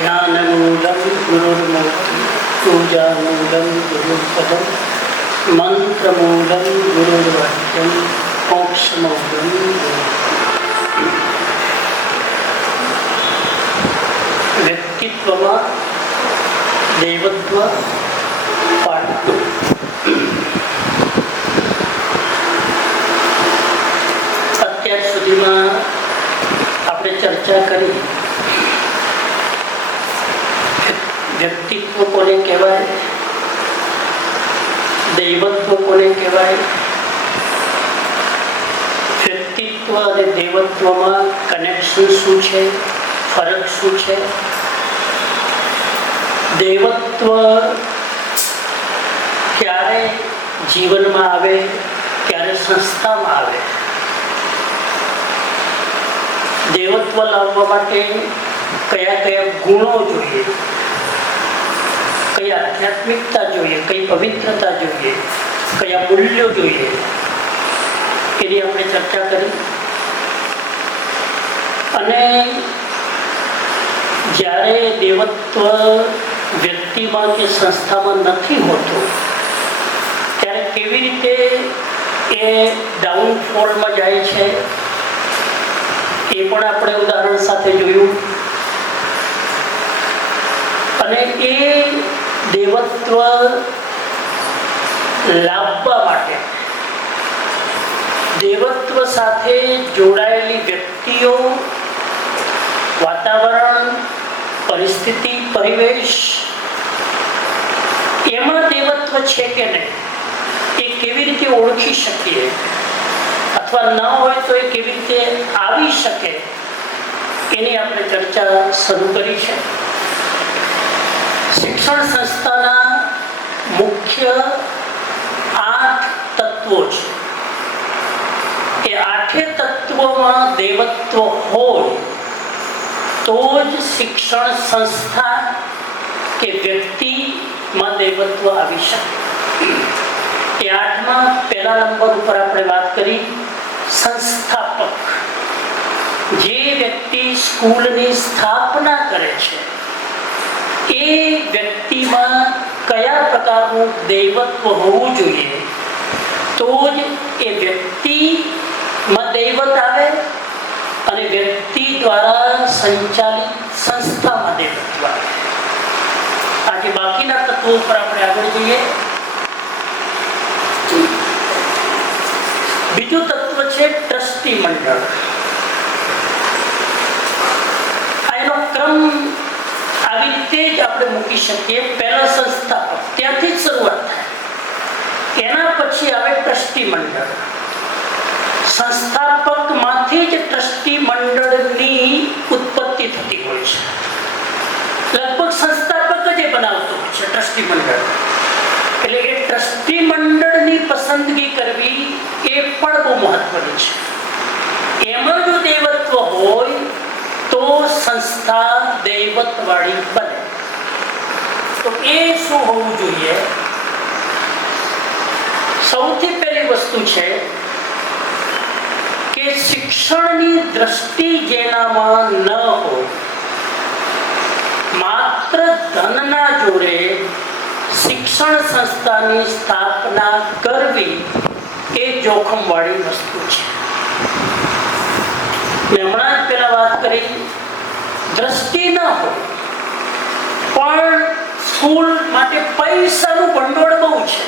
ध्यानमूलं गुरुर्मूलं पूजामूलं गुरुपदं मंत्रमूलं गुरुर्वाक्यं मोक्षमूलं વ્યક્તિત્વમાં દૈવત્વ પાઠ. અત્યાર સુધીમાં આપણે ચર્ચા કરી વ્યક્તિત્વ કોને કહેવાય, દૈવત્વ કોને કહેવાય, વ્યક્તિત્વ અને દૈવત્વમાં કનેક્શન શું છે, ફરક શું છે, દૈવત્વ ક્યારે જીવનમાં આવે, ક્યારે સંસ્થામાં આવે, દૈવત્વ લાવવા માટે કયા કયા ગુણો જોઈએ, કઈ આધ્યાત્મિકતા જોઈએ, કઈ પવિત્રતા જોઈએ, કયા મૂલ્યો જોઈએ, એની આપણે ચર્ચા કરી. અને જ્યારે દૈવત્વ વ્યક્તિમાં કે સંસ્થામાં નથી હોતું ત્યારે કેવી રીતે એ ડાઉનફોલમાં જાય છે એ પણ આપણે ઉદાહરણ સાથે જોયું. અને એ દૈવત્વ લાવવા માટે દૈવત્વ સાથે જોડાયેલી વ્યક્તિઓ, વાતાવરણ, પરિસ્થિતિ, પરિવેશ, એમાં દૈવત્વ છે કે નહીં એ કેવી રીતે ઓળખી શકીએ, અથવા ન હોય તો એ કેવી રીતે આવી શકે એની આપણે ચર્ચા શરૂ કરી છે. શિક્ષણ સંસ્થાના મુખ્ય 8 તત્વો છે. એ 8 તત્વોમાં દૈવત્વ હોય તો જ શિક્ષણ સંસ્થા કે વ્યક્તિમાં દૈવત્વ આવી શકે. એ 8માં પહેલા નંબર ઉપર આપણે વાત કરી સંસ્થાપક. જે વ્યક્તિ સ્કૂલની સ્થાપના કરે છે એ વ્યક્તિમાં કયા પ્રકારનું દૈવત્વ હોવું જોઈએ તો જ એ વ્યક્તિમાં દૈવત આવે અને વ્યક્તિ દ્વારા સંચાલિત સંસ્થામાં દૈવત્વ આવે. આજે બાકીના તત્વો ઉપર આપણે આગળ જઈએ. બીજું તત્વ છે ટ્રસ્ટી મંડળ. એનો ક્રમ આવી રીતે જ આપણે મૂકી શકીએ. પહેલા સંસ્થાપક, ત્યાંથી જ શરૂઆત થાય. એના પછી આવે ટ્રસ્ટી મંડળ. સંસ્થાપક માંથી જ ટ્રસ્ટી મંડળની ઉત્પત્તિ થતી હોય છે. લગભગ સંસ્થાપક જ બનાવતો હોય છે ટ્રસ્ટી મંડળ. એટલે એ ટ્રસ્ટી મંડળની પસંદગી કરવી એ પણ બહુ મહત્વની છે. એમાં જો દૈવત્વ હોય તો સંસ્થા દૈવત વાળી બને. તો એ શું હોવું જોઈએ? સૌથી પહેલી વસ્તુ છે કે શિક્ષણની દ્રષ્ટિ જેનામાં ન હોય, માત્ર ધનના જોડે શિક્ષણ સંસ્થાની સ્થાપના કરવી એ જોખમવાળી વસ્તુ છે. મેં હમણાં જ પહેલા વાત કરી, દ્રષ્ટિ ન હોય પણ સ્કૂલ માટે પૈસાનું ભંડોળ બહુ છે,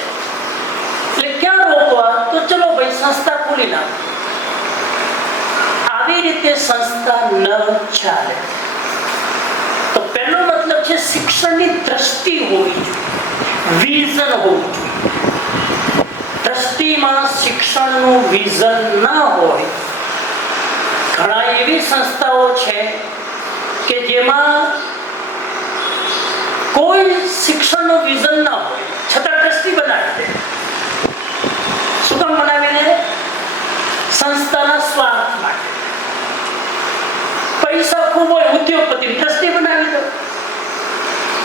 એટલે ક્યાં રોકવા? તો ચલો ભાઈ સંસ્થા ખોલી નાખો. આવી રીતે સંસ્થા ન ચાલે. તો પહેલો મતલબ છે શિક્ષણની દ્રષ્ટિ હોવી જોઈએ, વિઝન હોવું જોઈએ. દ્રષ્ટિમાં શિક્ષણનું વિઝન ન હોય. ઘણા એવી સંસ્થાઓ છે કે જેમાં કોઈ શિક્ષણનું વિઝન ન હોય છતાં ટ્રસ્ટી બનાવી દે. શું કામ બનાવી દે? સંસ્થાના સ્વાર્થ માટે. પૈસા ખૂબ હોય, ઉદ્યોગપતિ ટ્રસ્ટી બનાવી દો.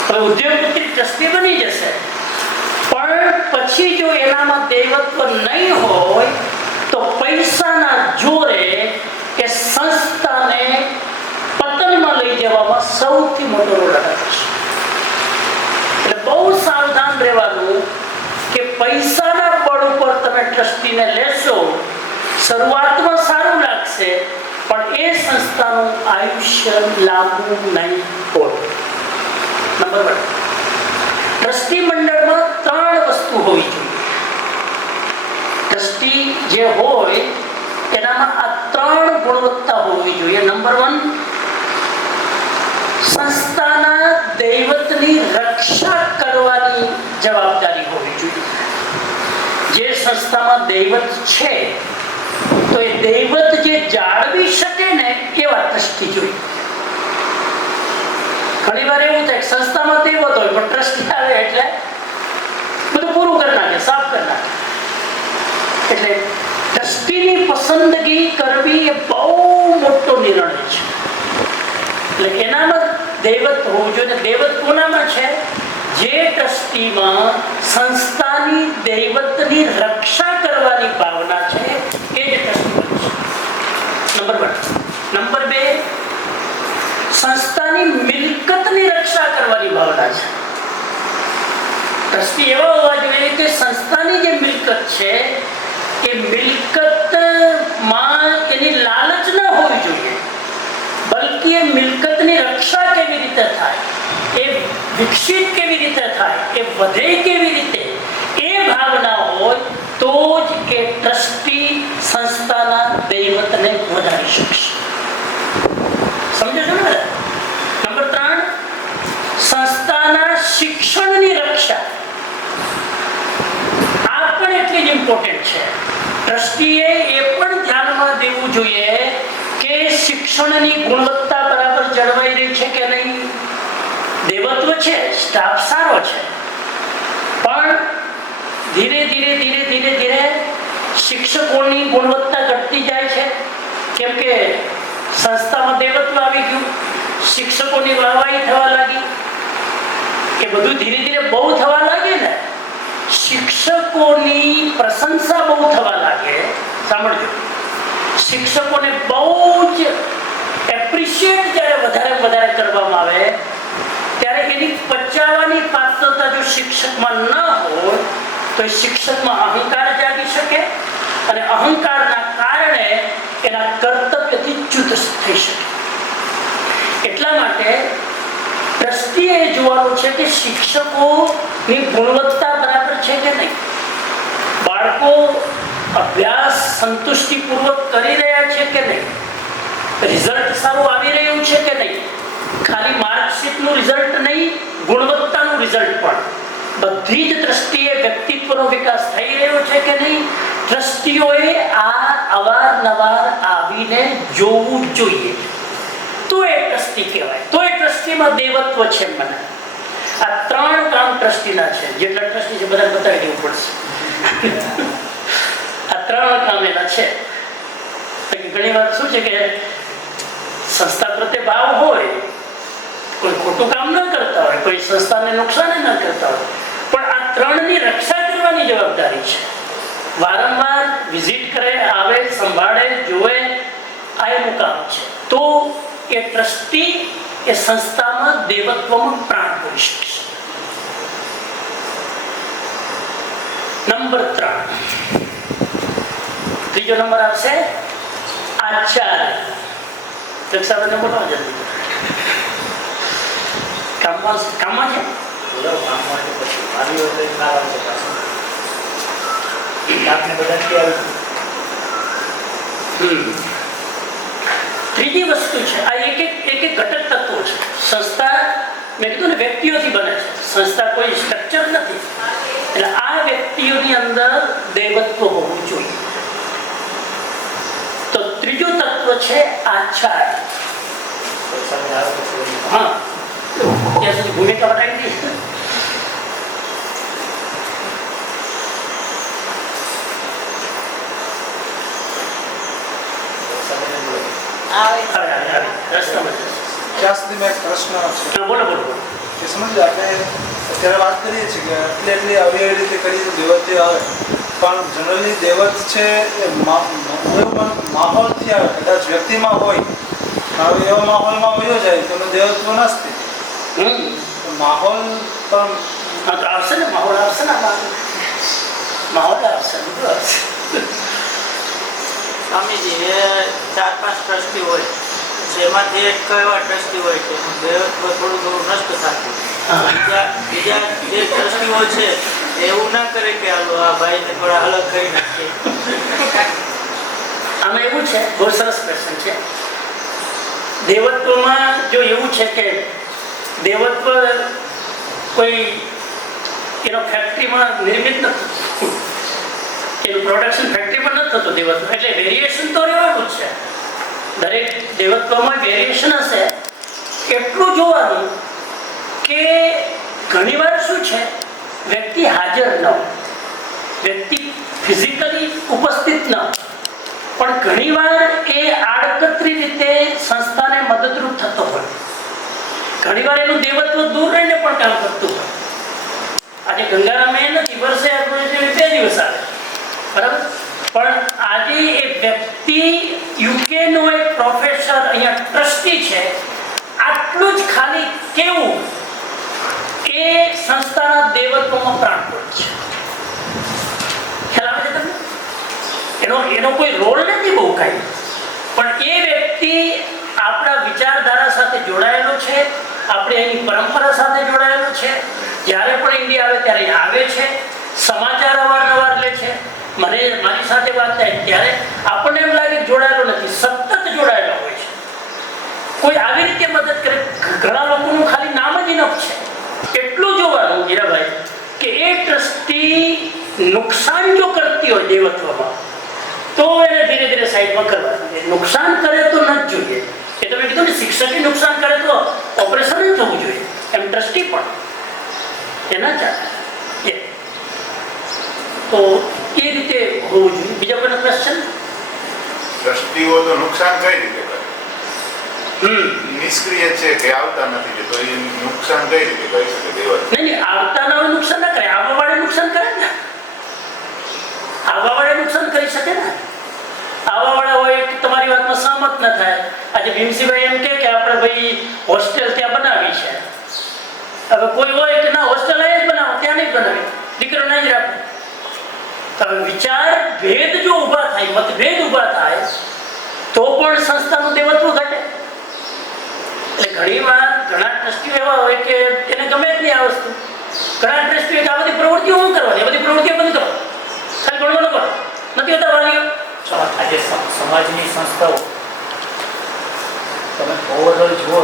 હવે ઉદ્યોગપતિ ટ્રસ્ટી બની જશે, પણ પછી જો એનામાં દૈવત્વ નહીં હોય તો પૈસાના જોરે એ સંસ્થાને પતન પતનમાં લઈ જવામાં સૌથી મોટો રોલ અદા કરશે. એટલે બહુ સાવધાન રહેવાનું કે પૈસાના બળ ઉપર તમે ટ્રસ્ટીને લેશો, શરૂઆતમાં સારું લાગશે પણ એ સંસ્થાનું આયુષ્ય લાંબુ નહીં હોય. નંબર 1, ટ્રસ્ટી મંડળમાં 3 વસ્તુ હોવી જોઈએ. ટ્રસ્ટી જે હોય એનામાં આ 3 ગુણવત્તા હોવી જોઈએ. નંબર 1, સંસ્થાના દૈવતની રક્ષા કરવાની જવાબદારી હોવી જોઈએ. જે સંસ્થામાં દૈવત છે તો એ દૈવત જે જાળવી શકે ને એવા ટ્રસ્ટી જોઈએ. ઘણી વાર એવું થાય સંસ્થામાં દૈવત હોય પણ ટ્રસ્ટી આવે એટલે બધું પૂરું કરી નાખે, સાફ કરી નાખે. એટલે ટ્રસ્ટીની પસંદગી કરવી એ બહુ મોટો નિર્ણય છે. એટલે એનામાં દૈવત હોવું જોઈએ. દૈવત કોનામાં છે? જે ટ્રસ્ટીમાં સંસ્થાની દૈવતની રક્ષા કરવાની ભાવના છે એ જ ટ્રસ્ટી બને છે. નંબર 1. નંબર 2, સંસ્થાની મિલકતની રક્ષા કરવાની ભાવના છે. ટ્રસ્ટી એવા હોવા જોઈએ કે સંસ્થાની જે મિલકત છે એ મિલકતમાં એની લાલચ ન હોવી જોઈએ, બલ્કિ એ મિલકતની રક્ષા કેવી રીતે થાય, એ વિકસિત કેવી રીતે થાય, એ વધે કેવી રીતે, એ ભાવના હોય તો જ એ ટ્રસ્ટી સંસ્થાના દૈવતને વધારી શકશે. સમજો છો ને? નંબર 3, સંસ્થાના શિક્ષણની રક્ષા. આ પણ એટલી જ ઇમ્પોર્ટન્ટ છે. ટ્રસ્ટીએ એ પણ ધ્યાનમાં દેવું જોઈએ કે શિક્ષણની ગુણવત્તા બરાબર જળવાઈ રહી છે કે નહીં. દેવત્વ છે, સ્ટાફ સારો છે, પણ ધીરે ધીરે શિક્ષકોની ગુણવત્તા ઘટતી જાય છે. કેમ કે સંસ્થામાં દેવત્વ આવી ગયું, શિક્ષકોની વાહવાહી થવા લાગી. એ બધું ધીરે ધીરે બહુ થવા લાગે ને, શિક્ષકોની પ્રશંસા બહુ થવા લાગે. સાંભળજો, શિક્ષકોને બહુ જ એપ્રિશિએટ જ્યારે વધારે કરવામાં આવે ત્યારે એની પચાવવાની પાત્રતા જો શિક્ષકમાં ન હોય તો એ શિક્ષકમાં અહંકાર જાગી શકે અને અહંકારના કારણે એના કર્તવ્યથી ચ્યુત થઈ શકે. એટલા માટે ટ્રસ્ટીએ જોવાનું છે કે શિક્ષકોની ગુણવત્તા બરાબર છે કે નહીં, બાળકો અભ્યાસ સંતુષ્ટિપૂર્વક કરી રહ્યા છે કે નહીં, રિઝલ્ટ સારું આવી રહ્યું છે કે નહીં. ખાલી માર્કશીટનું રિઝલ્ટ નહીં, ગુણવત્તાનું રિઝલ્ટ પણ. બધી જ દ્રષ્ટિએ વ્યક્તિત્વનો વિકાસ થઈ રહ્યો છે કે નહીં, ટ્રસ્ટીઓએ આ અવારનવાર આવીને જોવું જોઈએ. તો એ ટ્રસ્ટી કહેવાય, તો એ ટ્રસ્ટીમાં દેવત્વ છે. મને આ 3 કામ ટ્રસ્ટીના છે. જેટલા ટ્રસ્ટી છે બધા બતાવી દેવું પડશે. આ 3 કામ એના છે. ઘણી વાર શું છે કે સંસ્થા પ્રત્યે ભાવ હોય, કોઈ ખોટું કામ ન કરતા હોય, કોઈ સંસ્થાને નુકસાન ન કરતા હોય, પણ આ 3ની રક્ષા કરવાની જવાબદારી છે. વારંવાર વિઝિટ કરે, આવે, સંભાળે, જોવે, આ એનું કામ છે. તો એ ટ્રસ્ટી એ સંસ્થામાં દેવત્વમાં પ્રાણ કરી શકશે. નંબર 3, ત્રીજો નંબર આવશે આચાર્ય. રક્ષાબંધન બોલો જલ્દી. કામમાં છે. ત્રીજી વસ્તુ છે, આ એક ઘટક તત્વો છે. સંસ્થા મેં કીધું ને વ્યક્તિઓથી બને છે, સંસ્થા કોઈ સ્ટ્રક્ચર નથી. એટલે આ વ્યક્તિઓની અંદર દૈવત્વ હોવું જોઈએ. તો ત્રીજું તત્વ છે આચાર્ય. હા, ત્યાં સુધી ભૂમિકા બનાવી દીધી. બોલો. સમજો આપણે અત્યારે વાત કરીએ છીએ કે એટલી આવી રીતે કરીએ તો દેવત આવે, પણ જનરલી દેવત છે એ માહોલથી આવે. કદાચ વ્યક્તિમાં હોય હવે એવા માહોલમાં વયો જાય તો એમાં દેવત્વ ના સ્થિતિ. તો માહોલ પણ હા તો આવશે ને, માહોલ આવશે ને, માહોલ આવશે, બધું આવશે. સ્વામીજી એ 4-5 ટ્રસ્ટી હોય, જેમાંથી એક એવા ટ્રસ્ટી હોય કે દેવત્વ થોડું થોડું નષ્ટ થતું. બીજા જે ટ્રસ્ટીઓ છે એવું ના કરે કે હાલો આ ભાઈને થોડા અલગ કરી નાખીએ. આમાં એવું છે, બહુ સરસ પ્રશ્ન છે. દેવત્વમાં જો એવું છે કે દેવત્વ કોઈ એનો ફેક્ટરીમાં નિર્મિત નથી, એનું પ્રોડક્શન ફેક્ટરીમાં નથી થતું દેવત્વ, એટલે વેરિએશન તો રહેવાનું જ છે. દરેક દેવત્વમાં વેરિએશન હશે. એટલું જોવાનું કે ઘણીવાર શું છે, વ્યક્તિ હાજર ન હોય, વ્યક્તિ ફિઝિકલી ઉપસ્થિત ન હોય, પણ ઘણીવાર એ આડકતરી રીતે સંસ્થાને મદદરૂપ થતો હોય. ઘણીવાર એનું દેવત્વ દૂર રહીને પણ કામ કરતું હોય. આજે ગંગારામે એ નથી, વર્ષે 2 દિવસ આવે, બરાબર, પણ આજે એ વ્યક્તિ યુકેનો એક પ્રોફેસર અહીંયા ટ્રસ્ટી છે, આટલું જ ખાલી કેવું એ સંસ્થાના દેવત્વમાં પ્રાણપણ છે. ખ્યાલ આવે છે તમને? એનો કોઈ રોલ નથી બહુ કાંઈ, પણ એ વ્યક્તિ આપણા વિચારધારા સાથે જોડાયેલો છે, આપણે એની પરંપરા સાથે જોડાયેલો છે. જ્યારે પણ ઇન્ડિયા આવે ત્યારે આવે છે, સમાચાર અવારનવાર લે છે. મારી સાથે વાત થાય ત્યારે આપણને એમ લાગે જોડાયેલો નથી, સતત જોડાયેલો હોય છે. કોઈ આવી રીતે મદદ કરે, ઘણા લોકોનું ખાલી નામ જ ઇનફ છે. એટલું જોવાનું હીરાભાઈ કે એ ટ્રસ્ટી નુકસાન જો કરતી હોય દેવત્વમાં તો એને ધીરે ધીરે સાઈડમાં કરવાનું. નુકસાન કરે તો ન જ જોઈએ. એ તમે કીધું ને, શિક્ષકે નુકસાન કરે તો ઓપરેશન જ થવું જોઈએ, એમ ટ્રસ્ટી પણ એના ચાલે. તો એ રીતે હોવું જોઈએ. બીજા કોઈનો ક્વેશ્ચન? ટ્રસ્ટીઓ તો નુકસાન કઈ રીતે કરે? નિષ્ક્રિય છે કે આવતા નથી, તો એ નુકસાન કઈ રીતે કરી શકે દેવત્વ? નહીં, આવતા ના નુકસાન ના કરે, આવવા વાળે નુકસાન કરે ને. આવવા વાળે નુકસાન કરી શકે ને. આવવા વાળા હોય કે તમારી વાતમાં સહમત ન થાય. આજે ભીમસિંહભાઈ એમ કે આપણે ભાઈ હોસ્ટેલ ત્યાં બનાવી છે. હવે કોઈ હોય કે ના હોસ્ટેલ અહીં જ બનાવો, ત્યાં નહીં બનાવી, દીકરો નહીં જ રાખો. હવે વિચાર ભેદ જો ઊભા થાય, મતભેદ ઊભા થાય તો પણ સંસ્થાનું દેવત્વ ઘટે. એટલે ઘણીવાર ઘણા ટ્રસ્ટીઓ એવા હોય કે એને ગમે જ નહીં આ વસ્તુ. ઘણા ટ્રસ્ટીઓ આ બધી પ્રવૃત્તિઓ શું કરવાની, આ બધી પ્રવૃત્તિઓ બંધ કરો, ખાલી ભણવાનું કરો, નથી હોતા વાલીઓ. આજે સમાજની સંસ્થાઓ તમે ઓવરઓલ જુઓ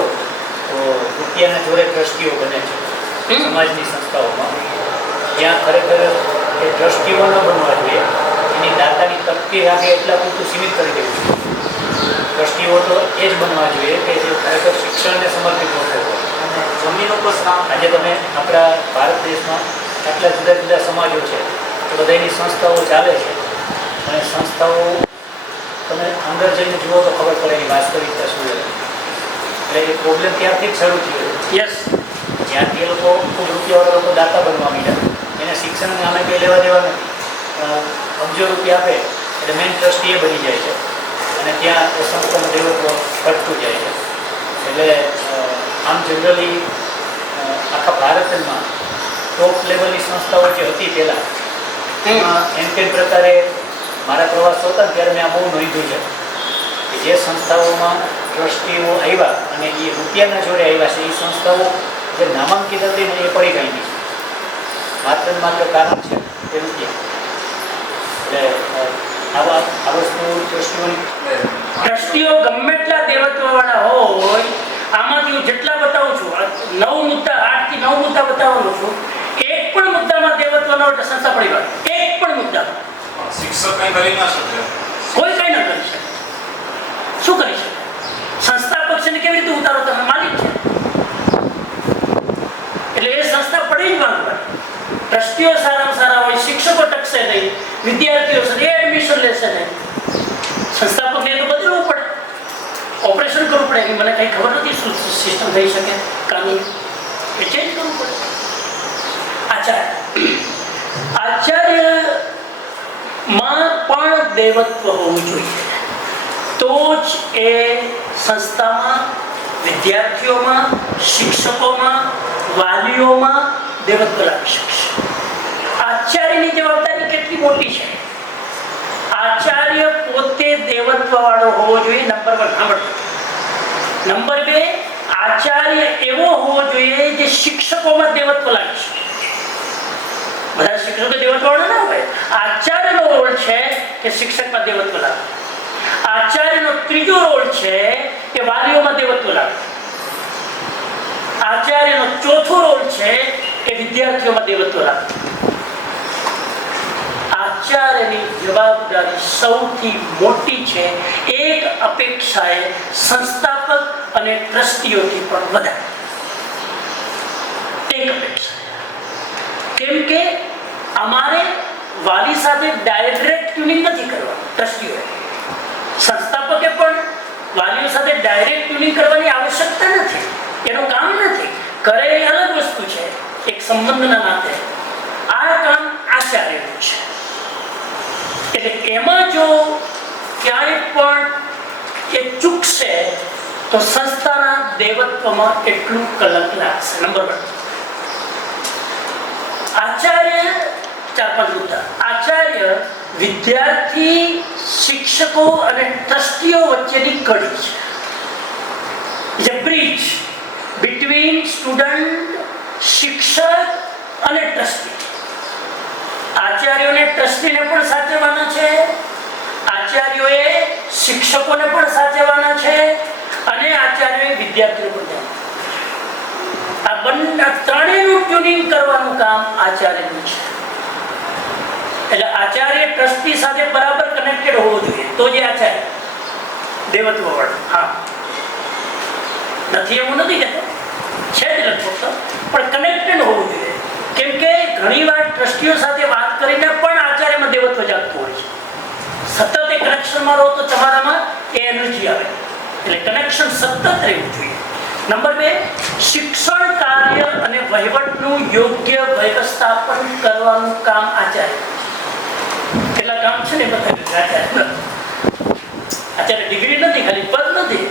તો રૂપિયાના જોડે ટ્રસ્ટીઓ બને છે સમાજની સંસ્થાઓમાં. જ્યાં ખરેખર એ ટ્રસ્ટીઓ ન બનવા જોઈએ, એની દાતાની તકતી રાખે એટલા પૂરતું સીમિત કરી દેવું જોઈએ. ટ્રસ્ટીઓ તો એ જ બનવા જોઈએ કે જે ખરેખર શિક્ષણને સમર્પિત લોકો હોય. અને જમીન ઉપર આજે તમે આપણા ભારત દેશમાં આટલા જુદા જુદા સમાજો છે, તો બધાની સંસ્થાઓ ચાલે છે. અને સંસ્થાઓ તમે અંદર જઈને જુઓ તો ખબર પડે એની વાસ્તવિકતા શું છે. એટલે એ પ્રોબ્લેમ ત્યારથી જ શરૂ થયો. યસ, જ્યાંથી એ લોકો ખૂબ રૂપિયાવાળા લોકો દાતા બનવા માંડ્યા, એને શિક્ષણને આમે કંઈ લેવા દેવા નથી. અબજો રૂપિયા આપે એટલે મેઇન ટ્રસ્ટી એ બની જાય છે અને ત્યાં એ સંસ્થાનું દેવત્વ ઘટતું જાય છે. એટલે આમ જનરલી આખા ભારતમાં ટોપ લેવલની સંસ્થાઓ જે હતી પહેલાં, એમાં એમ તે પ્રકારે મારા પ્રવાસો હતા ને ત્યારે મેં આ બહુ નોંધ્યું છે કે જે સંસ્થાઓમાં ટ્રસ્ટીઓ આવ્યા અને એ રૂપિયાના જોડે આવ્યા છે, એ સંસ્થાઓ જે નામાંકિત હતી ને એ પડી ગઈ છે. માત્ર ને માત્ર કારણ છે એ રૂપિયા. એટલે આ વસ્તુ ટ્રસ્ટીઓ ગમે એટલા દેવત્વવાળા હોય, આમાંથી હું જેટલા બતાવું છું, 9 મુદ્દા, 8 થી 9 મુદ્દા બતાવવાનો છું, એક પણ મુદ્દામાં દેવત્વ ન હોય સંસ્થા પડી ગઈ. એક પણ મુદ્દા શિક્ષક કઈ કરી ના શકે, કોઈ કઈ ન કરી શકે. શું કરી શકે? સંસ્થા પક્ષને કેવી રીતે ઉતારો? તમે માલિક છે એટલે એ સંસ્થા પડી જ માંગવા. ટ્રસ્ટીઓ સારામાં સારા હોય, શિક્ષકો ટકશે નહીં, વિદ્યાર્થીઓ છે એ એડમિશન લેશે નહીં. સંસ્થાપકને તો બદલવું પડે, ઓપરેશન કરવું પડે. મને કંઈ ખબર નથી શું સિસ્ટમ થઈ શકે કાનૂન, એ ચેન્જ કરવું પડે. આચાર્યમાં પણ દેવત્વ હોવું જોઈએ, તો જ એ સંસ્થામાં, વિદ્યાર્થીઓમાં, શિક્ષકોમાં, વાલીઓમાં દેવત્વ લાવી શકશે. આચાર્યની જવાબદારી કેટલી મોટી છે. આચાર્ય પોતે દેવત્વ વાળો હોવો જોઈએ. નંબર 1 સાંભળો. નંબર 2, આચાર્ય એવો હોવો જોઈએ જે શિક્ષકોમાં દેવત્વ લાવી શકે. બધા શિક્ષકો દેવત્વ વાળો ના હોય. આચાર્યનો રોલ છે કે શિક્ષકમાં દેવત્વ લાવે. આચાર્યનો ત્રીજો રોલ છે કે વાલીઓમાં દેવત્વ લાવે. આચાર્યનો ચોથો રોલ છે કે વિદ્યાર્થીઓમાં દેવત્વ લાવે. આચાર્યની જવાબદારી સૌથી મોટી છે. એક અપેક્ષાએ સંસ્થાપક અને ટ્રસ્ટીઓથી પણ વધારે. એક અપેક્ષા. કેમ કે અમારે વાલી સાથે ડાયરેક્ટ ટ્યુનિંગ નથી કરવાનું. ટ્રસ્ટીઓએ, સંસ્થાપકે પણ વાલીઓ સાથે ડાયરેક્ટ ટ્યુનિંગ કરવાની આવશ્યકતા નથી. એનું કામ નથી. કરે એ અલગ વસ્તુ છે, એક સંબંધના નાતે. આ કામ આચાર્યનું છે. એટલે એમાં જો ક્યાંય પણ એ ચૂકશે તો સંસ્થાના દેવત્વમાં એટલું કલંક લાગશે. નંબર 1, આચાર્ય 4-5 મુદ્દા. આચાર્ય વિદ્યાર્થી, શિક્ષકો અને ટ્રસ્ટીઓ વચ્ચેની કડી છે. જે બ્રિજ બિટવીન સ્ટુડન્ટ, શિક્ષક અને ટ્રસ્ટી. આચાર્યોને ટ્રસ્ટીને પણ સાચવવાના છે, આચાર્યોએ શિક્ષકોને પણ સાચવવાના છે અને આચાર્યોએ વિદ્યાર્થીઓ પણ. આ બંને ત્રણેયનું ટ્યુનિંગ કરવાનું કામ આચાર્યનું છે. એટલે આચાર્ય ટ્રસ્ટી સાથે બરાબર કનેક્ટેડ હોવો જોઈએ તો જે આચાર્ય દેવત્વ વાળો. હા, નથી એવું નથી કહેતો, છે જ લગભગ, પણ કનેક્ટેડ હોવું જોઈએ. કેમ કે ઘણીવાર ટ્રસ્ટીઓ સાથે વાત કરીને પણ આચાર્યમાં દેવત્વ જાગતું હોય છે. સતત એ કનેક્શનમાં રહો તો તમારામાં એ એનર્જી આવે. એટલે કનેક્શન સતત રહેવું જોઈએ. નંબર 2, શિક્ષણ કાર્ય અને વહીવટનું યોગ્ય વ્યવસ્થાપન કરવાનું કામ આચાર્ય. કેટલા કામ છે ને બધા આચાર્ય. ડિગ્રી નથી, ખાલી પદ નથી,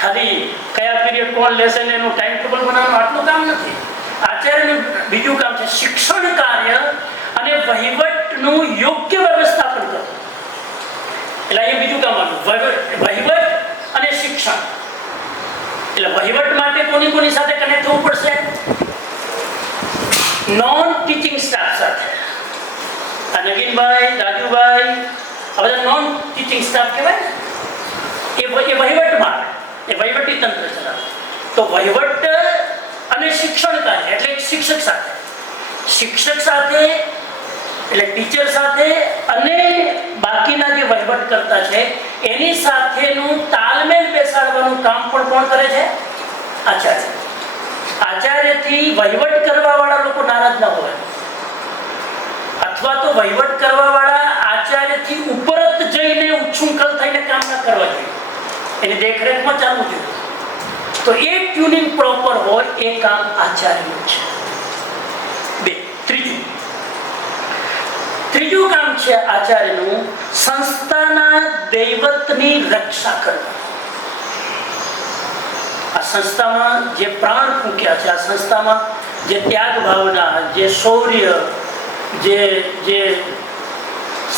ખાલી કયા પીરિયડ કોણ લેશે ને એનું ટાઈમ ટેબલ બનાવવાનું આટલું કામ નથી. આચાર્યનું બીજું કામ છે શિક્ષણ કાર્ય અને વહીવટનું યોગ્ય વ્યવસ્થાપન કરવું. એટલે એ બીજું કામ આવ્યું, વહીવટ અને શિક્ષણ. એટલે વહીવટ માટે કોની સાથે કનેક્ટ થવું પડશે? નોન ટીચિંગ સ્ટાફ સાથે. આ નવીનભાઈ, રાજુભાઈ, આ બધા નોન ટીચિંગ સ્ટાફ કહેવાય ને, એ વહીવટમાં, એ વહીવટી તંત્ર ચલાવે. તો વહીવટ અને શિક્ષણ કાર્ય એટલે શિક્ષક સાથે એટલે ટીચર સાથે અને બાકીના જે વહીવટ કરતા છે એની સાથેનું તાલમેલ બેસાડવાનું કામ પણ કોણ કરે છે? આચાર્ય. આચાર્યથી વહીવટ કરવા વાળા લોકો નારાજ ના હોય, અથવા તો વહીવટ કરવા વાળા આચાર્યથી ઉપર જ જઈને ઉચ્છૃંખલ થઈને કામ ના કરવા જોઈએ. એની દેખરેખમાં ચાલવું જોઈએ. તો એ ટ્યુનિંગ પ્રોપર હોય એ કામ આચાર્યનું છે. 2, ત્રીજું કામ છે આચાર્યનું સંસ્થાના દૈવત્વની રક્ષા કરવી. આ સંસ્થામાં જે પ્રાણ ફૂંક્યા છે, આ સંસ્થામાં જે ત્યાગ ભાવના, જે શૌર્ય, જે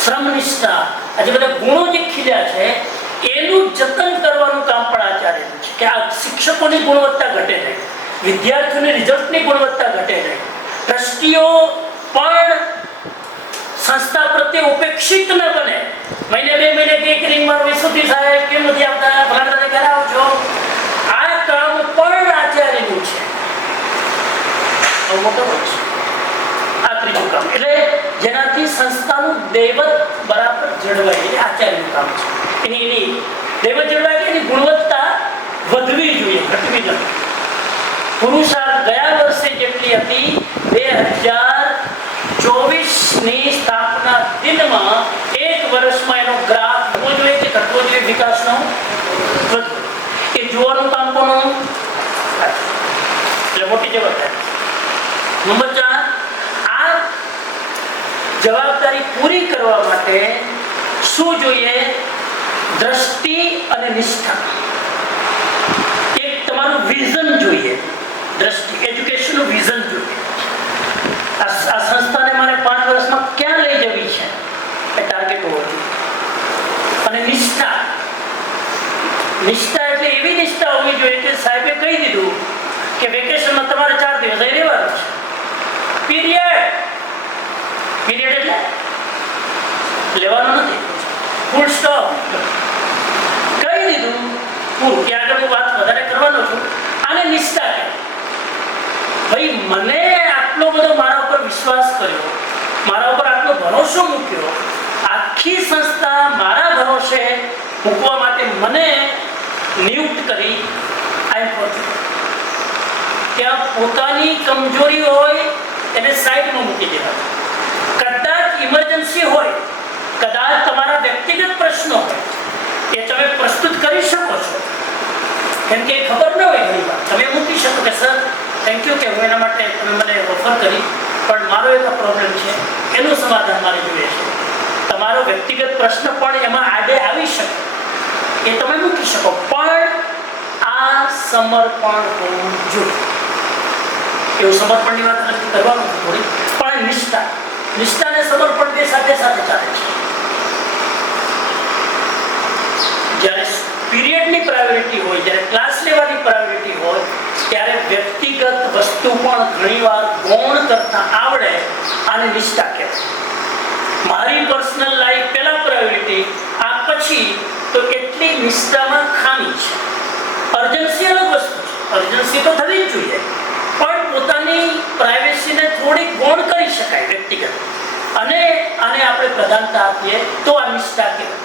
શ્રમનિષ્ઠા, આ જે બધા ગુણો જે ખીલ્યા છે એનું જતન કરવાનું કામ પણ આચાર્યનું છે. કે આ શિક્ષકોની ગુણવત્તા ઘટે નહીં, વિદ્યાર્થીઓની રિઝલ્ટની ગુણવત્તા ઘટે નહીં, ટ્રસ્ટીઓ પણ સંસ્થા પ્રત્યે ઉપેક્ષિત ન બને. મહિને 2 મહિને એક રિંગમાં વિશુદ્ધિ સાહેબ કેમ નથી આવતા, ભલાને ક્યારે આવો છો, આ કામ પણ આચાર્યનું છે. મોટો છે આ ત્રીજું કામ. એટલે જેનાથી સંસ્થાનું દૈવત બરાબર જળવાય એ આચાર્યનું કામ છે. એની દૈવત જળવાય એની ગુણવત્તા વધવી જોઈએ, ઘટવી નથી. પુરુષાર્થ ગયા વર્ષે જેટલી હતી 2024ની સ્થાપના દિનમાં 1 વર્ષમાં એનો ગ્રાફ હોવો જોઈએ કે ઘટવો જોઈએ વિકાસનો, એ જોવાનું કામ કોનું? એટલે મોટી જવાબદારી. નંબર 4, આ જવાબદારી પૂરી કરવા માટે શું જોઈએ? દ્રષ્ટિ અને નિષ્ઠા. એક તમારું વિઝન જોઈએ, દ્રષ્ટિ, એજ્યુકેશનનું વિઝન જોઈએ. આ સંસ્થાને મારે 5 વર્ષમાં ક્યાં લઈ જવી છે એ ટાર્ગેટ હોવો જોઈએ. અને નિષ્ઠા, નિષ્ઠા એટલે એવી નિષ્ઠા હોવી જોઈએ કે સાહેબે કહી દીધું કે વેકેશનમાં તમારે 4 દિવસ અહીં રહેવાનું છે. પીરિયડ. પીરિયડ એટલે લેવાનું નથી, ફૂલ સ્ટોપ. કહી દીધું પૂરું. કે આગળ હું વાત વધારે કરવાનો છું. આને નિષ્ઠા કહે. ભાઈ મને આટલો બધો મારા ઉપર વિશ્વાસ કર્યો, મારા ઉપર આટલો ભરોસો મૂક્યો, આખી સંસ્થા મારા ભરોસે મૂકવા માટે મને નિયુક્ત કરી. આઈ એમ ફોર્ચ્યુનેટ. ત્યાં પોતાની કમજોરી હોય એને સાઈડમાં મૂકી દેવાની. કદાચ ઇમરજન્સી હોય, કદાચ તમારા વ્યક્તિગત પ્રશ્નો હોય, એ તમે પ્રસ્તુત કરી શકો છો. કેમ કે ખબર ન હોય ઘણી વાર તમે મૂકી શકો કે સર થેન્ક યુ કે હું એના માટે તમે મને ઓફર કરી, પણ મારો એક પ્રોબ્લેમ છે, એનું સમાધાન મારે જોઈએ છે. તમારો વ્યક્તિગત પ્રશ્ન પણ એમાં આડે આવી શકે, એ તમે મૂકી શકો. પણ આ સમર્પણ હોવું જોઈએ. એવું સમર્પણની વાત નથી કરવાનું થોડી, પણ નિષ્ઠા, નિષ્ઠા અને સમર્પણ બે સાથે સાથે ચાલે છે. જ્યારે પીરિયડની પ્રાયોરિટી હોય, જ્યારે ક્લાસ લેવાની પ્રાયોરિટી હોય, ત્યારે વ્યક્તિગત વસ્તુ પણ ઘણીવાર ગૌણ કરતા આવડે. આને નિષ્ઠા કહેવાય. મારી પર્સનલ લાઈફ પહેલા પ્રાયોરિટી, આ પછી તો એટલી નિષ્ઠામાં ખામી છે. અર્જન્સી અલગ વસ્તુ છે, અર્જન્સી તો થવી જ જોઈએ, પણ પોતાની પ્રાઇવેસીને થોડી ગૌણ કરી શકાય વ્યક્તિગત, અને આને આપણે પ્રધાનતા આપીએ તો આ નિષ્ઠા કહેવાય.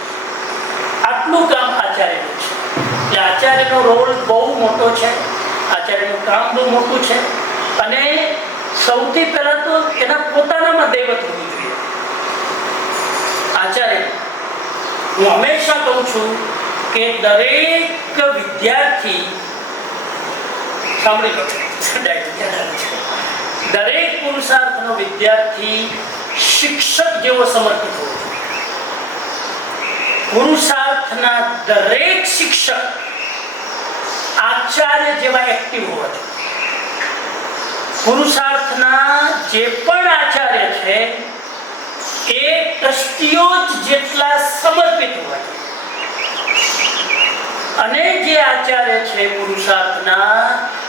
આટલું કામ આચાર્યનું છે. એટલે આચાર્યનો રોલ બહુ મોટો છે, આચાર્યનું કામ બહુ મોટું છે. અને સૌથી પહેલા તો એના પોતાનામાં દૈવત હોવું જોઈએ. આચાર્ય, હું હંમેશા કહું છું કે દરેક વિદ્યાર્થી, સાંભળી લો, દરેક પુરુષાર્થનો વિદ્યાર્થી શિક્ષક જેવો સમર્પિત હોવો જોઈએ. પુરુષાર્થના દરેક શિક્ષક આચાર્ય જેવા એક્ટિવ હોવા જોઈએ. પુરુષાર્થના જે પણ આચાર્ય છે એ ટ્રસ્ટીઓ જેટલા સમર્પિત હોવા જોઈએ. અને જે આચાર્ય છે પુરુષાર્થના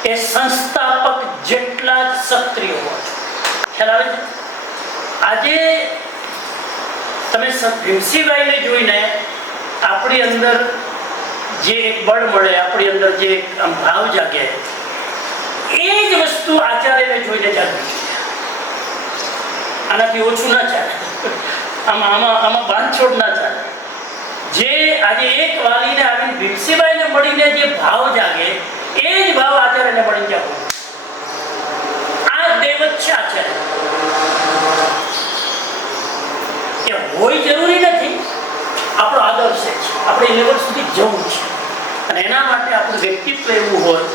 એ સંસ્થાપક જેટલા જ સક્રિય હોવા જોઈએ. ખ્યાલ આવે છે? આજે તમે ભીમસિંહભાઈને જોઈને આપણી અંદર જે એક બળ મળે, આપણી અંદર જે આમ ભાવ જાગે, એ જ વસ્તુ આચાર્યને જોઈને જાગવી જોઈએ. આનાથી ઓછું ના ચાલે, આમાં બાંધછોડ ના ચાલે. જે આજે એક વાલીને આવીને ભીમસિંહભાઈને મળીને જે ભાવ જાગે, એ જ ભાવ આચાર્યને મળીને જાગવો. આ દૈવત છે આચાર્ય. એ હોય જરૂરી નથી, આપણો આદર્શ છે, આપણે એ લેવલ સુધી જવું છે. અને એના માટે આપણું વ્યક્તિત્વ એવું હોય,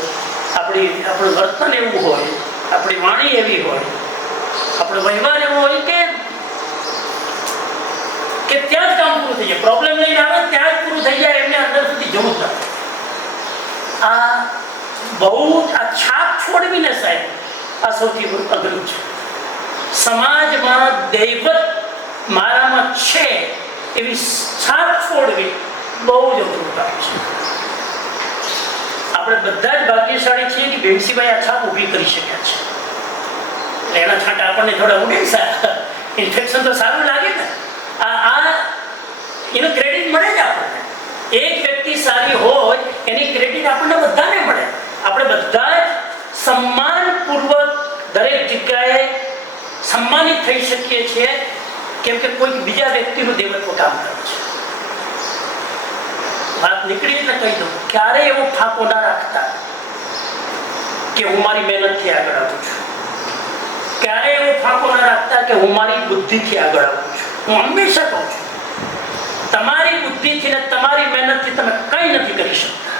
આપણું વર્તન એવું હોય, આપણી વાણી એવી હોય, આપણો વ્યવહાર એવો હોય કે ત્યાં જ કામ પૂરું થઈ જાય. પ્રોબ્લેમ લઈને આવે ત્યાં જ પૂરું થઈ જાય, એમને અંદર સુધી જવું જ નથી. આ બહુ આ છાપ છોડવીને સાહેબ, આ સૌથી અઘરું છે. સમાજમાં દૈવત મારામાં છે એવી છાપ છોડવી બહુ જ અઘરું કામ છે. આપણે બધા જ ભાગ્યશાળી છીએ કે ભીમસિંહભાઈ આ છાપ ઊભી કરી શક્યા છે. એટલે એના છાંટા આપણને થોડા ઉડે, ઇન્ફેક્શન તો સારું લાગે ને. એનું ક્રેડિટ મળે જ આપણને. એક વ્યક્તિ સારી હોય એની ક્રેડિટ આપણને બધાને મળે. આપણે બધા જ સન્માનપૂર્વક દરેક જગ્યાએ સન્માનિત થઈ શકીએ છીએ, કેમ કે કોઈક બીજા વ્યક્તિનું દેવત્વ કામ કરે છે. વાત નીકળી એટલે કહી દઉં, ક્યારે એવો ફાંકો ના રાખતા કે હું મારી મહેનતથી આગળ આવું છું. ક્યારે એવો ફાંકો ના રાખતા કે હું મારી બુદ્ધિથી આગળ આવું છું. હું હંમેશા કહું છું, તમારી બુદ્ધિથી ને તમારી મહેનતથી તમે કંઈ નથી કરી શકતા.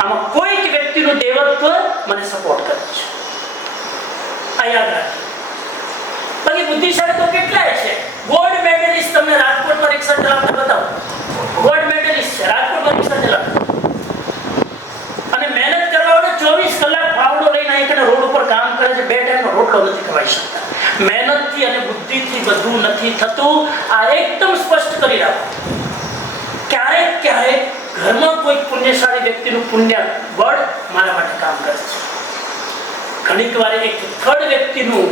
આમાં કોઈક વ્યક્તિનું દેવત્વ મને સપોર્ટ કરે છે. આ યાદ રાખજો. બાકી બુદ્ધિશાળી તો કેટલાય છે. ગોલ્ડ મેડલિસ્ટ તમને રાજકોટ પરીક્ષા ચલાવતા બતાવો. ગોલ્ડ રોટલો નથી ખવાઈ શકતા. મહેનતથી અને બુદ્ધિથી બધું નથી થતું. આ એકદમ સ્પષ્ટ કરી રાખો. ક્યારેક ક્યારેક ઘરમાં કોઈ પુણ્યશાળી વ્યક્તિનું પુણ્ય બળ મારા માટે કામ કરે છે. ઘણીક વાર એક થર્ડ વ્યક્તિનું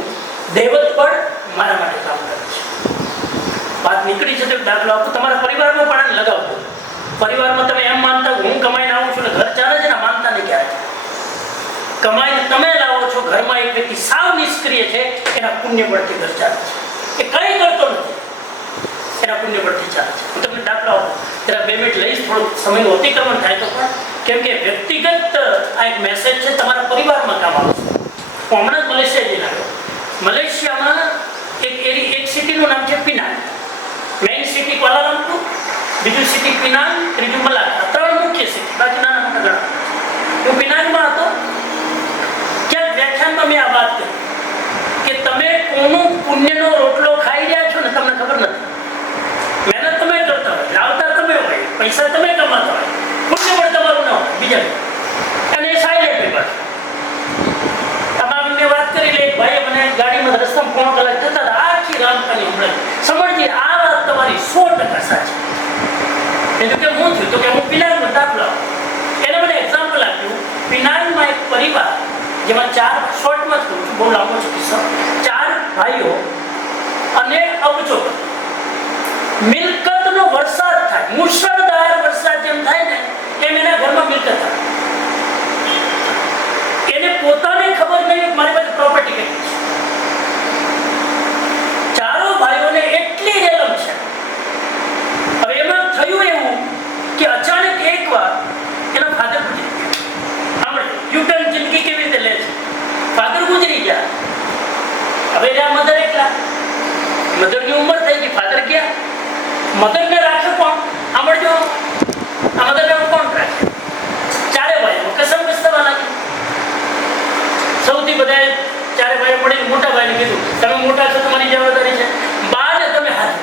દૈવત બળ મારા માટે કામ કરે છે. વાત નીકળી છે તો દાખલો આપો. તમારા પરિવારમાં પણ આને લગાવતો. પરિવારમાં તમે એમ માનતા હું કમાઈને આવું છું ને ઘર ચાલે છે ને, માનતા નહીં ક્યારે. કમાઈને તમે લાવો છો, ઘરમાં એક વ્યક્તિ સાવ નિષ્ક્રિય છે, એના પુણ્ય બળથી ઘર ચાલે છે. એ કંઈ કરતો નથી, એના પુણ્ય બળથી ચાલે છે. હું તમને દાખલો આપું. જરા 2 મિનિટ લઈશ, થોડું સમયનું અતિક્રમણ થાય તો પણ, કેમ કે વ્યક્તિગત આ એક મેસેજ છે, તમારા પરિવારમાં કામ આવશે. હું હમણાં જ મલેશિયા જઈને આવ્યો. મલેશિયામાં એક સિટીનું નામ છે પિનાંગ. મેઇન સિટી ક્વાલાલંપુર, બીજું સિટી પિનાંગ, ત્રીજું મલાક્કા. 3 મુખ્ય સિટી, બાકી નાના મોટા ઘણા. હું પિનાંગમાં હતો. ક્યાંક વ્યાખ્યાનમાં મેં આ વાત કરી કે તમે કોનો પુણ્યનો રોટલો ખાઈ રહ્યા છો ને તમને ખબર નથી. મહેનત તમે કરતા હોય, લાવતા તમે હોય, પૈસા તમે કમાતા હોય, પુણ્ય પણ તમારું ન હોય બીજા. અને એ સાયલેન્ટ પેપર. તમારે મેં વાત કરી લે, ભાઈ મને ગાડીમાં રસ્તામાં 3 કલાક જતા હતા, આખી રામકાની હમણાં સમજતી આ વાત તમારી 100% સાચી. એટલે કે હું થયું તો કે હું પિનાંગનો દાખલો એને મને એક્ઝામ્પલ આપ્યું. પિનાંગમાં એક પરિવાર જેમાં 4 શોર્ટમાં જ કહું છું, બહુ લાંબો છે કિસ્સો. 4 ભાઈઓ અને અબજો મિલકતનો વરસાદ થાય, મુશળધાર વરસાદ જેમ થાય ને એમ એના ઘરમાં મિલકત થાય. એને પોતાને ખબર નહીં મારી પાસે પ્રોપર્ટી કેટલી છે. 4 ભાઈઓને એટલી રેલમ છે. હવે એમાં થયું એવું કે અચાનક એકવાર એના ફાધર ગુજરી ગયા. આપણે યુટર્ન જિંદગી કેવી રીતે લે છે. ફાધર ગુજરી ગયા. હવે રહ્યા મધર એકલા. મધરની ઉંમર થઈ ગઈ, ફાધર ગયા. મધરને રાખે કોણ? સાંભળજો, આ મધરને કોણ રાખે? 4 ભાઈઓ કસમ કસવા લાગી. સૌથી બધા 4 ભાઈઓ મળીને મોટા ભાઈને કીધું, તમે મોટા છો, તમારી જવાબદારી છે, બાને તમે હાથ.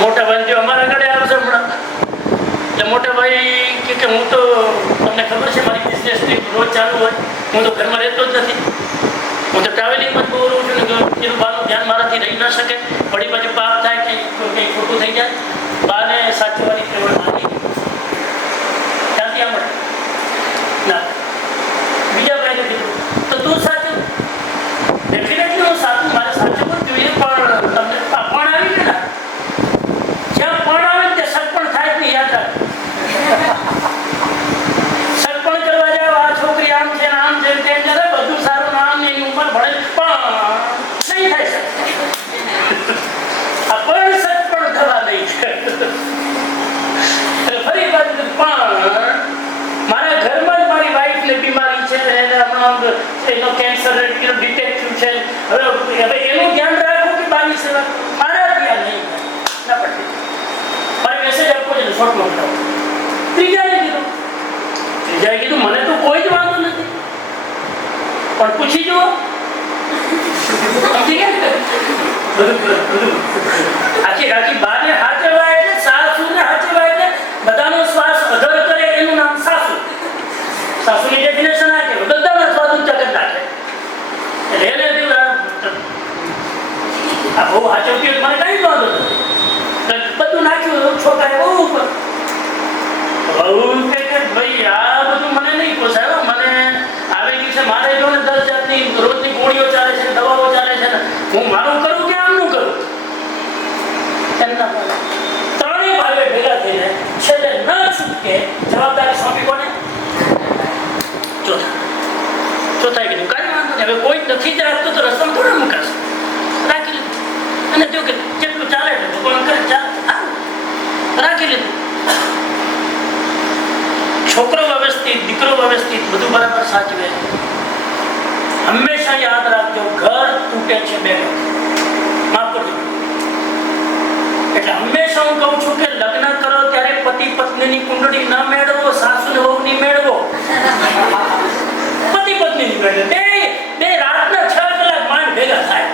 મોટા ભાઈ જો અમારા ઘરે આવશે હમણાં, એટલે મોટા ભાઈ કે હું તો તમને ખબર છે મારી બિઝનેસની રોજ ચાલુ હોય, હું તો ઘરમાં રહેતો જ નથી, હું તો ટ્રાવેલિંગમાં જ બહુ રહું છું ને, એનું બાનું ધ્યાન મારાથી રહી ન શકે, વળી બાજુ પાપ થાય કે કંઈ ખોટું થઈ જાય, બાને સાચવવાની પ્રેવડ માંગી ત્યાંથી આ મળે ના. બીજા ભાઈને કીધું તો તું સાચું, ડેફિનેટલી હું સાચું, મારે સાચું જ જોઈએ, પણ તમને પણ આવી ને ના, જ્યાં પણ આવે ત્યાં સટપણ થાય જ નહીં, યાદ રાખ. સટપણ કરવા જાવ, આ છોકરી આમ છે ને આમ છે તેમ છે, બધું સારું નામ ને એની ઉંમર ભણે પણ નહીં થાય શકે. આ પણ સટપણ થવા નહીં. ફરી બાજુ પણ મારા ઘરમાં જ મારી વાઈફને બીમારી છે, એને હમણાં એનો કેન્સર ડિટેક્ટ થયું છે, હવે એનું ધ્યાન રાખવું કે બાની સેવા મારા ત્યાં નહીં ના પડતી. મારે મેસેજ આપવો છે ને શોર્ટ મોકલાવો. ત્રીજાએ કીધું મને તો કોઈ જ વાંધો નથી, પણ પૂછી જુઓ. આખી બાને હાચવવા એટલે, સાસુને હાચવવા એટલે બધાનો શ્વાસ અધર કરે એનું નામ સાસુ. સાસુની ડેફિનેશન આ છે, બધાના શ્વાસ ઊંચા કરી નાખે. એટલે એને આ બહુ હાચવતી હોય મને કઈ વાંધો નથી, બધું નાખ્યું છોકરાએ બહુ ઉપર. બહુ કે ભાઈ આ બધું મને નહીં પોસાય, મને આવી ગયું છે, મારે જો ને 10 જાતની રોજની ગોળીઓ ચાલે છે, દવાઓ ચાલે છે ને, હું મારું કરું કે આમનું કરું? એમના 3 ભાઈઓ ભેગા થઈને છેલ્લે ન છૂટકે જવાબદારી સોંપી કોને? ચોથાએ કીધું કાંઈ વાંધો નહીં, હવે કોઈ નથી જ રાખતું તો રસ્તામાં થોડા મુકાશે, રાખી લીધું. અને જો કે જેટલું ચાલે એટલું ભગવાન કરે રાખી લીધું. છોકરો વ્યવસ્થિત, દીકરો વ્યવસ્થિત, બધું બરાબર સાચવે. હંમેશા યાદ રાખજો, ઘર તૂટે છે 2 વખત. માફ કરજો. એટલે હંમેશા હું કહું છું કે લગ્ન કરો ત્યારે પતિ પત્નીની કુંડળી ન મેળવો, સાસુ ને વહુની મેળવો. પતિ પત્નીની મેળવો, બે રાતના 6 કલાક માંડ ભેગા થાય,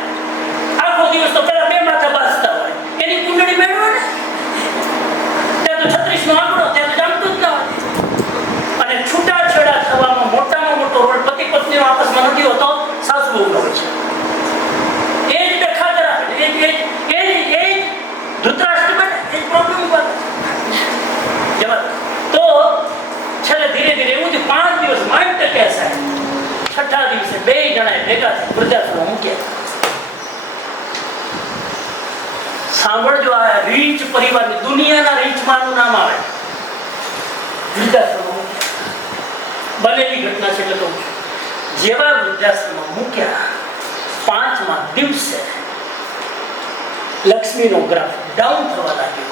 આખો દિવસ તો પેલા 2 માથા બાજતા હોય, એની કુંડળી મેળવો ને. ત્યાં તો 36 નો આંકડો, ત્યાં તો જામતું જ ન હોય. અને છૂટાછેડા થવામાં મોટામાં મોટો રોલ પતિ પત્નીનો આપસમાં નથી કે સાહેબ? છઠ્ઠા દિવસે 2 જણાએ ભેગા થઈ વૃદ્ધાશ્રમમાં મૂક્યા. સાંભળજો, આ રીચ પરિવારની દુનિયાના રીચમાંનું નામ આવે. વૃદ્ધાશ્રમમાં મૂક્યા. બનેલી ઘટના છે એટલે કહું છું. જેવા વૃદ્ધાશ્રમમાં મૂક્યા 5મા દિવસે લક્ષ્મીનો ગ્રાફ ડાઉન થવા લાગ્યો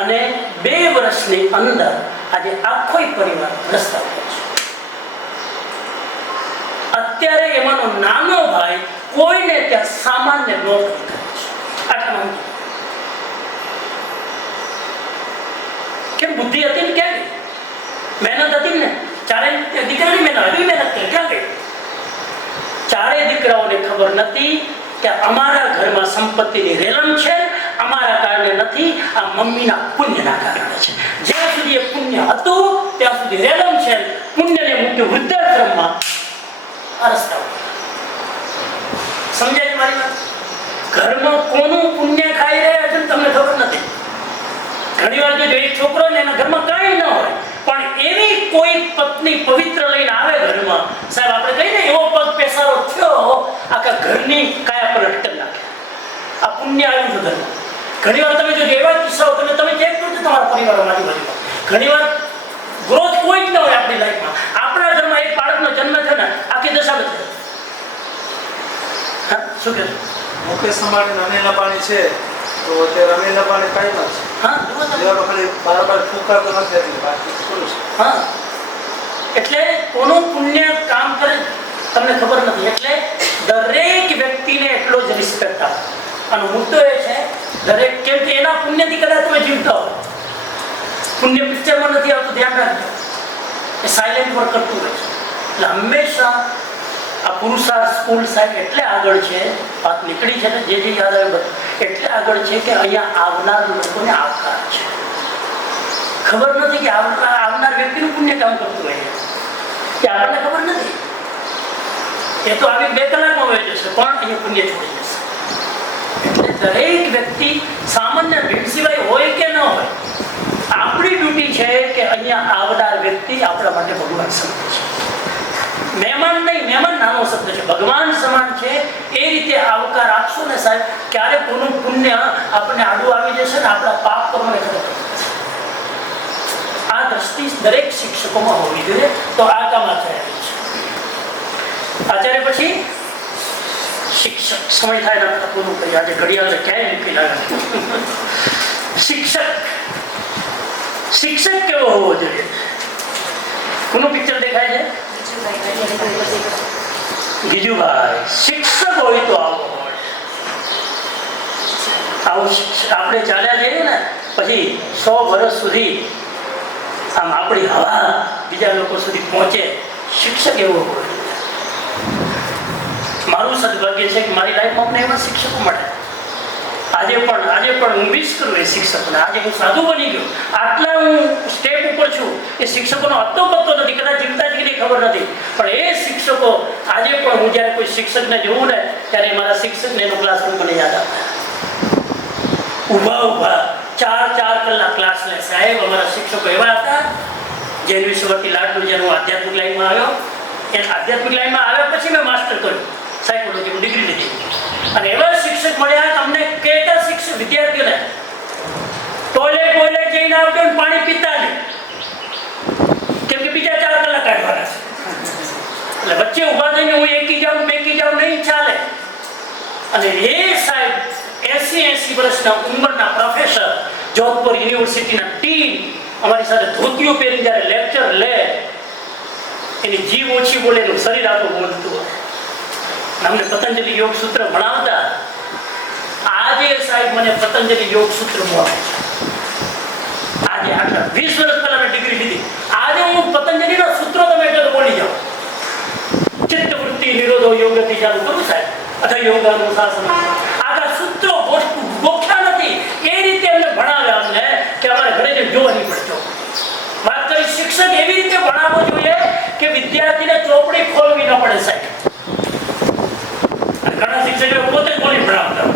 અને 2 વર્ષની અંદર આજે આખો પરિવાર રસ્તા ઉપર છે. અત્યારે એમાંનો નાનો ભાઈ કોઈને ત્યાં સામાન્ય નોકરી કરે છે. આટલા કેમ? બુદ્ધિ હતી ને ક્યાં ગઈ? મહેનત હતી ને? ચારે દીકરાની મહેનત હતી, મહેનત કરી ક્યાં ગઈ? ચારે દીકરાઓને ખબર નથી કે અમારા ઘરમાં સંપત્તિની રેલમ છે, અમારા કારણે નથી, આ મમ્મીના પુણ્યના કારણે છે. જ્યાં સુધી એ પુણ્ય હતું ત્યાં સુધી રેલમ છે. પુણ્યને મૂક્યું વૃદ્ધાશ્રમમાં, આ રસ્તા ઉપર. સમજાય મારી વાત? ઘરમાં કોનું પુણ્ય ખાઈ રહ્યા છે તમને ખબર નથી. ઘણી વાર જો એક છોકરો ને એના ઘરમાં કાંઈ ન હોય પણ એવી કોઈ પત્ની પવિત્ર લઈને આવે ઘરમાં, સાહેબ આપણે કહીએ ને એવો પગ પેસારો થયો, આખા ઘરની કાયા પલટ કરી નાખે. આ પુણ્ય આવ્યું છે ઘરમાં. ઘણી વાર તમે જો એવા કિસ્સાઓ તમે ચેક કરજો તમારા પરિવારમાં, આજુબાજુમાં. ઘણી વાર ગ્રોથ કોઈ જ ન હોય આપણી લાઈફમાં. આપણા ઘરમાં એક બાળકનો જન્મ છે ને આખી દશા બદલે. હા, શું કહેશો? મુકેશ અંબાણી રમેલા પાણી છે તો તે રમેલા પાણી કાંઈ નથી. હા, ખાલી બાર ફૂંકાતો નથી એટલે બાકી થોડું છે. હા, એટલે કોનું પુણ્ય કામ કરે તમને ખબર નથી. એટલે દરેક વ્યક્તિને એટલો જ રિસ્પેક્ટ આપો. આનો મુદ્દો એ છે દરેક, કેમ કે એના પુણ્યથી કદાચ તમે જીવતા હો. પુણ્ય પિક્ચરમાં નથી આવતું, ધ્યાન રાખજો. એ સાયલેન્ટ વર્ક કરતું હોય છે. એટલે હંમેશા આ પુરુષાર્થ સ્કૂલ સાહેબ એટલે આગળ છે, વાત નીકળી છે ને જે યાદ આવે એટલે આગળ છે કે અહીંયા આવનાર લોકોને આવકાર છે. ખબર નથી કે આવનાર વ્યક્તિનું પુણ્ય કામ કરતું હોય કે આપણને ખબર નથી. એ તો આવી 2 કલાકમાં વહી જશે પણ અહીંયા પુણ્ય છોડી જશે. એટલે દરેક વ્યક્તિ સામાન્ય ભીડ સિવાય હોય કે ન હોય, આપણી ડ્યુટી છે કે અહીંયા આવનાર વ્યક્તિ આપણા માટે ભગવાન સમજે છે. મહેમાન નહીં, મહેમાન નાનો શબ્દ છે, ભગવાન સમાન છે. એ રીતે આવકાર આપશો ને સાહેબ, ક્યારે કોનું પુણ્ય આપણને આડું આવી જશે ને આપણા પાપ કર્મને ખબર પડશે. આ દ્રષ્ટિ દરેક શિક્ષકોમાં હોવી જોઈએ. તો આ કામ આચાર્ય છે. આચાર્ય પછી શિક્ષક. સમય થાય ને પૂરું કરી. આજે ઘડિયાળને ક્યાંય મૂકી લાગે. શિક્ષક કેવો હોવો જોઈએ? કોનું પિક્ચર દેખાય છે? ગીજુભાઈ. શિક્ષક હોય તો આવો હોય. આવું આપણે ચાલ્યા જઈએ ને પછી 100 વર્ષ સુધી આમ આપણી હવા બીજા લોકો સુધી પહોંચે. શિક્ષક એવો હોય. મારું સદભાગ્ય છે કે મારી લાઈફમાં અમને એવા શિક્ષકો મળે. આજે પણ હું મિસ કરું એ શિક્ષકોને. આજે હું સાધુ બની ગયો, આટલા હું સ્ટેપ ઉપર છું. એ શિક્ષકોનો હતો પત્તો નથી, કદાચ જીવતા જ કે નહીં ખબર નથી, પણ એ શિક્ષકો આજે પણ હું જ્યારે કોઈ શિક્ષકને જોઉં ને ત્યારે મારા શિક્ષકને એનો ક્લાસરૂમ મને યાદ આવે. ઊભા 4 કલાક ક્લાસ લે સાહેબ. અમારા શિક્ષકો એવા હતા. જૈન વિશ્વથી લાડુ જ્યારે હું આધ્યાત્મિક લાઈનમાં આવ્યો, એ આધ્યાત્મિક લાઈનમાં આવ્યા પછી મેં માસ્ટર કર્યું, સાયકોલોજીમાં ડિગ્રી લીધી. અને એવા શિક્ષક મળ્યા અમને કેટલા શિક્ષક વિદ્યાર્થીઓને ટોયલેટ જઈને આવતો ને પાણી પીતા નહીં, કેમ કે બીજા 4 કલાક કાઢવાના છે. એટલે વચ્ચે ઊભા થઈને હું એકી જાઉં નહીં ચાલે. અને એ સાહેબ 80 વર્ષના ઉંમરના પ્રોફેસર, જોધપુર યુનિવર્સિટીના ટીમ અમારી સાથે ધોતીઓ પહેરી જ્યારે લેક્ચર લે, એની જીભ ઓછી બોલે, એનું શરીર આખું બોલતું હોય. અમને પતંજલિ યોગ સૂત્ર ભણાવતા. આજે સાહેબ મને પતંજલિ યોગ સૂત્ર મળે. આજે આટલા 20 વર્ષ પહેલા મેં ડિગ્રી લીધી. આજે હું પતંજલિના સૂત્રો તમે એટલે બોલી જાઉં. ચિત્તવૃત્તિ નિરોધો યોગથી ચાલુ કરું સાહેબ, અથવા યોગાનું શાસન. આખા સૂત્રો ગોખ્યા નથી. એ રીતે અમને ભણાવ્યા અમને કે અમારે ઘરે જેમ જોવા નહીં પડતો. વાત કરી શિક્ષક એવી રીતે ભણાવવો જોઈએ કે વિદ્યાર્થીને ચોપડી ખોલવી ન પડે સાહેબ. ઘણા શિક્ષકો પોતે બોલી ભણાવતા.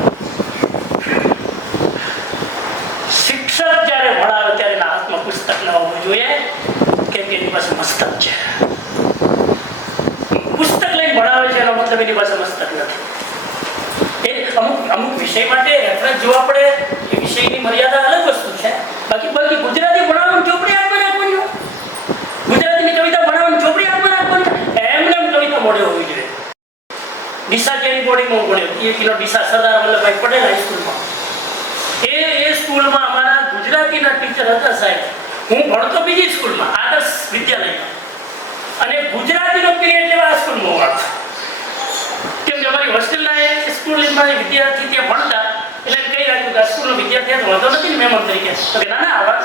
શિક્ષક જ્યારે ભણાવે ત્યારે એના હાથમાં પુસ્તક ન હોવું જોઈએ, કેમ કે એની પાસે મસ્તક છે. તમે એની ભાષા મસ્તક નથી. એ અમુક વિષય માટે રેફરન્સ જોવા પડે, એ વિષયની મર્યાદા અલગ વસ્તુ છે. બાકી ગુજરાતી ભણાવવાનું ચોપડી હાથમાં રાખવાની, ગુજરાતીની કવિતા ભણાવવાની ચોપડી હાથમાં રાખવાની, એમને કવિતા મોડે હોવી જોઈએ. ડીસા જૈન બોર્ડિંગમાં હું ભણ્યો, એ કિલો ડીસા સરદાર વલ્લભભાઈ પટેલ હાઈસ્કૂલમાં. એ સ્કૂલમાં અમારા ગુજરાતીના ટીચર હતા સાહેબ. હું ભણતો બીજી સ્કૂલમાં, આદર્શ વિદ્યાલયમાં, અને ગુજરાતીનો પીરિયડ લેવા આ સ્કૂલમાં વાળતા. કેમ કે અમારી હોસ્ટેલના સ્કૂલમાં વિદ્યાર્થી ત્યાં ભણતા, એટલે કહી રાખ્યું કે આ સ્કૂલનો વિદ્યાર્થી તો વાંધો નથી ને મહેમાન તરીકે. તો કે ના આવા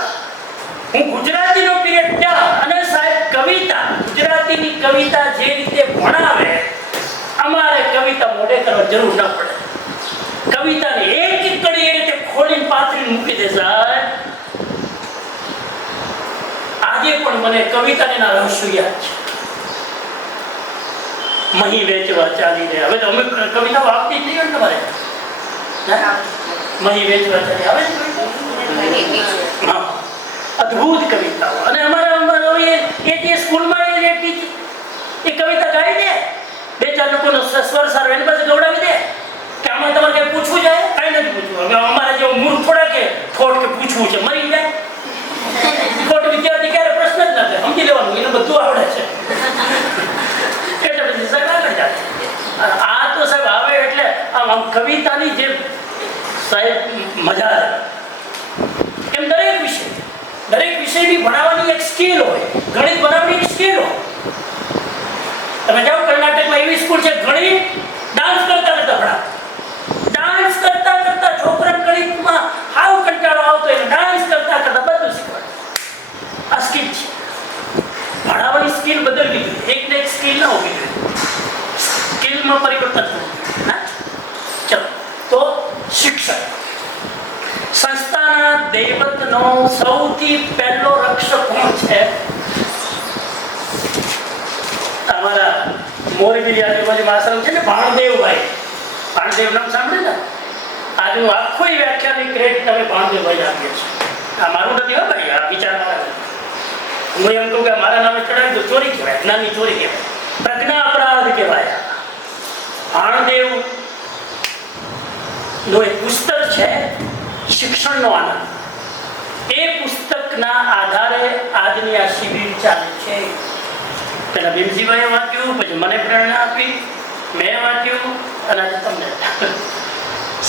હું ગુજરાતીનો પીરિયડ ત્યાં, અને સાહેબ કવિતા, ગુજરાતીની કવિતા જે રીતે ભણાવે, અમારે કવિતા મોઢે કરવા જરૂર ન પડે. કવિતાની એક એક કડી એ રીતે ખોલીને પાથરીને મૂકી દે સાહેબ. આજે પણ મને કવિતાના રહસ્યો યાદ છે. મહી વેચવા ચાલી રહ્યા, હવે તો અમે કવિતાઓ આપતી જ નહીં હોય તમારે. મહી વેચવા ચાલી આવે છે, હા, અદ્ભુત કવિતાઓ. અને અમારા એ જે સ્કૂલમાં એ કવિતા ગાઈ દે, બે ચાર લોકોનો સ્વર સારો એની પાસે ગવડાવી દે કે આમાં તમારે કઈ પૂછવું જાય, કઈ નથી પૂછવું. હવે અમારા જેવો મૂળ થોડા કે થોડ કે પૂછવું છે, મરી જાય. ખોટ વિદ્યાર્થી ક્યારે પ્રશ્ન જ ના કરે, સમજી લેવાનું, એને બધું આવડે છે. એટલે પછી સાહેબ આગળ જાય. આ તો સાહેબ આવે એટલે આમ કવિતાની જે સાહેબ મજા છે. એમ દરેક વિષયની ભણાવવાની એક સ્કિલ હોય, ગણિત ભણાવવાની એક સ્કિલ હોય. તમે જાઓ કર્ણાટકમાં એવી સ્કૂલ છે, ગણિત ડાન્સ કરતા ભણાવે. ડાન્સ કરતા છોકરા ગણિતમાં હાવ કંટાળો આવતો એટલે ડાન્સ કરતા બધું શીખવાડે. આ સ્કિલ છે. ભણાવવાની સ્કિલ બદલવી જોઈએ, એક ને એક સ્કિલ ના હોવી જોઈએ. સ્કિલમાં પરિવર્તન થવું ના. ચલો, તો શિક્ષક સંસ્થાના દૈવતનો સૌથી પહેલો રક્ષક કોણ છે? અમારા મોરબી આજુબાજુમાં આશ્રમ છે ને, ભાણદેવભાઈ. ભાણદેવ નામ સાંભળે ને? આજે હું આખો વ્યાખ્યાની ક્રેડિટ તમે ભાણદેવભાઈ આપીએ છીએ. આ મારું નથી હો ભાઈ, આ વિચાર મારા. હું એમ કહું કે મારા નામે ચડાવી તો ચોરી કહેવાય, જ્ઞાનની ચોરી કહેવાય, પ્રજ્ઞા અપરાધ કહેવાય. ભાણદેવ નું એક પુસ્તક છે, શિક્ષણનો આનંદ. એ પુસ્તકના આધારે આજની આ શિબિર ચાલે છે. પેલા ભીમજીભાઈએ વાંચ્યું, પછી મને પ્રેરણા આપી, મેં વાંચ્યું, અને આજે તમને.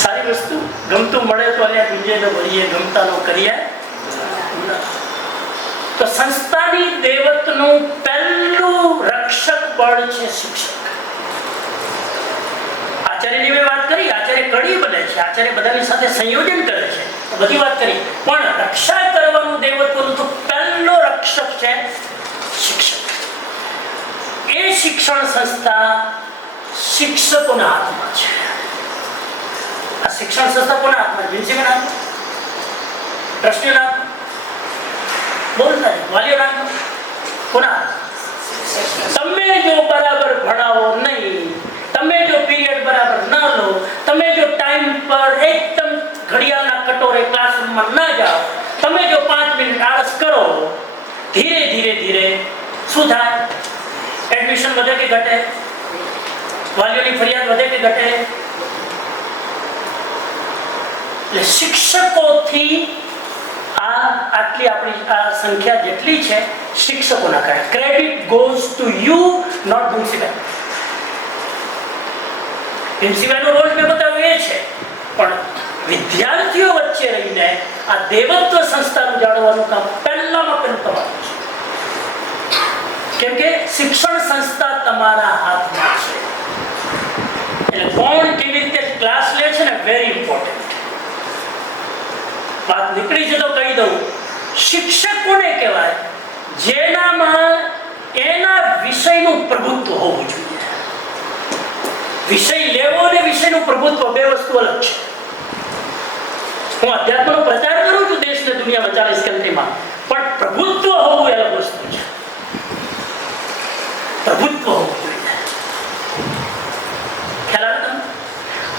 સારી વસ્તુ ગમતું મળે તો અહીંયા બીજેને ભરીએ, ગમતાનો કરીએ. તો સંસ્થાની દૈવતનું પહેલું રક્ષક બળ છે શિક્ષક. આચાર્યની મેં વાત કરી, આચાર્ય કડી બને છે, આચાર્ય બધાની સાથે સંયોજન કરે છે, બધી વાત કરી. પણ રક્ષા કરવાનું દૈવત્વનું તો પહેલો રક્ષક છે શિક્ષક. એ શિક્ષણ સંસ્થા શિક્ષકોના હાથમાં છે. આ શિક્ષણ સંસ્થા કોના હાથમાં? પ્રિન્સિપલ હાથમાં, ટ્રસ્ટીના હાથમાં, બોલતા વાલીઓના હાથમાં, કોના હાથમાં? તમે જો બરાબર ભણાવો નહીં, તમે જો પીરિયડ બરાબર ન લો, તમે જો ટાઈમ પર એકદમ ઘડિયાળના કટોરે ક્લાસરૂમમાં ન જાઓ, તમે જો 5 મિનિટ આળસ કરો, ધીરે ધીરે શું થાય? એડમિશન વધે કે ઘટે? વાલીઓની ફરિયાદ વધે કે ઘટે? એટલે શિક્ષકોથી આટલી આપણી આ સંખ્યા જેટલી છે, શિક્ષકોના કારણે. Credit goes to you, not principal. પ્રિન્સિપલનો રોલ મેં બતાવ્યો એ છે, પણ વિદ્યાર્થીઓ વચ્ચે રહીને આ દેવત્વ સંસ્થાનું જાળવવાનું કામ પહેલામાં પહેલું તમારું છે. કેમ કે શિક્ષણ સંસ્થા તમારા હાથમાં છે. એટલે કોણ કેવી રીતે ક્લાસ લે છે ને, વેરી ઇમ્પોર્ટન્ટ. વાત નીકળી છે તો કહી દઉં, શિક્ષક કોને કહેવાય? જેનામાં એના વિષયનું પ્રભુત્વ હોવું જોઈએ. વિષય લેવો અને વિષયનું પ્રભુત્વ બે વસ્તુ અલગ છે. હું અધ્યાત્મનો પ્રચાર કરું છું દેશ ને દુનિયામાં 40 કન્ટ્રીમાં, પણ પ્રભુત્વ હોવું એ અલગ વસ્તુ છે. પ્રભુત્વ હોવું જોઈએ. ખ્યાલ આવે તમને?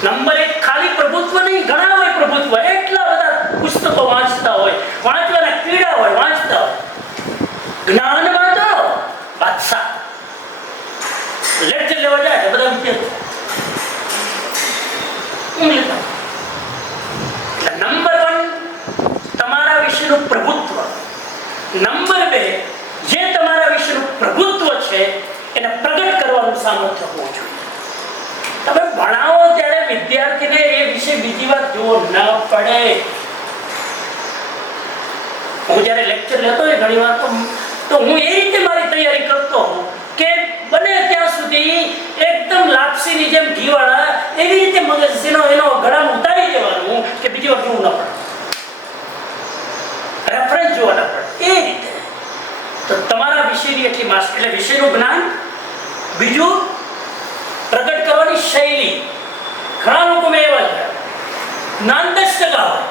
નંબર 1 ખાલી પ્રભુત્વ નહીં, ઘણા હોય પ્રભુત્વ. એટલા બધા પુસ્તકો વાંચતા હોય, વાંચવાના કીડા હોય, વાંચતા હોય. જ્ઞાનમાં તો બાદશાહ. લેક્ચર લેવા જાય બધા વિદ્યાર્થીઓ સામર્થ્ય હોવું જોઈએ. તમે ભણાવો ત્યારે વિદ્યાર્થીને એ વિશે બીજી વાત જોવો ન પડે. હું જ્યારે લેક્ચર લેતો હોય ઘણી વાર તો હું એ રીતે મારી તૈયારી કરતો હોઉં કે બને ત્યાં સુધી એકદમ લાપસીની જેમ ઘીવાળા એવી રીતે મગજનો એનો ગળામાં ઉતારી દેવાનું કે બીજી વાર જોવું ન પડે, રેફરન્સ જોવા ન પડે. એ રીતે તો તમારા વિષયની એટલી માસ્ટર એટલે વિષયનું જ્ઞાન, બીજું પ્રગટ કરવાની શૈલી. ઘણા લોકો મેં એવા છે જ્ઞાન 10% હોય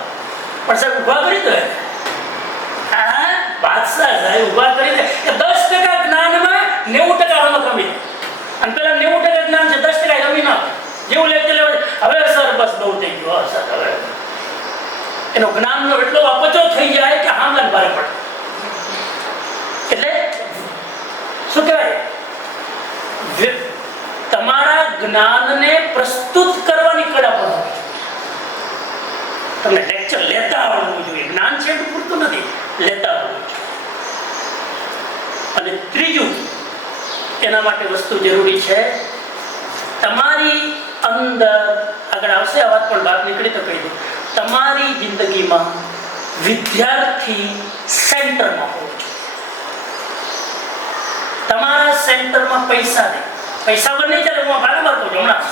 પણ સાહેબ ઉભા કરી દે, બાદશાહ સાહેબ ઉભા કરી દે કે 10% જ્ઞાનમાં 90% રમત રમી દે અને પેલા 90% જ્ઞાન છે 10% રમી ના જેવું લેક્ચર લેવા હવે સર બસ બહુ થઈ ગયું સર હવે એનો જ્ઞાનનો એટલો અપચો થઈ જાય કે હામલાને ભારે પડે. એટલે શું કહેવાય, તમારા જ્ઞાનને પ્રસ્તુત કરવાની કળા પણ હોય. તમને લેક્ચર લેતા આવડવું જોઈએ. જ્ઞાન છે એટલું પૂરતું નથી, લેતા આવડવું જોઈએ. અને ત્રીજું એના માટે વસ્તુ જરૂરી છે, તમારી અંદર આગળ આવશે આ વાત પણ બહાર નીકળી તો કહી દઉં, તમારી જિંદગીમાં વિદ્યાર્થી સેન્ટરમાં હોવો જોઈએ. તમારા સેન્ટરમાં પૈસા નહીં, પૈસા વગર નહીં ચાલે. હું વારંવાર કહું છું હમણાં,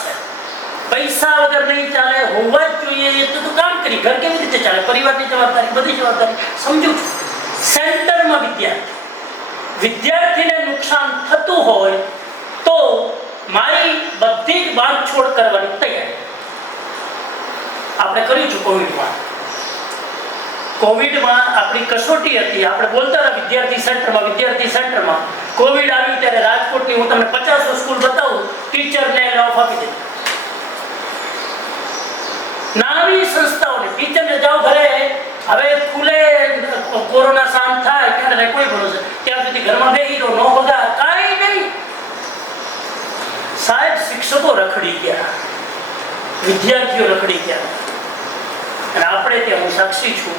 પૈસા વગર નહીં ચાલે, હોવા જ જોઈએ. તો કામ કરી ઘર કેવી રીતે ચાલે, પરિવારની જવાબદારી, બધી જવાબદારી સમજુ છું. સેન્ટરમાં વિદ્યાર્થીને નુકસાન થતું હોય તો મારી બધી જ બાંધછોડ કરવાની તૈયારી આપણે કર્યું છે. કોવિડમાં આપણી કસોટી હતી, આપણે બોલતા હતા વિદ્યાર્થી સેન્ટરમાં. કોવિડ આવ્યું ત્યારે રાજકોટની હું તમને 50 સ્કૂલ બતાવું, ટીચરને ઓફ આપી દીધી. નાની સંસ્થાઓને ટીચરને જાઓ ઘરે, હવે ખુલે કોરોના શાંત થાય ત્યારે કોઈ ભરોસે ત્યાં સુધી ઘરમાં બેસી દો, નો પગાર, કાંઈ નહીં. સાહેબ શિક્ષકો રખડી ગયા, વિદ્યાર્થીઓ રખડી ગયા અને આપણે ત્યાં હું સાક્ષી છું,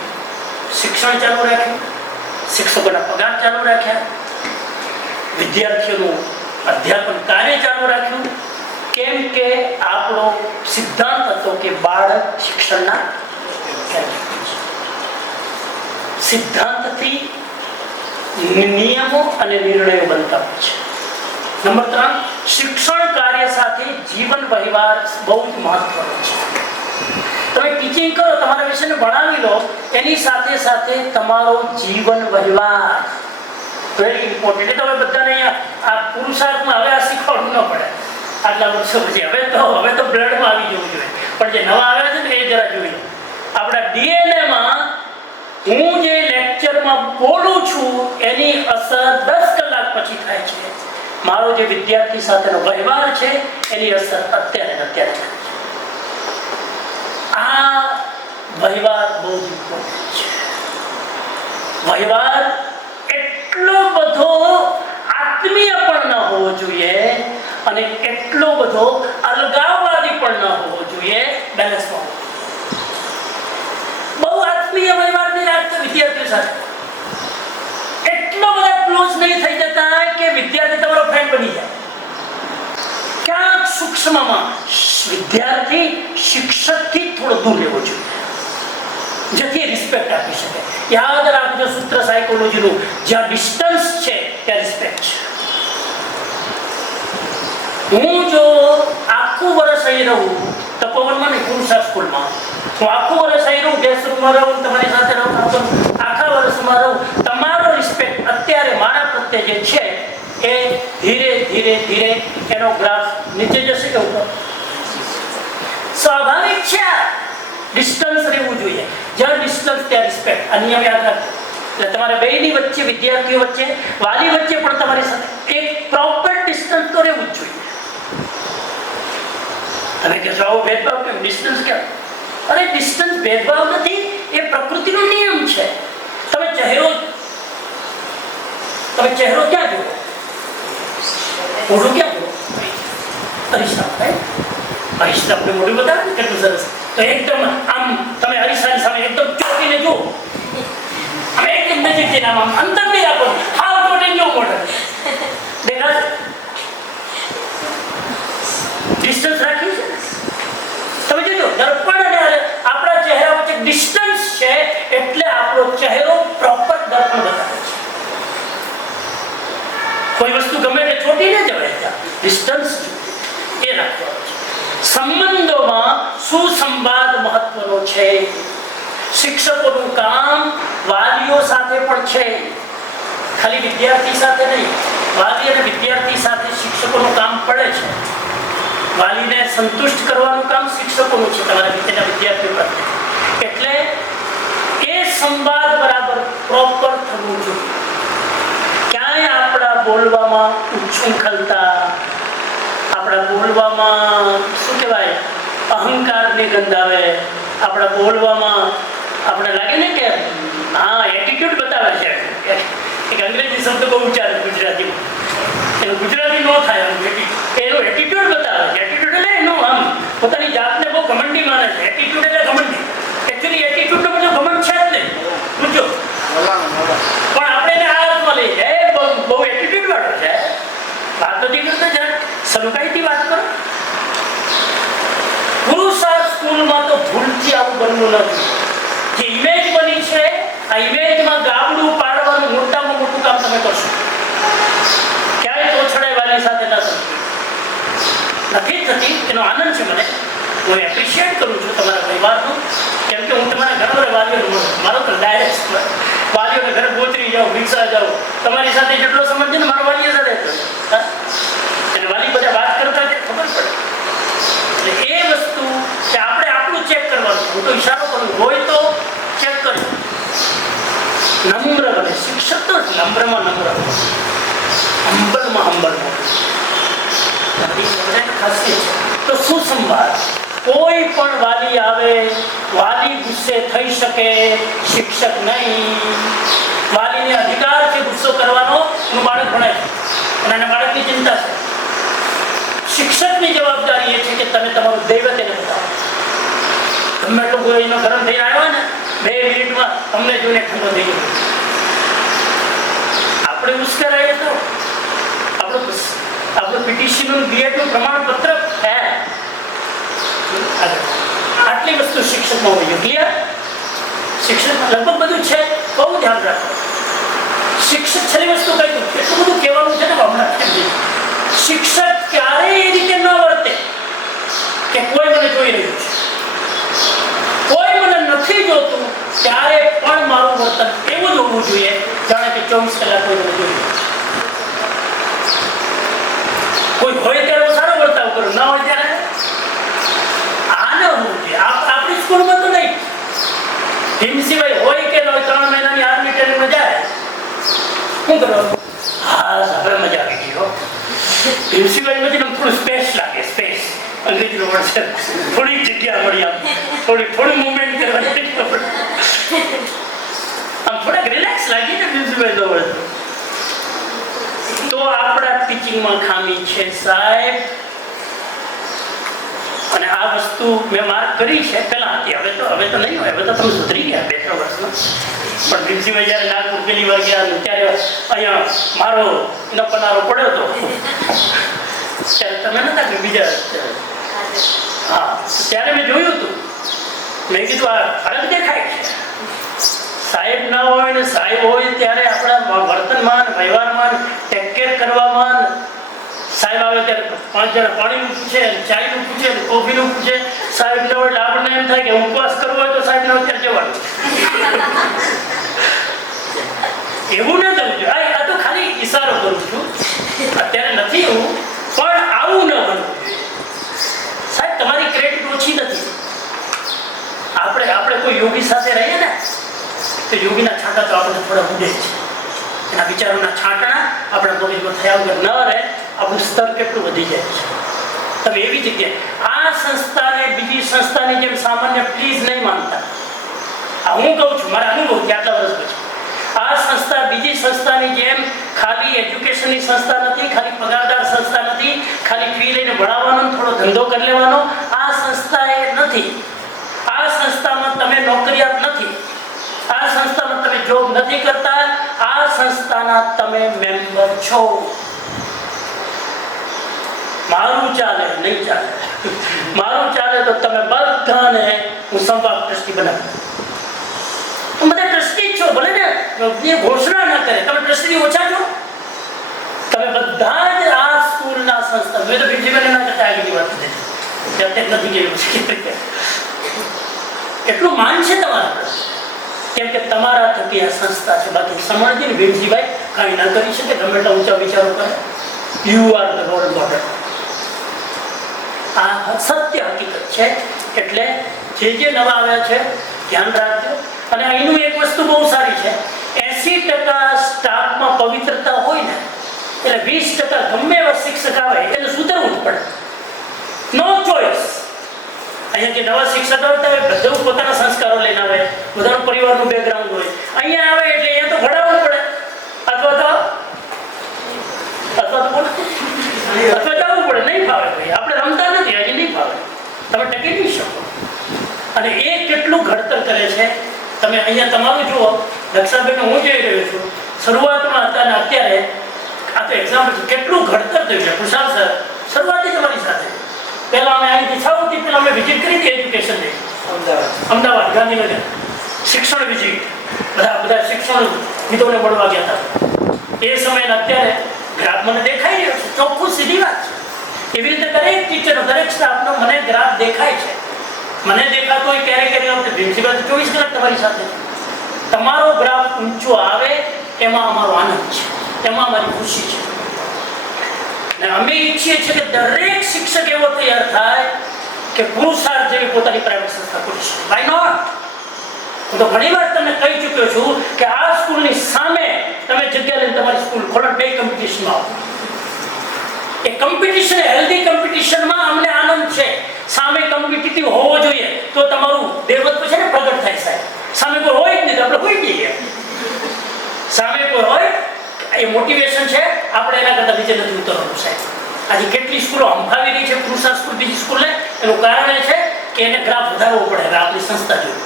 શિક્ષણ ચાલુ રાખ્યું, શિક્ષકોના પગાર ચાલુ રાખ્યા, વિદ્યાર્થીઓનું અધ્યાપન કાર્ય ચાલુ રાખ્યું. કેમ કે આપણો સિદ્ધાંત હતો કે બાળક શિક્ષણના સિદ્ધાંતથી નિયમો અને નિર્ણયો બનતા હોય છે. નંબર 3, શિક્ષણ કાર્ય સાથે જીવન વ્યવહાર બહુ જ મહત્વનો છે. તમે ટીચિંગ કરો, તમારા વિષયને ભણાવી લો, એની સાથે સાથે તમારો જીવન વ્યવહાર વેરી ઇમ્પોર્ટન્ટ. તમે બધાને આ પુરુષાર્થમાં હવે આ શીખવાડવું ન પડે આટલા વર્ષો પછી. હવે તો બ્લડમાં આવી જવું જોઈએ, પણ જે નવા આવ્યા છે ને એ જરા જોઈ લો. આપણા ડીએનએમાં હું જે લેક્ચરમાં બોલું છું એની અસર 10 કલાક પછી થાય છે. મારો જે વિદ્યાર્થી સાથેનો વ્યવહાર છે એની અસર અત્યારે થાય છે. આ વ્યવહાર બહુ જ ઇમ્પોર્ટન્ટ છે. વ્યવહાર એટલો બધો આત્મીય પણ ન હોવો જોઈએ અને એટલો બધો અલગાવવાદી પણ ન હોવો જોઈએ, બેલેન્સમાં. બહુ આત્મીય વ્યવહાર નહીં રાખતો વિદ્યાર્થીઓ સાથે, એટલો બધા ક્લોઝ નહીં થઈ જતા કે વિદ્યાર્થી તમારો ફ્રેન્ડ બની જાય. ક્યાંક સૂક્ષ્મમાં વિદ્યાર્થી શિક્ષકથી થોડો દૂર રહેવો જોઈએ, જેથી રિસ્પેક્ટ આપી શકે. યાદ રાખજો સૂત્ર સાયકોલોજીનું, જ્યાં ડિસ્ટન્સ છે ત્યાં રિસ્પેક્ટ છે. હું જો આખું વર્ષ અહીં રહું તપોવનમાં ને પુરુષા સ્કૂલમાં, હું આખું વર્ષ અહીં રહું, ગેસ્ટ રૂમમાં રહું, તમારી સાથે રહું, આખા વર્ષમાં રહું, તમારો રિસ્પેક્ટ અત્યારે મારા પ્રત્યે જે છે એ ધીરે ધીરે એનો ગ્રાફ નીચે જશે કે ઉપર? સ્વાભાવિક છે. ડિસ્ટન્સ રહેવું જોઈએ. જ્યાં ડિસ્ટન્સ ત્યાં રિસ્પેક્ટ. આ નિયમ યાદ રાખજો. એટલે તમારે બેની વચ્ચે, વિદ્યાર્થીઓ વચ્ચે, વાલી વચ્ચે પણ તમારી સાથે એક પ્રોપર ડિસ્ટન્સ તો રહેવું જ જોઈએ. તમે કહેશો આવો ભેદભાવ કેમ, ડિસ્ટન્સ કેમ? અરે ડિસ્ટન્સ ભેદભાવ નથી, એ પ્રકૃતિનો નિયમ છે. તમે ચહેરો ક્યાં જુઓ, મોઢું ક્યાં જુઓ? અરીસા આપણે મોઢું બતાવે ને કેટલું સરસ, તો એકદમ આમ તમે અરીસાની સામે એકદમ ચોટીને જુઓ, આમ એકદમ નજીક જઈને આમ અંતર નહીં રાખો, હાવ ચોટીને જુઓ મોઢું દેખાશે. ડિસ્ટન્સ એ રાખવાનું છે. સંબંધોમાં સુસંવાદ મહત્વનો છે. શિક્ષકોનું કામ વાલીઓ સાથે પણ છે, ખાલી વિદ્યાર્થી સાથે નહીં. વાલી અને વિદ્યાર્થી સાથે શિક્ષકોનું કામ પડે છે. વાલીને સંતુષ્ટ કરવાનું કામ શિક્ષકોનું છે તમારા તેના વિદ્યાર્થીઓ પ્રત્યે. એટલે એ સંવાદ બરાબર પ્રોપર થવું જોઈએ. ક્યાંય આપણા બોલવામાં ઉચ્છૃંખલતા, આપણા બોલવામાં શું કહેવાય અહંકારની ગંધ આવે, આપણા બોલવામાં આપણે લાગે ને કે હા એટીટ્યુડ બતાવે છે. એક અંગ્રેજી શબ્દ બહુ ઉચ્ચારે ગુજરાતીમાં, એનું ગુજરાતી ન થાય, એનો એટીટ્યુડ બતાવે છે. એટીટ્યુડ એટલે એનો આમ પોતાની જાતને બહુ ઘમંડી માને છે. એટીટ્યુડ એટલે ઘમંડી. એકચ્યુઅલી એટીટ્યુડ નો બધો ઘમંડ છે જ નહીં, પૂછો. પણ આપણે એને આ અર્થમાં લઈએ એ બહુ એટીટ્યુડ વાળો છે. વાત નથી કરતા, જરા સલુકાઈથી વાત કરો. પુરુષાર્થ સ્કૂલમાં તો ભૂલથી આવું બનવું નથી. જે ઇમેજ બની છે આ ઇમેજમાં ગાબડું પાડવાનું મોટામાં મોટું કામ તમે કરશો. ક્યાંય તોછડાઈ વાલી સાથે નથી થતી. એનો આનંદ છે મને. હું એપ્રિશિએટ કરું છું તમારા પરિવારનું, કેમ કે હું તમારા ઘણા બધા વાલીઓનું મારો તો ડાયરેક્ટ વાલીઓને ઘરે ગોતરી જાઉં, રિક્ષા જાઉં. તમારી સાથે જેટલો સમજ છે ને મારો વાલીઓ સાથે એટલે વાલી બધા વાત કરતા છે ખબર પડે. એટલે એ વસ્તુ કે આપણે આપણું ચેક કરવાનું. હું તો ઈશારો કરું હોય તો ચેક કરવું. નમ્ર બને શિક્ષક તો નમ્રમાં નમ્ર, હંબલમાં હંબલ ખાસિયત છે. તો સુસંવાદ. કોઈ પણ વાલી આવે, વાલી ગુસ્સે થઈ શકે, શિક્ષક નહીં. વાલીને અધિકાર છે ગુસ્સો કરવાનો. એનું બાળક ભણે છે અને એના બાળકની ચિંતા છે. શિક્ષકની જવાબદારી એ છે કે તમે તમારું દૈવત એને બતાવો. તમે લોકો એનો ગરમ થઈને આવ્યો ને 2 મિનિટમાં તમને જોઈને ઠંડો થઈ ગયો. આપણે ઉશ્કેરાઈએ તો આપણું પીટીસીનું બીએડનું પ્રમાણપત્ર હે. આટલી વસ્તુ શિક્ષકમાં હોય. ક્લિયર? શિક્ષકમાં લગભગ બધું છે. બહુ ધ્યાન રાખો. શિક્ષક છેલ્લી વસ્તુ કહી દઉં, એટલું બધું કહેવાનું છે ને હમણાં. શિક્ષક ક્યારેય એ રીતે ન વર્તે કે કોઈ મને જોઈ રહ્યું છે, કોઈ મને નથી જોતું, ત્યારે પણ મારું વર્તન એવું જ હોવું જોઈએ જાણે કે 24 કલાક કોઈ મને જોઈ રહ્યું છે. કોઈ હોય ત્યારે હું સારો વર્તાવ કરું, ના હોય ત્યારે આ ન હોવું જોઈએ. આપણી સ્કૂલમાં તો નહીં. ભીમસિંહભાઈ હોય કે ન હોય, 3 મહિનાની આર્મી ટ્રેનિંગમાં જાય, શું કરવાનું? હા હવે મજા આવી ગઈ હો. ભીમસિંહભાઈ નથી થોડું સ્પેસ લાગે. સ્પેસ અંગ્રેજીનો વર્ડ છે. થોડીક જગ્યા મળી, આમ થોડું મુવમેન્ટ કરવાની, આમ થોડાક રિલેક્સ લાગી ને ભીમસિંહભાઈનો વર્ડ. તો આપણા ટીચિંગમાં ખામી છે સાહેબ. અને આ વસ્તુ મેં માર્ક કરી છે. પહેલા હતી, હવે તો નહીં હોય. હવે તો તમે સુધરી ગયા 2-3 વર્ષમાં. પણ ભીમસિંહભાઈ જ્યારે નાગપુર પહેલી વાર ગયા ત્યારે અહીંયા મારો એનો પનારો પડ્યો હતો. ત્યારે તમે નતા કે બીજા? હા, ત્યારે મેં જોયું હતું. મેં કીધું આ ફરક દેખાય છે. સાહેબ ના હોય ને સાહેબ હોય ત્યારે આપણા વર્તનમાં, વ્યવહારમાં, ટેક કેર કરવામાં. સાહેબ આવે ત્યારે 5 જણા પાણીનું પૂછે, ચાયનું પૂછે, કોફીનું પૂછે. સાહેબ ન હોય એટલે આપણને એમ થાય કે ઉપવાસ કરવો હોય તો સાહેબ ને અત્યારે જવાનું. એવું ન થવું જોઈએ. આ તો ખાલી ઈશારો કરું છું. અત્યારે નથી એવું, પણ આવું ન બનવું જોઈએ. સાહેબ તમારી ક્રેડિટ ઓછી નથી. આપણે કોઈ યોગી સાથે રહીએ ને તો યોગીના છાંટા તો આપણને થોડા ઉડે છે. એના વિચારોના છાંટણા આપણા મગજમાં થયા વગર ન રહે. આપણું સ્તર કેટલું વધી જાય છે. તમે એવી જગ્યાએ આ સંસ્થાને બીજી સંસ્થાની જેમ સામાન્ય પ્લીઝ નહીં માનતા. આ હું કહું છું, મારા અનુભવથી આટલા વર્ષ પછી. આ સંસ્થા બીજી સંસ્થાની જેમ ખાલી એજ્યુકેશનની સંસ્થા નથી, ખાલી પગારદાર સંસ્થા નથી, ખાલી ફી લઈને ભણાવવાનો, થોડો ધંધો કરી લેવાનો. આ સંસ્થા એ નથી. આ સંસ્થામાં તમે નોકરિયાત નથી. આ સંસ્થામાં તમે જોબ નથી કરતા. આ સંસ્થાના તમે મેમ્બર છો. મારું ચાલે નહીં ચાલે. મારું ચાલે તો તમે બધાને હું સંવાદ ટ્રસ્ટી બનાવું. બધા ટ્રસ્ટી છો, ભલે ને એ ઘોષણા ન કરે. તમે ટ્રસ્ટી ઓછા છો. તમે બધા જ આ સ્કૂલના સંસ્થા, મેં તો ભીમજીભાઈને ના કરતા આગળની વાત કરી ત્યાં નથી ગયું છે. એટલું માન છે તમારા પર, કેમ કે તમારા થકી આ સંસ્થા છે. બાકી સમજે ને ભીમજીભાઈ કાંઈ ના કરી શકે, ગમે એટલા ઊંચા વિચારો કરે. You are the role model. આ સત્ય હકીકત છે. એટલે જે નવા આવ્યા છે ધ્યાન રાખજો. અને અહીંનું એક વસ્તુ બહુ સારી છે, 80% સ્ટાફમાં પવિત્રતા હોય ને એટલે 20% ગમે એવા શિક્ષક આવે એને સુધરવું જ પડે. નો ચોઇસ. અહીંયા જે નવા શિક્ષકો આવતા હોય બધું પોતાના સંસ્કારો લઈને આવે, બધાનું પરિવારનું બેકગ્રાઉન્ડ હોય. અહીંયા આવે એટલે અહીંયા તો ભણાવવું પડે, અથવા તો જવું પડે. નહીં ફાવે ભાઈ, આપણે રમતા નથી, હજી નહીં ફાવે, તમે ટકી નહીં શકો. અને એ કેટલું ઘડતર કરે છે તમે અહીંયા તમારું જુઓ. દક્ષાબેન હું જોઈ રહ્યો છું, શરૂઆતમાં હતા ને અત્યારે આ તો એક્ઝામ્પલ છે કેટલું ઘડતર થયું છે. કુશાલ સર શરૂઆતથી તમારી સાથે પહેલા અમે અહીંથી સૌથી પહેલા અમે વિઝિટ કરી હતી એજ્યુકેશનની અમદાવાદ ગાંધીનગર શિક્ષણ વિઝિટ, બધા શિક્ષણ વિદોને મળવા ગયા હતા. એ સમયે અત્યારે ગ્રાફ મને દેખાઈ રહ્યો છે, ચોખ્ખું સીધી વાત છે. એવી રીતે દરેક ટીચરનો દરેક સ્ટાફનો મને ગ્રાફ દેખાય છે. મને દેખાતો હોય ક્યારેક પ્રિન્સિપાલ 24 કલાક તમારી સાથે. તમારો ગ્રાફ ઊંચો આવે એમાં અમારો આનંદ છે, એમાં અમારી ખુશી છે. અને અમે ઈચ્છીએ છીએ કે દરેક શિક્ષક એવો તૈયાર થાય કે પુરુષાર્થ જેવી પોતાની પ્રાઇવેટ સંસ્થા ખોલી શકે. Why not? હું તો ઘણી વાર તમને કહી ચૂક્યો છું કે આ સ્કૂલની સામે તમે જગ્યા લઈને તમારી સ્કૂલ ખોલો, 2 કોમ્પિટિશનમાં આવો. એ કોમ્પિટિશન હેલ્ધી કોમ્પિટિશનમાં અમને આનંદ છે. સામે કોમ્પિટિટિવ હોવો જોઈએ તો તમારું દેવત્વ છે ને પ્રગટ થાય સાહેબ. સામે કોઈ હોય જ નહીં તો આપણે હોઈ જઈએ. સામે કોઈ હોય એ મોટિવેશન છે, આપણે એના કરતાં નીચે નથી ઉતરવાનું સાહેબ. આજે કેટલી સ્કૂલો હંફાવી રહી છે પુરુષાર્થ સ્કૂલ બીજી સ્કૂલને, એનું કારણ એ છે કે એને ગ્રાફ વધારવો પડે. આપણી સંસ્થા જોઈ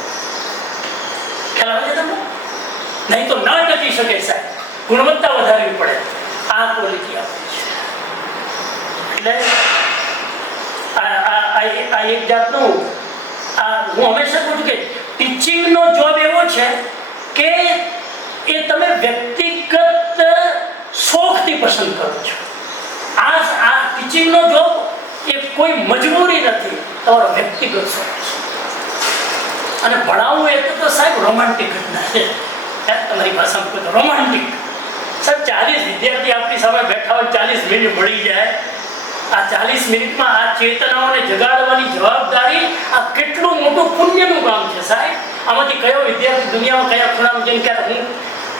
ખ્યાલ આવે છે તમને? નહીં તો ન ટકી શકે સાહેબ, ગુણવત્તા વધારવી પડે. આ ક્વોલિટી આપણી છે. એટલે આ એક જાતનું હું હંમેશા કહું છું કે ટીચિંગનો જોબ એવો છે કે એ તમે વ્યક્તિગત શોખથી પસંદ કરો છો. આ ટીચિંગનો જોબ એ કોઈ મજબૂરી નથી, તમારો વ્યક્તિગત શોખ છે. અને ભણાવવું એ તો સાહેબ રોમાન્ટિક ઘટના છે. તમારી ભાષામાં કહું તો રોમાન્ટિક. સાહેબ 40 વિદ્યાર્થી આપણી સામે બેઠા હોય, 40 મિનિટ મળી જાય. આ 40 મિનિટમાં આ ચેતનાઓને જગાડવાની જવાબદારી આ કેટલું મોટું પુણ્યનું કામ છે સાહેબ. આમાંથી કયો વિદ્યાર્થી દુનિયામાં કયા ખૂણામાં જઈને ક્યારે હું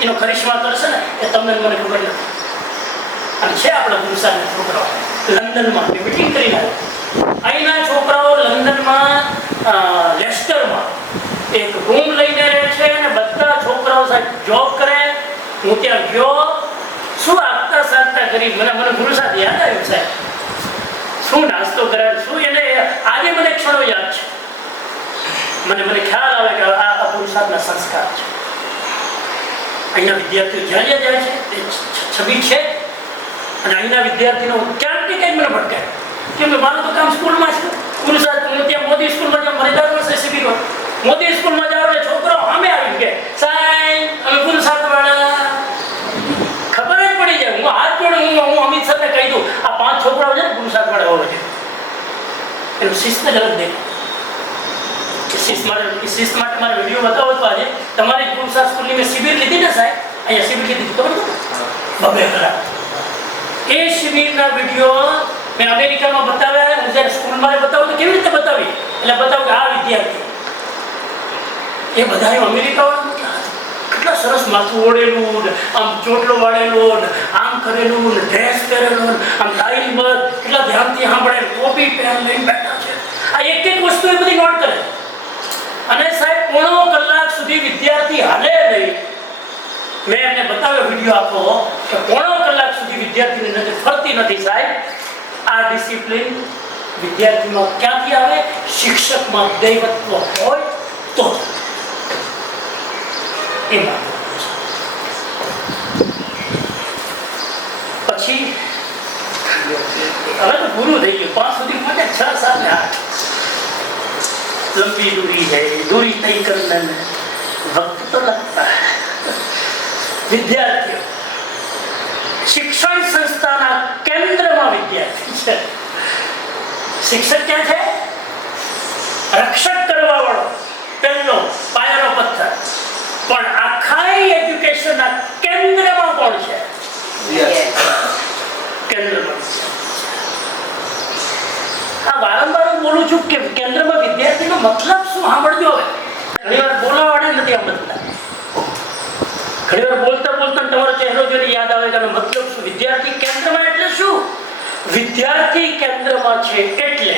એનો કરિશ્મા કરશે ને એ તમને મને ખબર નથી. અને છે આપણા પુરુષાર્થના છોકરાઓ લંડનમાં મિટિંગ કરીને અહીંના છોકરાઓ લંડનમાં લેસ્ટરમાં એક રૂમ લઈને રહે છે અને બધા છોકરાઓ સાહેબ જોબ કરે. હું ત્યાં ગયો, શું આગતા સાગતા કરી મને પુરુષાર્થ યાદ આવ્યું સાહેબ. શું નાસ્તો કરે, શું એને આજે મને ક્ષણો યાદ છે. મને ખ્યાલ આવે કે આ પુરુષાર્થના સંસ્કાર છે. અહીંના વિદ્યાર્થીઓ જ્યાં જાય છે એ છબી છે. અને અહીંના વિદ્યાર્થીનો ક્યાંક ને ક્યાંક મને ભટકાય, કેમ કે મારું તો કામ સ્કૂલમાં છે. પુરુષાર્થ હું ત્યાં મોદી સ્કૂલમાં જાઉં, મને 10 વર્ષે શીખી ગયો. મોદી સ્કૂલમાં જાવ એટલે છોકરાઓ સામે આવી ગયા, સાહેબ અમે પુરુષાર્થ વાળા. ખબર જ પડી જાય. હું હાથ જોડું, હું અમિત સરને કહી દઉં આ 5 છોકરાઓ છે ને પુરુષાર્થ વાળા હોવા જોઈએ. એનું શિસ્ત જ અલગ દેખાય. શિસ્ત માટે મારે વિડીયો બતાવો તો આજે તમારી પુરુષાર્થ સ્કૂલની મેં શિબિર લીધી ને સાહેબ, અહીંયા શિબિર લીધી ખબર નથી 2 કલાક. એ શિબિરના વિડીયો મેં અમેરિકામાં બતાવ્યા. હું જ્યારે સ્કૂલમાં બતાવું તો કેવી રીતે બતાવી, એટલે બતાવું કે આ વિદ્યાર્થી એ બધા અમેરિકાવાળા કેટલા સરસ માથું ઓળેલું, આમ ચોટલો વાળેલો, આમ કરેલું, ડ્રેસ પહેરેલો, આમ ટાઈલ બધ કેટલા ધ્યાનથી સાંભળે, ટોપી પહેર લઈને બેઠા છે. આ એક વસ્તુ એ બધી નોટ કરે. અને સાહેબ 1.5 કલાક સુધી વિદ્યાર્થી હાલે નહીં. મેં એમને બતાવ્યો વિડીયો આપો કે 1.5 કલાક સુધી વિદ્યાર્થીની નજર ફરતી નથી સાહેબ. આ ડિસિપ્લિન વિદ્યાર્થીમાં ક્યાંથી આવે? શિક્ષકમાં દૈવત્વ હોય તો. એમાં પછી હવે તો પૂરું થઈ ગયું. 5 સુધી પહોંચે, 6, 7 ને 8 लंबी दूरी है, दूरी तय करने में वक्त तो लगता है. વિદ્યાર્થીઓ શિક્ષણ સંસ્થાના કેન્દ્ર કેન્દ્રમાં વિદ્યાર્થી છે. શિક્ષક ક્યાં છે? રક્ષક કરવા વાળો પહેલો પાયાનો પથ્થર. પણ આખા એજ્યુકેશનના કેન્દ્રમાં કોણ છે? કેન્દ્રમાં. આ વારંવાર હું બોલું છું કે કેન્દ્રમાં વિદ્યાર્થીનો મતલબ શું સાંભળજો. હવે ઘણીવાર બોલાવાળા નથી સમજતા. ઘણીવાર બોલતા બોલતા તમારો ચહેરો જોઈને યાદ આવે કે આનો મતલબ શું. વિદ્યાર્થી કેન્દ્રમાં એટલે શું? વિદ્યાર્થી કેન્દ્રમાં છે એટલે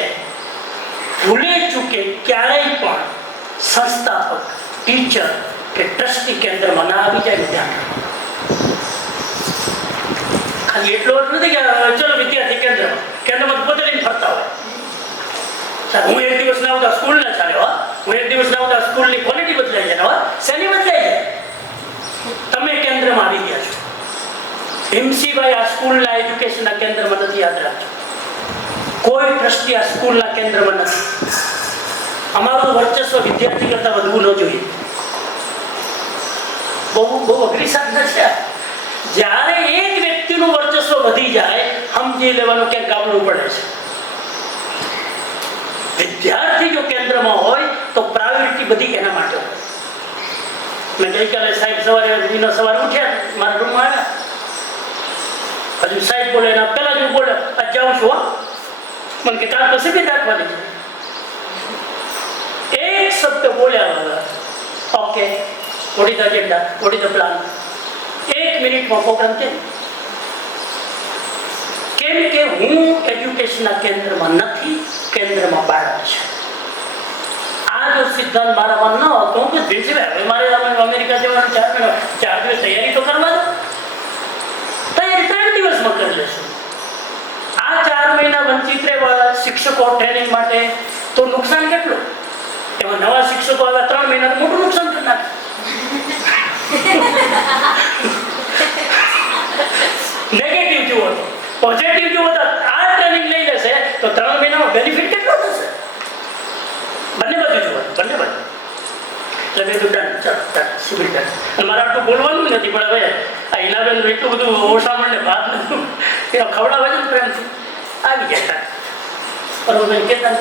ભૂલે ચૂકે ક્યારેય પણ સંસ્થાપક, ટીચર કે ટ્રસ્ટી કેન્દ્રમાં ના આવી જાય. ધ્યાન ખાલી એટલો અર્થ નથી કે ચલો વિદ્યાર્થી કેન્દ્રમાં બદલીને ફરતા હોય. હું એક દિવસ ના આવતા સ્કૂલ ના ચાલે, હું એક દિવસ ના આવતા સ્કૂલની ક્વોલિટી બદલાઈ જાય. શેની બદલાઈ જાય? તમે કેન્દ્રમાં આવી ગયા છો. ભીમસિંહભાઈ આ સ્કૂલના એજ્યુકેશનના કેન્દ્રમાં નથી, યાદ રાખજો. કોઈ ટ્રસ્ટી આ સ્કૂલના કેન્દ્રમાં નથી. અમારું વર્ચસ્વ વિદ્યાર્થી કરતા વધવું ન જોઈએ. બહુ અઘરી સાધના છે. જ્યારે એક વ્યક્તિનું વર્ચસ્વ વધી જાય સમજી લેવાનું ક્યાંક ગામડું પડે છે. વિદ્યાર્થી જો કેન્દ્રમાં હોય તો પ્રાયોરિટી બધી એના માટે હોય. મેં ગઈકાલે સાહેબ સવારે ઉઠ્યા, મારા રૂમમાં આવ્યા. હજુ સાહેબ બોલે એના પહેલા જ હું બોલે જાઉં છું. મને કે કાલ તો સીધી રાખવાની છે. એક શબ્દ બોલ્યા વગર okay, what is the agenda, what is the plan, 1 મિનિટમાં પ્રોગ્રામ કેમ કે હું એજ્યુકેશનના કેન્દ્રમાં નથી, કેન્દ્રમાં બાળક છે. આ જો સિદ્ધાંત મારામાં ન હતો હું તો હવે મારે અમેરિકા જવાનું 4 દિવસ તૈયારી તો કરવા દો. તૈયારી 3 દિવસમાં કરી લેશું. આ 4 મહિના વંચિત રહેવા શિક્ષકો ટ્રેનિંગ માટે તો નુકસાન કેટલું? એમાં નવા શિક્ષકો આવ્યા 3 મહિના તો મોટું નુકસાન કરી નાખે. નેગેટિવ જુઓ તો, પોઝિટિવ જુઓ તો આ ટ્રેનિંગ લઈ લેશે તો 3 મહિનામાં બેનિફિટ કેટલો થશે? બંને બાજુ જુઓ, બંને બાજુ. એટલે મેં કીધું ડન, ચાલો શિબિર ડન. અને મારે આટલું બોલવાનું નથી, પણ હવે આ ઈલાબેન એટલું બધું ઓછામણને ભાત નથી એ ખવડાવે છે ને પ્રેમથી આવી ગયા. બરોબર કહેતા ને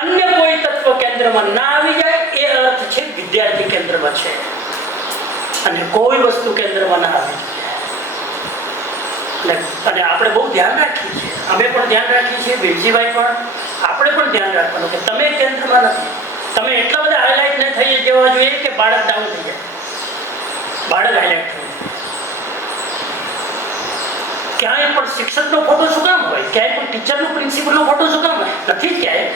અન્ય કોઈ તત્વ કેન્દ્રમાં ના આવી જાય એ અર્થ છે વિદ્યાર્થી કેન્દ્રમાં છે. અને કોઈ વસ્તુ કેન્દ્રમાં ના આવી જાય. અને આપણે બહુ ધ્યાન રાખીએ છીએ, અમે પણ ધ્યાન રાખીએ છીએ, ભીમસિંહભાઈ પણ. આપણે પણ ધ્યાન રાખવાનું કે તમે કેન્દ્રમાં નથી. તમે એટલા બધા હાઇલાઇટ ન થઈ જવા જોઈએ કે બાળક ડાઉન થઈ જાય. બાળક હાઇલાઇટ થઈ જાય. ક્યાંય પણ શિક્ષકનો ફોટો શું કામ હોય? ક્યાંય પણ ટીચરનો, પ્રિન્સિપલનો ફોટો શું કામ હોય? નથી જ ક્યાંય.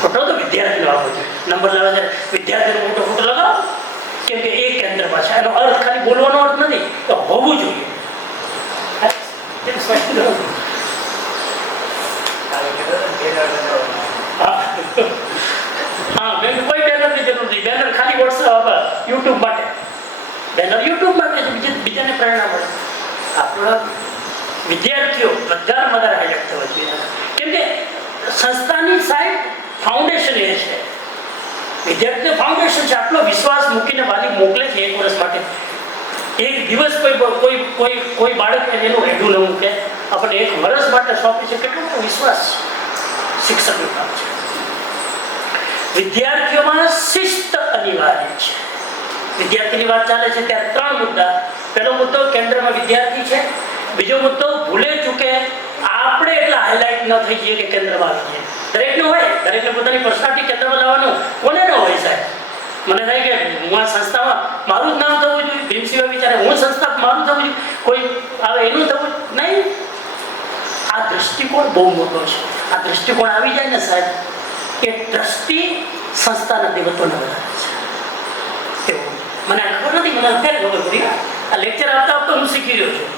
ફોટો તો વિદ્યાર્થીનો આવવો જોઈએ. નંબર લાવે છે વિદ્યાર્થીનો મોટો ફોટો લગાવો, કેમ કે એ કેન્દ્રમાં છે. એનો અર્થ ખાલી બોલવાનો અર્થ નથી, તો હોવું જોઈએ. હા, મેં કોઈ બેનરની જરૂર નથી. બેનર ખાલી વોટ્સઅપ, યુટ્યુબ માટે. બેનર યુટ્યુબ માટે બીજાને પ્રેરણા મળે. આપણા વિદ્યાર્થીઓ બધા વધારે હાઈલાઇટ થવા જોઈએ. કેમ કે સંસ્થાની સાઈડ ફાઉન્ડેશન એ છે, વિદ્યાર્થીઓ ફાઉન્ડેશન છે. આટલો વિશ્વાસ મૂકીને વાલી મોકલે છે 1 વર્ષ માટે. એક દિવસ કોઈ બાળક એનું હેડું ન મૂકે, આપણને 1 વર્ષ માટે સોંપે છે. કેટલો મોટો વિશ્વાસ શિક્ષકનું કામ છે. વિદ્યાર્થીઓમાં શિસ્ત અનિવાર્ય છે. વિદ્યાર્થીની વાત ચાલે છે ત્યારે 3 મુદ્દા. પહેલો મુદ્દો કેન્દ્રમાં વિદ્યાર્થી છે. બીજો મુદ્દો ભૂલે ચૂકે આપણે એટલા હાઇલાઇટ ન થઈ જઈએ કે કેન્દ્રમાં આવી જઈએ. દરેકને હોય, દરેકને પોતાની પર્સનાલિટી કેન્દ્રમાં લાવવાનું કોને ન હોય સાહેબ? મને થાય કે હું આ સંસ્થામાં મારું જ નામ થવું જોઈએ. ભીમસિંહ વિચારે હું સંસ્થા મારું થવું જોઈએ, કોઈ આવે એનું થવું નહીં. આ દ્રષ્ટિકોણ બહુ મોટો છે. આ દ્રષ્ટિકોણ આવી જાય ને સાહેબ, કે ટ્રસ્ટી સંસ્થાના દેવત્વને વધારે છે. એવું મને ખબર નથી, મને અત્યારે ખબર પડી. આ લેક્ચર આપતા આપતા હું શીખી રહ્યો છું.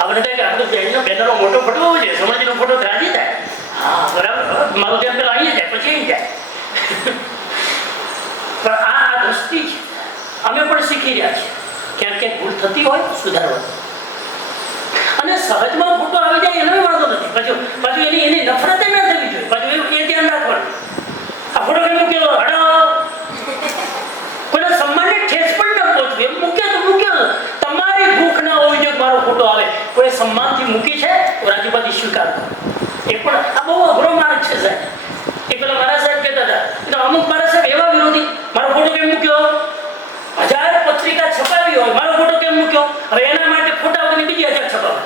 આપણે થાય કે આપણું જઈને બેનરનો મોટો ફોટો હોવો જોઈએ, સમજીનો ફોટો રાજી જાય. હા બરાબર, મારું ધ્યાન પેલા અહીં જાય પછી અહીં જાય. પણ આ દ્રષ્ટિ છે. અમે પણ શીખી રહ્યા છીએ. ક્યાંક ક્યાંક ભૂલ થતી હોય સુધારવા. અને સહજમાં ફોટો આવી જાય એનો વાંધો નથી. પાછું એની નફરત ના થવી જોઈએ. પાછું એ ધ્યાન રાખવાનું. આ ફોટો કઈ મૂકેલો હડો, કોઈના સન્માનને ઠેસ પણ ન પહોંચવું. એમ મૂક્યો તો મૂક્યો. તમારી ભૂખ ના હોવી જોઈએ મારો ફોટો આવે. સન્માનથી મૂકી છે તો રાજ્યપાથી સ્વીકાર કરો. એ પણ આ બહુ અઘરો માર્ગ છે સાહેબ. એ પેલા મારા સાહેબ કહેતા હતા તો અમુક મારા સાહેબ એવા વિરોધી, મારો ફોટો કેમ મૂક્યો, 1000 પત્રિકા છપાવી હોય, મારો ફોટો કેમ મૂક્યો, હવે એના માટે ફોટા વગરની બીજી 1000 છપાવે,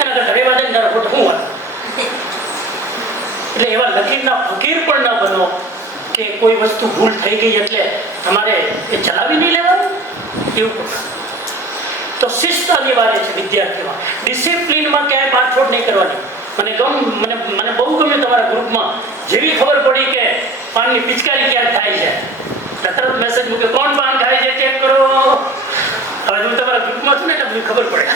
એના કરતા રેવા દે તારો ફોટો હું વાત. એટલે એવા લકીરના ફકીર પણ ન બનો કે કોઈ વસ્તુ ભૂલ થઈ ગઈ એટલે તમારે એ ચલાવી નહીં લેવાનું એવું. તો શિસ્ત અનિવાર્ય છે વિદ્યાર્થીઓમાં. ડિસિપ્લિનમાં ક્યાંય બાંધછોડ નહીં કરવાની. મને બહુ ગમ્યું તમારા ગ્રુપમાં જેવી ખબર પડી કે પાનની પિચકારી ક્યાં થાય છે તરત મેસેજ મૂક્યો, કોણ પાન ખાય છે ચેક કરો. હવે હું તમારા ગ્રુપમાં છું ને એટલે ખબર પડે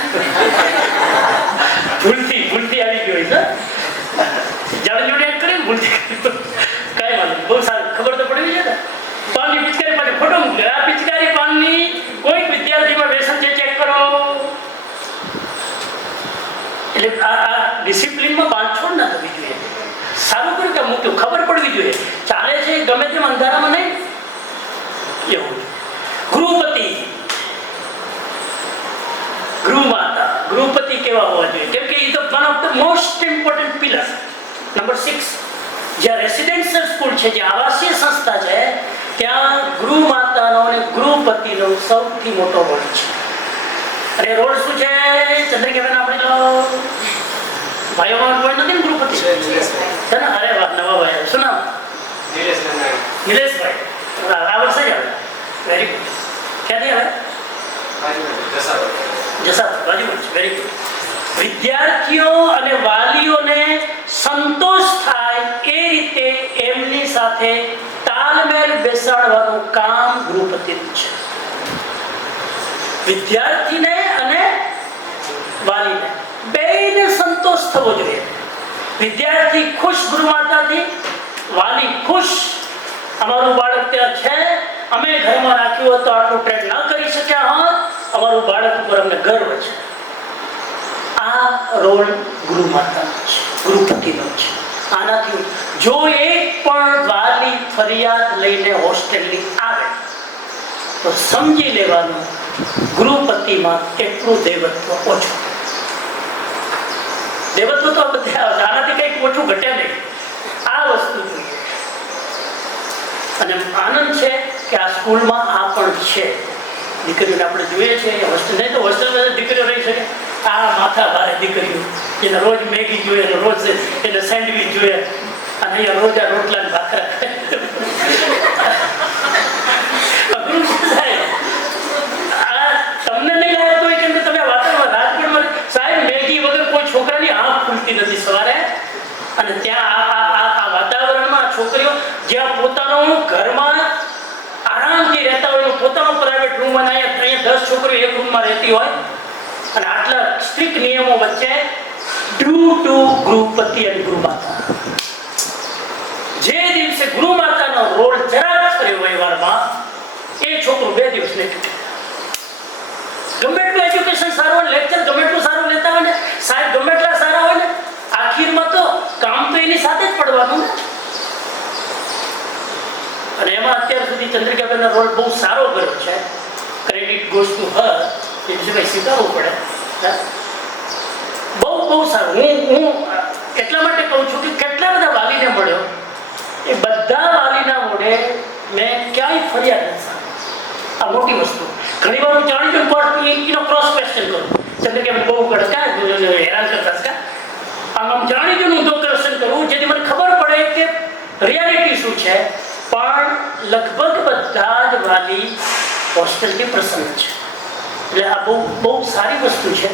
ભૂલથી આવી ગયો છે. જાણે જોડે એડ કરીને ભૂલથી કાંઈ વાંધો બહુ સારું ખબર તો પડવી છે ને. પાનની પિચકારી માટે ફોટો મૂક્યો, આ પિચકારી પાનની કોઈક વિદ્યાર્થીમાં વ્યસન છે ચેક કરો. એટલે આ ડિસિપ્લિનમાં બાંધછોડ ના થવી જોઈએ. સારું કર્યું કે મૂક્યું, ખબર પડવી જોઈએ. ચાલે છે ગમે તેમ અંધારામાં નહીં એવું. ગૃહપતિ, ગૃહમાતા, ગૃહપતિ કેવા હોવા જોઈએ? કેમ કે એ તો one of the most important pillar. Number 6, જ્યાં રેસિડેન્શિયલ સ્કૂલ છે, જે આવાસીય સંસ્થા છે, ત્યાં ગૃહમાતાનો અને ગૃહપતિનો સૌથી મોટો રોલ છે. અને રોલ શું છે? ચંદ્રિકાબેન આપણે લો ભાઈઓમાં કોઈ નથી ને ગૃહપતિ છે ને? અરે વાહ, નવા ભાઈ. શું નામ? નિલેશભાઈ. આ વર્ષે જ આવે. Very good. ક્યાંથી આવે? જસાદ બાજુમાં છે. Very good. વિદ્યાર્થીઓ અને વાલીઓને સંતોષ થાય એ રીતે એમની સાથે તાલમેલ બેસાડવાનું કામ ગૃહપતિનું છે. વિદ્યાર્થીને અને વાલીને બેયને સંતોષ થવો જોઈએ. વિદ્યાર્થી ખુશ ગૃહમાતાથી, વાલી ખુશ અમારું બાળક ત્યાં છે, અમે ઘરમાં રાખ્યું હોત તો આટલું ટ્રેન ન કરી શક્યા હોત, અમારું બાળક ઉપર અમને ગર્વ છે. આ રોલ ગૃહમાતાનો છે, ગૃહપતિનો છે. આનાથી જો એક પણ વાલી ફરિયાદ લઈને હોસ્ટેલની આવે તો સમજી લેવાનું ગૃહપતિમાં એટલું દેવત્વ ઓછું. દેવત્વ તો બધે આવે, આનાથી કંઈક ઓછું ઘટે નહીં. આ વસ્તુ જોઈએ. અને આનંદ છે કે આ સ્કૂલમાં આ પણ છે. દીકરીઓને આપણે જોઈએ છીએ હોસ્ટેલ, નહીં તો હોસ્ટેલમાં દીકરીઓ રહી શકે. આ માથા ભારે દીકરીઓ, એને રોજ મેગી જોઈએ, રોજ એને સેન્ડવીચ જોઈએ, અને અહીંયા રોજ આ રોટલા ને ભાખરા. અઘરું છે સાહેબ. આ તમને નહીં લાગે તો કેમ કે તમે વાતાવરણ રાજકોટમાં સાહેબ મેગી વગર કોઈ છોકરાની આંખ ખુલતી નથી સવારે. અને ત્યાં આ વાતાવરણમાં છોકરીઓ જ્યાં પોતાનો ઘરમાં આરામથી રહેતા હોય, પોતાનો પ્રાઇવેટ રૂમ બનાવી, અહીંયા 10 છોકરીઓ એક રૂમમાં રહેતી હોય, અને આટલા સ્ટ્રિક્ટ નિયમો વચ્ચે ડ્યુ ટુ ગૃહપતિ અને ગૃહમાતા. જે દિવસે ગૃહમાતાનો રોલ જરાક કર્યો વ્યવહારમાં, એ છોકરું 2 દિવસ નહીં છૂટે. ગમે એટલું એજ્યુકેશન સારું હોય, લેક્ચર ગમે એટલું સારું લેતા હોય ને, સાહેબ ગમે એટલા સારા હોય ને, આખીરમાં તો કામ તો એની સાથે જ પડવાનું ને. અને એમાં અત્યાર સુધી ચંદ્રિકાબેનનો રોલ બહુ સારો કર્યો છે. Credit goes to her. એ વિશે સ્વીકારવું પડે. બહુ સારું. હું એટલા માટે કહું છું કે કેટલા બધા વાલીને મળ્યો, એ બધા વાલીના મોઢે મેં ક્યાંય ફરિયાદ નથી. આ મોટી વસ્તુ. ઘણી વાર હું જાણી છું એનો ક્રોસ ક્વેશ્ચન કરું. ચંદ્રિકાબેન બહુ કરે ક્યાં હેરાન કરતા આમ જાણી હું તો ક્વેશ્ચન કરું, જેથી મને ખબર પડે કે રિયાલિટી શું છે. પણ લગભગ બધા જ વાલી હોસ્ટેલથી પ્રસન્ન છે. એટલે આ બહુ સારી વસ્તુ છે.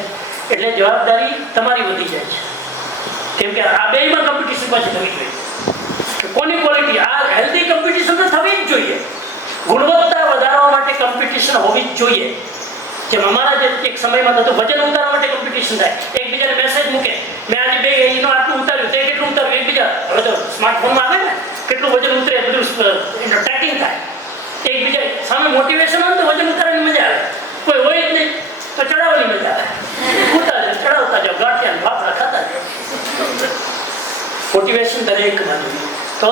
એટલે જવાબદારી તમારી વધી જાય છે. કેમ કે આ બેમાં કોમ્પિટિશન પાછી થવી જોઈએ. કોની ક્વોલિટી? આ હેલ્ધી કોમ્પિટિશન તો થવી જ જોઈએ. ગુણવત્તા વધારવા માટે કોમ્પિટિશન હોવી જ જોઈએ. જેમ અમારા જે એક સમયમાં થતું વજન ઉતારવા માટે કોમ્પિટિશન થાય, એકબીજાને મેસેજ મૂકે, મેં આજે 2 એનો આટલું ઉતાર્યું, તે કેટલું ઉતાર્યું, એકબીજા. હવે તો સ્માર્ટફોનમાં આવે ને કેટલું વજન ઉતરે બધું એનો ટ્રેકિંગ થાય. એકબીજા સામે મોટિવેશન હોય તો વજન ઉતારવાની મજા આવે. કોઈ હોય જ નહીં તો ચડાવવાની મજા આવે. ઉતારે ચડાવતા જાઓ, ગાંઠિયા ફાફડા ખાતા જાઓ. મોટિવેશન દરેક બાજુ. તો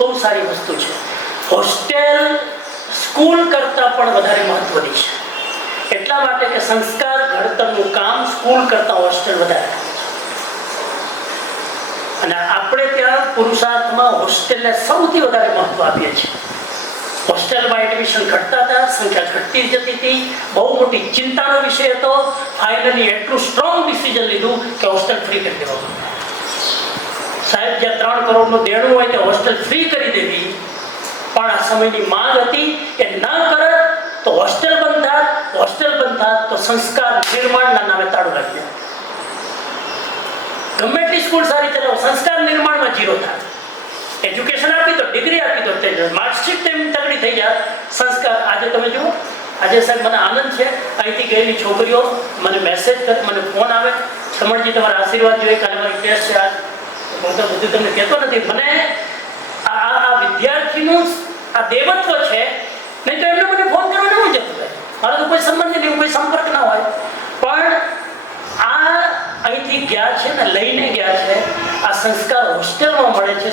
બહુ સારી વસ્તુ છે. હોસ્ટેલ સ્કૂલ કરતાં પણ વધારે મહત્વની છે. એટલા માટે કે સંસ્કાર ઘડતરનું કામ સ્કૂલ કરતાં હોસ્ટેલ વધારે થાય છે. અને આપણે ત્યાં પુરુષાર્થમાં હોસ્ટેલને સૌથી વધારે મહત્વ આપીએ છીએ. હોસ્ટેલમાં એડમિશન ઘટતા હતા, સંખ્યા ઘટતી જતી હતી, બહુ મોટી ચિંતાનો વિષય હતો. ફાઇનલી એટલું સ્ટ્રોંગ ડિસિઝન લીધું કે હોસ્ટેલ ફ્રી કરી દેવામાં. સાહેબ, જ્યાં 3 કરોડનું દેણું હોય તે હોસ્ટેલ ફ્રી કરી દેવી, પણ આ સમયની માંગ હતી કે ના કરે તો હોસ્ટેલ બંધ થાત, હોસ્ટેલ બંધ થાત તો સંસ્કાર નિર્માણના નામે તાળું લાગી જાય. ગમે એટલી સ્કૂલ સારી ચલાવો, સંસ્કાર નિર્માણમાં જીરો થાય. એજ્યુકેશન આપી તો, ડિગ્રી આપી તો, માર્કશીટ તેમ તગડી થઈ જાય. સંસ્કાર આજે તમે જુઓ, આજે સાહેબ મને આનંદ છે, અહીંથી ગયેલી છોકરીઓ મને મેસેજ કરે, મને ફોન આવે, ખમણજી તમારા આશીર્વાદ જોઈએ, કાલે મારી ટેસ્ટ છે. આજ હું તો બધું તમને કહેતો નથી. મને આ વિદ્યાર્થીનું આ દેવત્વ છે. નહીં તો એમને મને ફોન કરવા નહીં જતું હોય, મારો તો કોઈ સંબંધ નહીં, કોઈ સંપર્ક ના હોય. પણ આ અહીંથી ગયા છે ને, લઈને ગયા છે. આ સંસ્કાર હોસ્ટેલમાં મળે છે.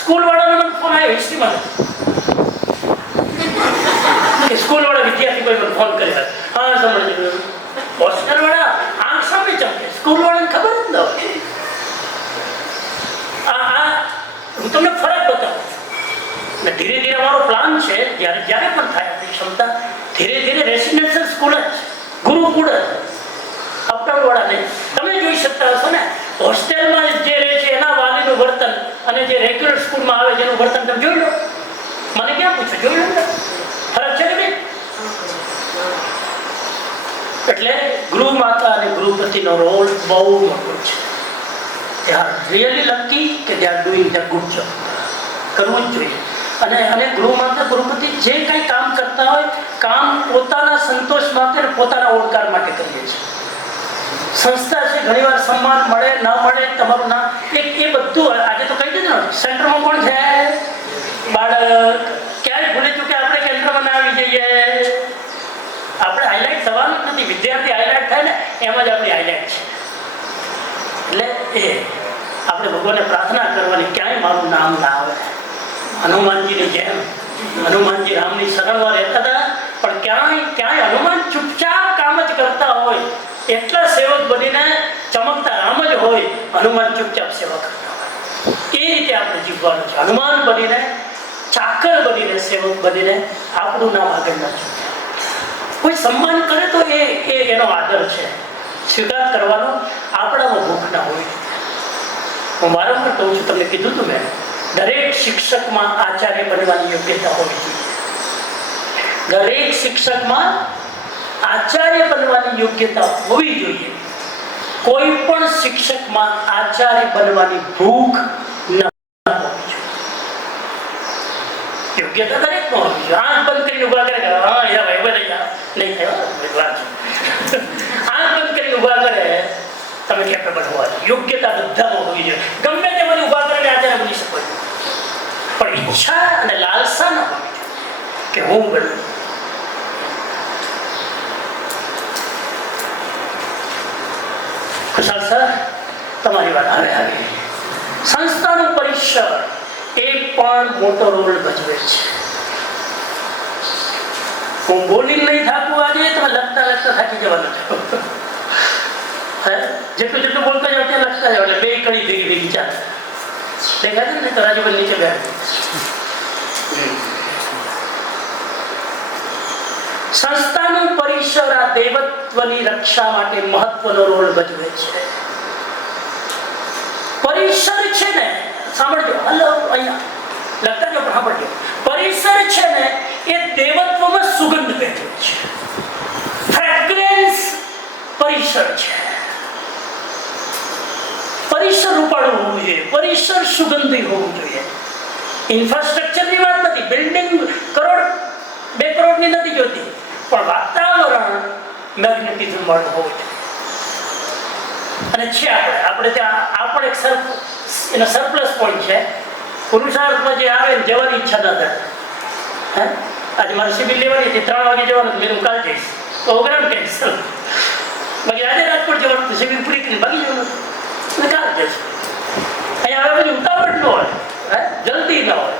સ્કૂલવાળાનો મને ફોન આવ્યો હિસ્ટ્રીમાં, સ્કૂલવાળા વિદ્યાર્થી કોઈ મને ફોન કર્યો, હા સમજ. હોસ્ટેલવાળા આંખ સામે ચમકે, સ્કૂલવાળાને ખબર જ ન હોય. હું તમને ફરક બતાવું ને. ધીરે ધીરે અમારો પ્લાન છે, જ્યારે પણ થાય આપણી ક્ષમતા, ધીરે ધીરે રેસિડેન્શિયલ સ્કૂલ જ, ગુરુકુળ જ, અપડાઉન વાળા નહીં. તમે જોઈ શકતા હશો ને, હોસ્ટેલમાં જે રહે છે એના વાલીનું વર્તન અને જે રેગ્યુલર સ્કૂલમાં આવે જેનું વર્તન તમે જોઈ લો. મને ક્યાં પૂછો, જોઈ લો, ફરક છે કે નહીં? એટલે ગૃહ માતા અને ગૃહપતિનો રોલ બહુ મોટો છે. they are really lucky કે they are doing the good job. કરવું જ જોઈએ. અને ગૃહમાતા ગૃહપતિ જે કંઈ કામ કરતા હોય, કામ પોતાના સંતોષ માટે અને પોતાના ઓળખાણ માટે કરીએ છીએ. સંસ્થા છે, ઘણીવાર સન્માન મળે ન મળે, તમારું નામ એ બધું આજે તો કહી દીધું ને, સેન્ટરમાં કોણ છે? બાળક. ક્યાંય ભૂલે ચૂકે આપણે કેન્દ્રમાં ના આવી જઈએ. આપણે હાઇલાઇટ થવાનું જ નથી. વિદ્યાર્થી હાઇલાઇટ થાય ને, એમ જ આપણી હાઇલાઇટ છે. એટલે એ આપણે ભગવાનને પ્રાર્થના કરવાની, ક્યાંય મારું નામ ના આવે. હનુમાનજીની જેમ, હનુમાનજી રામની શરણમાં રહેતા હતા, પણ ક્યાંય હનુમાન ચૂપચાપ કામ જ કરતા હોય, એટલા સેવક બનીને ચમકતા રામ જ હોય, હનુમાન ચૂપચાપ સેવા કરતા હોય. એ રીતે આપણે જીવવાનું છે. હનુમાન બનીને, ચાકર બનીને, સેવક બનીને આપણું નામ આગળ ન ચૂકે. કોઈ સન્માન કરે તો એનો આદર છે, સ્વીકાર કરવાનો આપણામાં ભૂખ ના હોય. હું વારંવાર કહું છું, તમને કીધું હતું મેં, દરેક શિક્ષકમાં આચાર્ય બનવાની યોગ્યતા હોવી જોઈએ. દરેક શિક્ષકમાં આચાર્ય બનવાની યોગ્યતા હોવી જોઈએ. કોઈ પણ શિક્ષકમાં આચાર્ય બનવાની ભૂખ ન હોવી જોઈએ. યોગ્યતા દરેકમાં હોવી જોઈએ. આંખ બંધ કરીને ઉભા કરે, હા યા ભાઈ બધા નહીં થાય, આંખ બંધ કરીને ઉભા કરે, તમે કેપેબલ હોવા જોઈએ. યોગ્યતા બધામાં હોવી જોઈએ. ગમે તે મને ઉભા કરીને આચાર્ય બની શકો, પણ ઈચ્છા અને લાલસા ન હોવી જોઈએ કે હું બનું. ખુશાલ સર, તમારી વાત હવે આવી. સંસ્થાનું પરિસર એ પણ મોટો રોલ ભજવે છે. હું બોલી નહીં થાકું આજે, તમે લખતા થાકી જવાનું છે. જેટલું બોલતા જાવ ત્યાં લખતા જાવ, એટલે બે કડી ભેગી ચાલે. દેખાય છે ને? તો રાજુભાઈ નીચે બેઠ. સંસ્થાનું પરિસર આ દેવત્વની રક્ષા માટે મહત્વનો રોલ ભજવે છે. પરિસર છે ને, સાંભળજો, હલો અહીંયા લખતા જો, સાંભળજો. પરિસર છે ને એ દેવત્વમાં સુગંધ ભેટે છે. ફ્રેગ્રન્સ પરિસર છે. પરિસર રૂપાળું હોવું જોઈએ, પરિસર સુગંધી હોવું જોઈએ. ઇન્ફ્રાસ્ટ્રક્ચરની વાત નથી, બિલ્ડિંગ કરોડ 2 કરોડની નથી જોતી, પણ વાતાવરણ મેગ્નેટિઝમ વાળું હોવું જોઈએ. અને છે આપણે ત્યાં આ પણ એક એનો સરપ્લસ પોઈન્ટ છે. પુરુષાર્થમાં જે આવે ને જવાની ઈચ્છા ન થાય. આજે મારે સિવિલ લેવાની હતી, 3 વાગે જવાનું, મેં કાલ જઈશ, પ્રોગ્રામ કેન્સલ. બાકી આજે રાજકોટ જવાનું, સિવિલ પૂરી કરીને ભાગી જવાનું, કાલ જઈશ. અહીંયા આવે પછી ઉતાવળ ન હોય, જલ્દી ન હોય.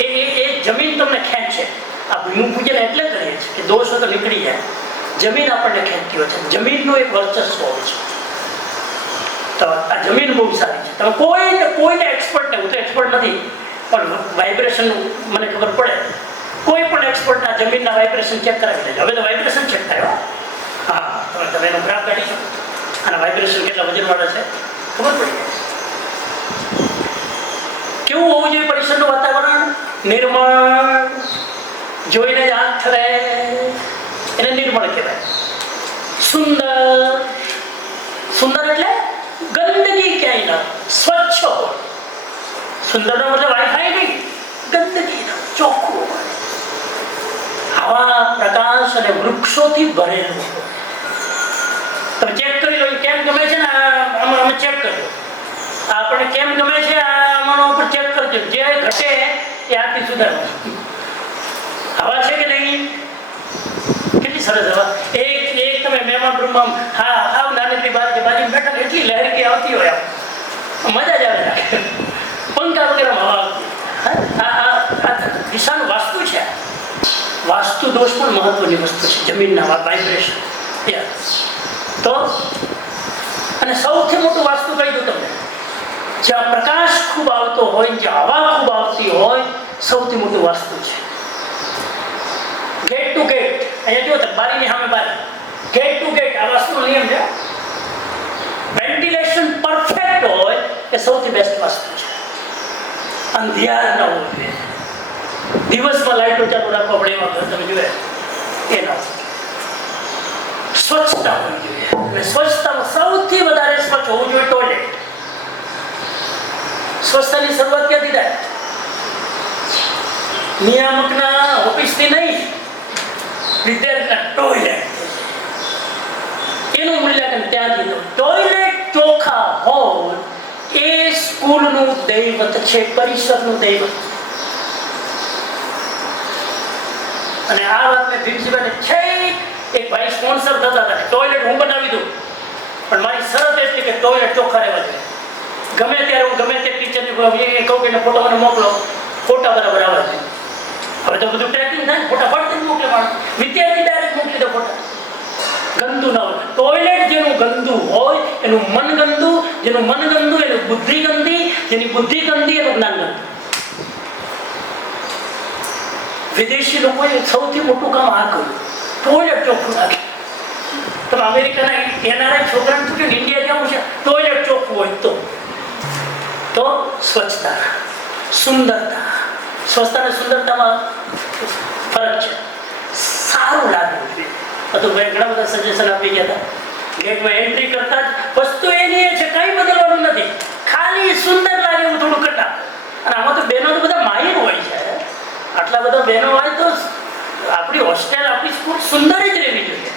એ જમીન તમને ખેંચે. આ ભૂમિ પૂજન એટલે કરીએ છીએ કે દોષો તો નીકળી જાય. જમીન આપણને ખેંચતી હોય છે, જમીનનું એક વર્ચસ્વ હોય છે. તો આ જમીન બહુ સારી છે. તમે કોઈને એક્સપર્ટ નહીં, હું તો એક્સપર્ટ નથી, પણ વાઇબ્રેશનનું મને ખબર પડે. કોઈ પણ એક્સપર્ટ આ જમીનના વાઇબ્રેશન ચેક કરાવી લેજો. હવે તો વાઇબ્રેશન ચેક કર્યો. હા, તમે એનો ગ્રાફ કાઢી શકો અને વાઇબ્રેશન કેટલા વજનવાળા છે ખબર પડી જાય. કેવું હોવું જોઈએ પરિસરનું વાતાવરણ? નિર્મળ, જોઈને જ આંખ ઠરે, એને નિર્મળ કહેવાય. સુંદર એટલે ગંદકી ક્યાંય ન, સ્વચ્છ હોય. સુંદરનો મતલબ વાઈફાઈ નહીં, ગંદકી ન, ચોખ્ખું હોય. હવા, પ્રકાશ અને વૃક્ષોથી ભરેલું હોય. તમે ચેક કરી લો કેમ ગમે છે ને, આમાં અમે ચેક કર્યો. આપણે કેમ ગમે છે આમાંનો ઉપર ચેક કરજો. જે ઘટે એ આથી સુધારવું. હવા છે કે નહીં? કેટલી સરસ હવા. એક તમે મહેમાન રૂમમાં હાવ નાની બાજુ બેઠા એટલી લહેરકી આવતી હોય, મજા જ આવે. પંખા વગેરેમાં હવા આવતી. દિશાનું વાસ્તુ છે. વાસ્તુ દોષ પણ મહત્વની વસ્તુ છે. જમીનના વાઇબ્રેશન તો, અને સૌથી મોટું વાસ્તુ કહી દઉં તમને, જ્યાં પ્રકાશ ખૂબ આવતો હોય, જ્યાં હવા ખૂબ આવતી હોય, સૌથી મોટું વાસ્તુ છે. ગેટ ટુ ગેટ, અહીંયા જો બારીની સામે બારી, ગેટ ટુ ગેટ, આ વાસ્તુનો નિયમ છે. વેન્ટિલેશન પરફેક્ટ હોય એ સૌથી બેસ્ટ વાસ્તુ છે. અંધિયાર ન હોવું જોઈએ. દિવસમાં લાઈટો ચાલુ રાખવા પડે એવા ઘર તમે જોયા એ ના. સ્વચ્છતા હોવી જોઈએ. અને સ્વચ્છતામાં સૌથી વધારે સ્વચ્છ હોવું જોઈએ ટોયલેટ. સ્વચ્છતાની શરૂઆત ક્યાંથી થાય? નિયામકના ઓફિસથી નહીં, વિદ્યાર્થીના ટોયલેટ. એનું મૂલ્યાંકન ત્યાંથી. ટોયલેટ ચોખ્ખા હોય એ સ્કૂલનું દૈવત છે, પરિસરનું દૈવત. અને આ વાત મેં પ્રિન્સિપાલને છે, એક ભાઈ સ્પોન્સર થતા હતા, ટોયલેટ હું બનાવી દઉં, પણ મારી શરત એટલી કે ટોયલેટ ચોખ્ખા રહેવા જોઈએ. ગમે ત્યારે હું ગમે તે ટીચરને કહું કે એને ફોટો મને મોકલો, ફોટા બરાબર આવવા જોઈએ. હવે તો બધું ટ્રેકિંગ થાય, ફોટા ફટથી મોકલે માણસ. વિદ્યાર્થી ડાયરેક્ટ મોકલી દે ફોટા. ગંદુ ના હોય. ટોયલેટ જેનું ગંદુ હોય એનું મન ગંદુ, જેનું મન ગંદુ એનું બુદ્ધિ ગંદી, જેની બુદ્ધિ ગંદી એનું જ્ઞાન ગંદુ. વિદેશી લોકોએ સૌથી મોટું કામ આ કર્યું, ટોયલેટ ચોખ્ખું રાખે. તમે અમેરિકાના એનઆરઆઈ છોકરાને પૂછ્યું ઇન્ડિયા કેવું છે, ટોયલેટ ચોખ્ખું હોય તો સ્વચ્છતા, સુંદરતા. સ્વચ્છતા અને સુંદરતામાં ફરક છે. સારું લાગવું જોઈએ. તો મેં ઘણા બધા સજેશન આપી ગયા હતા. ગેટમાં એન્ટ્રી કરતા જ વસ્તુ એની એ છે, કંઈ બદલવાનું નથી, ખાલી સુંદર લાગે એવું થોડું કરી નાખો. અને આમાં તો બહેનો તો બધા માહિર હોય છે. આટલા બધા બહેનો હોય તો આપણી હોસ્ટેલ, આપણી સ્કૂલ સુંદર જ રહેવી જોઈએ.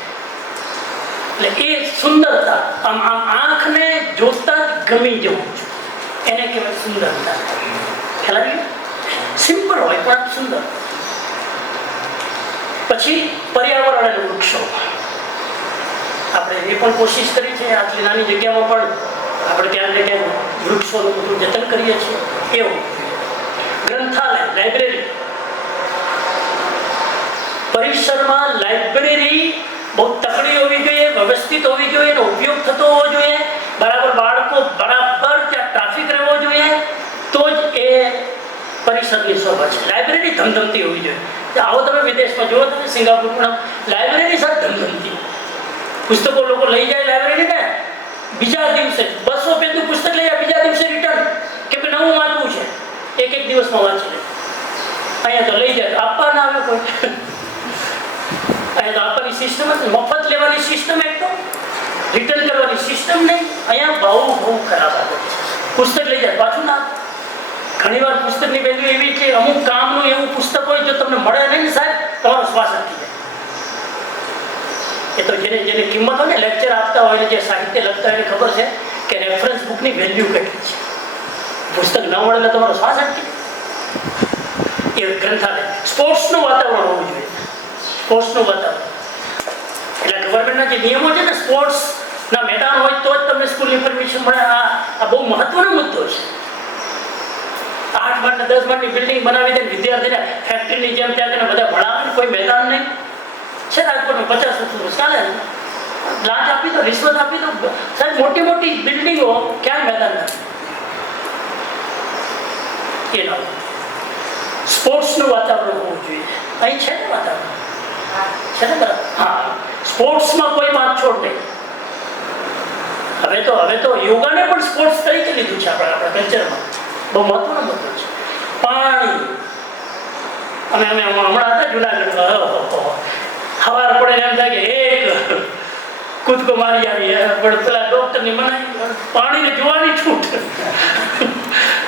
એટલે એ સુંદરતા આમ આંખને જોતા જ ગમી જવું છે, એને કહેવાય સુંદરતા. ખ્યાલ આવી? સિમ્પલ હોય પણ સુંદર. પછી પર્યાવરણ અને વૃક્ષો. આપણે એ પણ કોશિશ કરી છે, આટલી નાની જગ્યામાં પણ આપણે ક્યાંક ને ક્યાંક વૃક્ષોનું બધું જતન કરીએ છીએ. એવું ગ્રંથાલય, લાઇબ્રેરી. પરિસરમાં લાઇબ્રેરી બહુ તકડી હોવી જોઈએ, વ્યવસ્થિત હોવી જોઈએ, એનો ઉપયોગ થતો હોવો જોઈએ, બરાબર બાળકો બરાબર ત્યાં ટ્રાફિક રહેવો જોઈએ, તો જ એ પરિસરની શોભા છે. લાઇબ્રેરી ધમધમતી હોવી જોઈએ. આવો તમે વિદેશમાં જુઓ, તમે સિંગાપુર પણ લાઇબ્રેરી સાથે ધમધમતી. પુસ્તકો લોકો લઈ જાય લાઇબ્રેરીને, બીજા દિવસે 200 પેજનું પુસ્તક લઈ જાય, બીજા દિવસે રિટર્ન, કેમ કે નવું વાંચવું છે, એક દિવસમાં વાંચી લે. અહીંયા તો લઈ જાય, આપવા ના આવે કોઈ. અહીંયા તો આપવાની સિસ્ટમ જ મફત લેવાની સિસ્ટમ, એક તો રિટર્ન કરવાની સિસ્ટમ નહીં. અહીંયા બહુ ખરાબ આવે. પુસ્તક લઈ જાય પાછું ના. ઘણીવાર પુસ્તકની વેલ્યુ એવી છે, અમુક કામનું એવું પુસ્તક હોય જો તમને મળે નહીં ને સાહેબ, તમારો શ્વાસ અટકી જાય. એ તો જેને કિંમત હોય ને, લેક્ચર આપતા હોય ને, જે સાહિત્ય લખતા હોય ખબર છે કે રેફરન્સ બુકની વેલ્યુ કેટલી છે. પુસ્તક ન મળે એટલે તમારો શ્વાસ અટકી જાય. એ ગ્રંથાલય. સ્પોર્ટ્સનું વાતાવરણ હોવું જોઈએ. સ્પોર્ટ્સનું વાતાવરણ એટલે ગવર્મેન્ટના જે નિયમો છે ને, સ્પોર્ટ્સના મેદાન હોય તો જ તમને સ્કૂલની પરમિશન મળે. આ બહુ મહત્વનો મુદ્દો છે. 8 માળ ને 10 માળની બિલ્ડિંગ બનાવી દે, વિદ્યાર્થીને ફેક્ટરીની જેમ ત્યાં તેને બધા ભણાવે, કોઈ મેદાન નહીં. છે રાજકોટમાં 50 વર્ષ ચાલે લાંચ આપી તો રિશ્વત આપી તો સાહેબ મોટી મોટી બિલ્ડિંગો ક્યાં મેદાન નથી એના સ્પોર્ટ્સનું વાતાવરણ હોવું જોઈએ અહીં છે ને વાતાવરણ છે ને બરાબર હા સ્પોર્ટ્સમાં કોઈ બાંધછોડ નહીં હવે તો યોગાને પણ સ્પોર્ટ્સ તરીકે લીધું છે આપણા કલ્ચરમાં બહુ મહત્વનો મુદ્દો છે પાણી અમે હમણાં હતા જુનાગઢમાં સવાર પડે એમ થાય કે એક કૂદકો મારી આવી પણ પેલા ડોક્ટરની મનાઈ પાણીને જોવાની છૂટ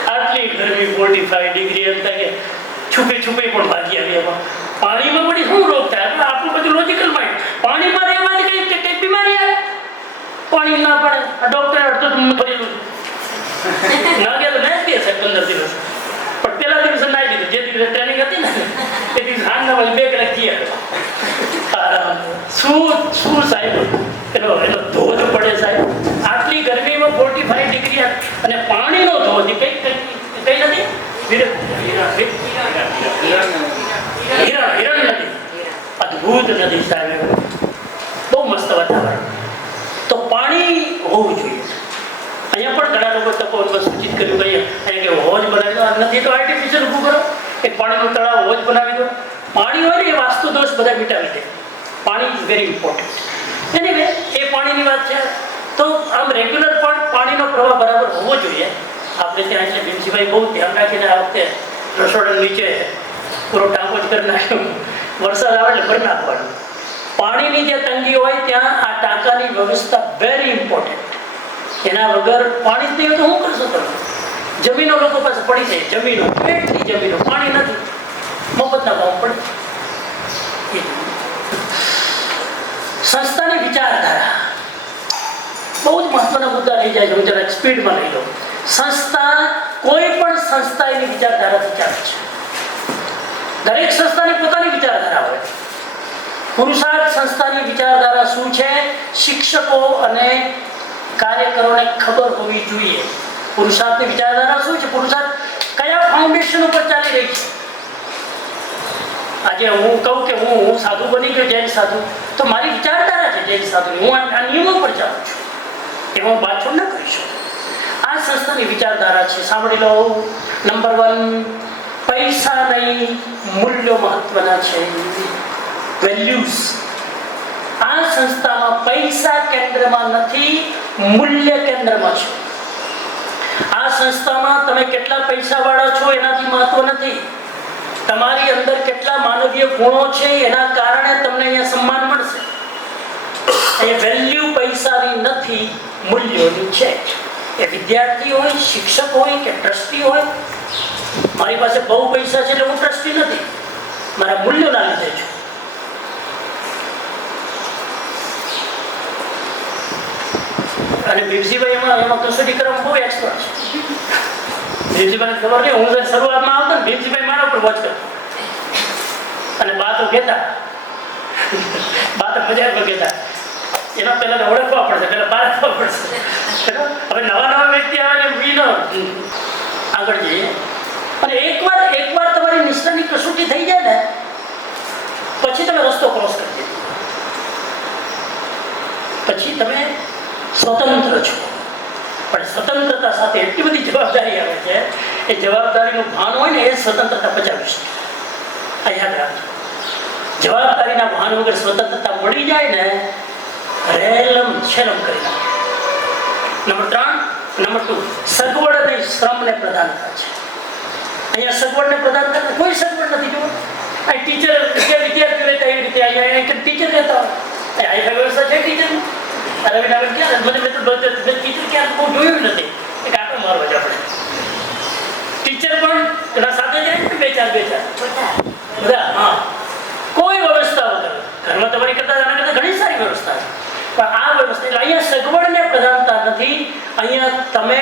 આટલી ગરમી 45 ડિગ્રી એમ થાય કે છુપી પણ ભાગી આવી એમાં પાણીમાં વળી શું રોગ થાય એટલે આપણું બધું લોજિકલ માઇન્ડ પાણીમાં રહેવાથી કઈ બીમારી આવે પાણી ના પડે આ ડોક્ટરે અડધું ભરેલું ના ગયા તો ના જ સાહેબ 15 દિવસ પણ પેલા દિવસે ના લીધું જે દિવસે ટ્રેનિંગ હતી ને એ દિવસે હાંડના વાળી 2 કલાક ગયા શું સાહેબ એનો ધોધ પડે સાહેબ આટલી ગરમીમાં 45 ડિગ્રી અને પાણીનો ધોધ કઈ નથી હિરણ નદી અદભુત નદી સાહેબ બહુ મસ્ત વાતાવરણ તો પાણી હોવું જોઈએ અહીંયા પણ ઘણા લોકો તપોવનમાં સૂચિત કર્યું કે અહીંયા કે હોજ બનાવી દો નથી તો આર્ટિફિશિયલ ઊભું કરો એક પાણીનો તળાવ હોજ બનાવી દો પાણી હોય ને એ વાસ્તુ દોષ બધા મિટાવી દે પાણી ઇઝ વેરી ઇમ્પોર્ટન્ટ એનીવે એ પાણીની વાત છે તો આમ રેગ્યુલર પણ પાણીનો પ્રવાહ બરાબર હોવો જોઈએ આપણે ત્યાં એટલે ભીમજીભાઈ બહુ ધ્યાન રાખીને આ વખતે રસોડા નીચે પૂરો ટાંકો જ કરી નાખ્યો વરસાદ આવે એટલે ભરી નાખવાનું પાણીની જે તંગી હોય ત્યાં આ ટાંકાની વ્યવસ્થા વેરી ઇમ્પોર્ટન્ટ એના વગર પાણી જ નહીં તો શું કરશો તમે જમીનો લોકો પાસે પડી જાય જમીનો કેટલી જમીનો પાણી નથી મફતના ભાવ પડે સંસ્થાની વિચારધારા બહુ જ મહત્વના મુદ્દા રહી જાય છે હું જરાક સ્પીડમાં લઈ લઉં સંસ્થા કોઈ પણ સંસ્થા એની વિચારધારાથી ચાલે છે દરેક સંસ્થાની પોતાની વિચારધારા હોય પુરુષાર્થ સંસ્થાની વિચારધારા શું છે શિક્ષકો અને કાર્યકરોને ખબર હોવી જોઈએ પુરુષાર્થની વિચારધારા શું છે પુરુષાર્થ કયા ફાઉન્ડેશન ઉપર ચાલી રહી છે આજે હું કહું કે હું સાધુ બની ગયો જૈન સાધુ તો મારી વિચારધારા છે જૈન સાધુની હું આ નિયમો પર ચાલું છું એમાં હું બાદછોડ ના કરી શકું આ સંસ્થાની વિચારધારા છે સાંભળી લો નંબર 1 પૈસા નહીં મૂલ્યો મહત્વના છે વેલ્યુઝ આ સંસ્થામાં પૈસા કેન્દ્રમાં નથી મૂલ્ય કેન્દ્રમાં છે આ સંસ્થામાં તમે કેટલા પૈસાવાળા છો એનાથી મહત્વ નથી તમારી અંદર કેટલા માનવીય ગુણો છે એના કારણે તમને અહીંયા સન્માન મળશે એ વેલ્યુ પૈસાની નથી મૂલ્યોની છે એ વિદ્યાર્થી હોય શિક્ષક હોય કે ટ્રસ્ટી હોય મારી પાસે બહુ પૈસા છે એટલે હું ટ્રસ્ટી નથી મારા મૂલ્યોના લીધે છું અને ભીમજીભાઈ એમાં કસોટી કરવામાં બહુ એક્સપર્ટ છે ભીમજીભાઈને ખબર નહીં હું શરૂઆતમાં આવતો ને ભીમજીભાઈ મારા ઉપર વોચ કરતો અને બા તો કહેતા મજાકમાં કહેતા એના પહેલા તો ઓળખવા પડશે પહેલા પારખવા પડશે હવે નવા વ્યક્તિ આવે ને વીનો આગળ જઈએ અને એકવાર તમારી નિષ્ઠાની કસોટી થઈ જાય ને પછી તમે રસ્તો ક્રોસ કરી દે પછી તમે સ્વતંત્ર છો પણ સ્વતંત્રતા સાથે એટલી બધી જવાબદારી આવે છે એ જવાબદારીનું ભાન હોય ને એ સ્વતંત્રતા બચાવી શકે આ યાદ રાખજો જવાબદારીના ભાન વગર સ્વતંત્રતા મળી જાય ને રેલમ છેલમ કરી નાખે નંબર 2 સગવડ અને શ્રમને પ્રધાનતા છે અહીંયા સગવડને પ્રધાનતા કોઈ સગવડ નથી જુઓ આ ટીચર જે વિદ્યાર્થીઓ રહેતા એવી રીતે અહીંયા ટીચર રહેતા હોય આ વ્યવસ્થા છે ટીચરની રવિનગર ક્યાં મને મેં તો ટીચર ક્યાં બહુ જોયું નથી એક આટો મારવા જ આપણે ટીચર પણ એના સાથે જાય ને બે ચાર બધા હા કોઈ વ્યવસ્થા વગર ઘરમાં તમારી કરતા ઘણી સારી વ્યવસ્થા છે પણ આ વ્યવસ્થા એટલે અહીંયા સગવડને પ્રધાનતા નથી અહીંયા તમે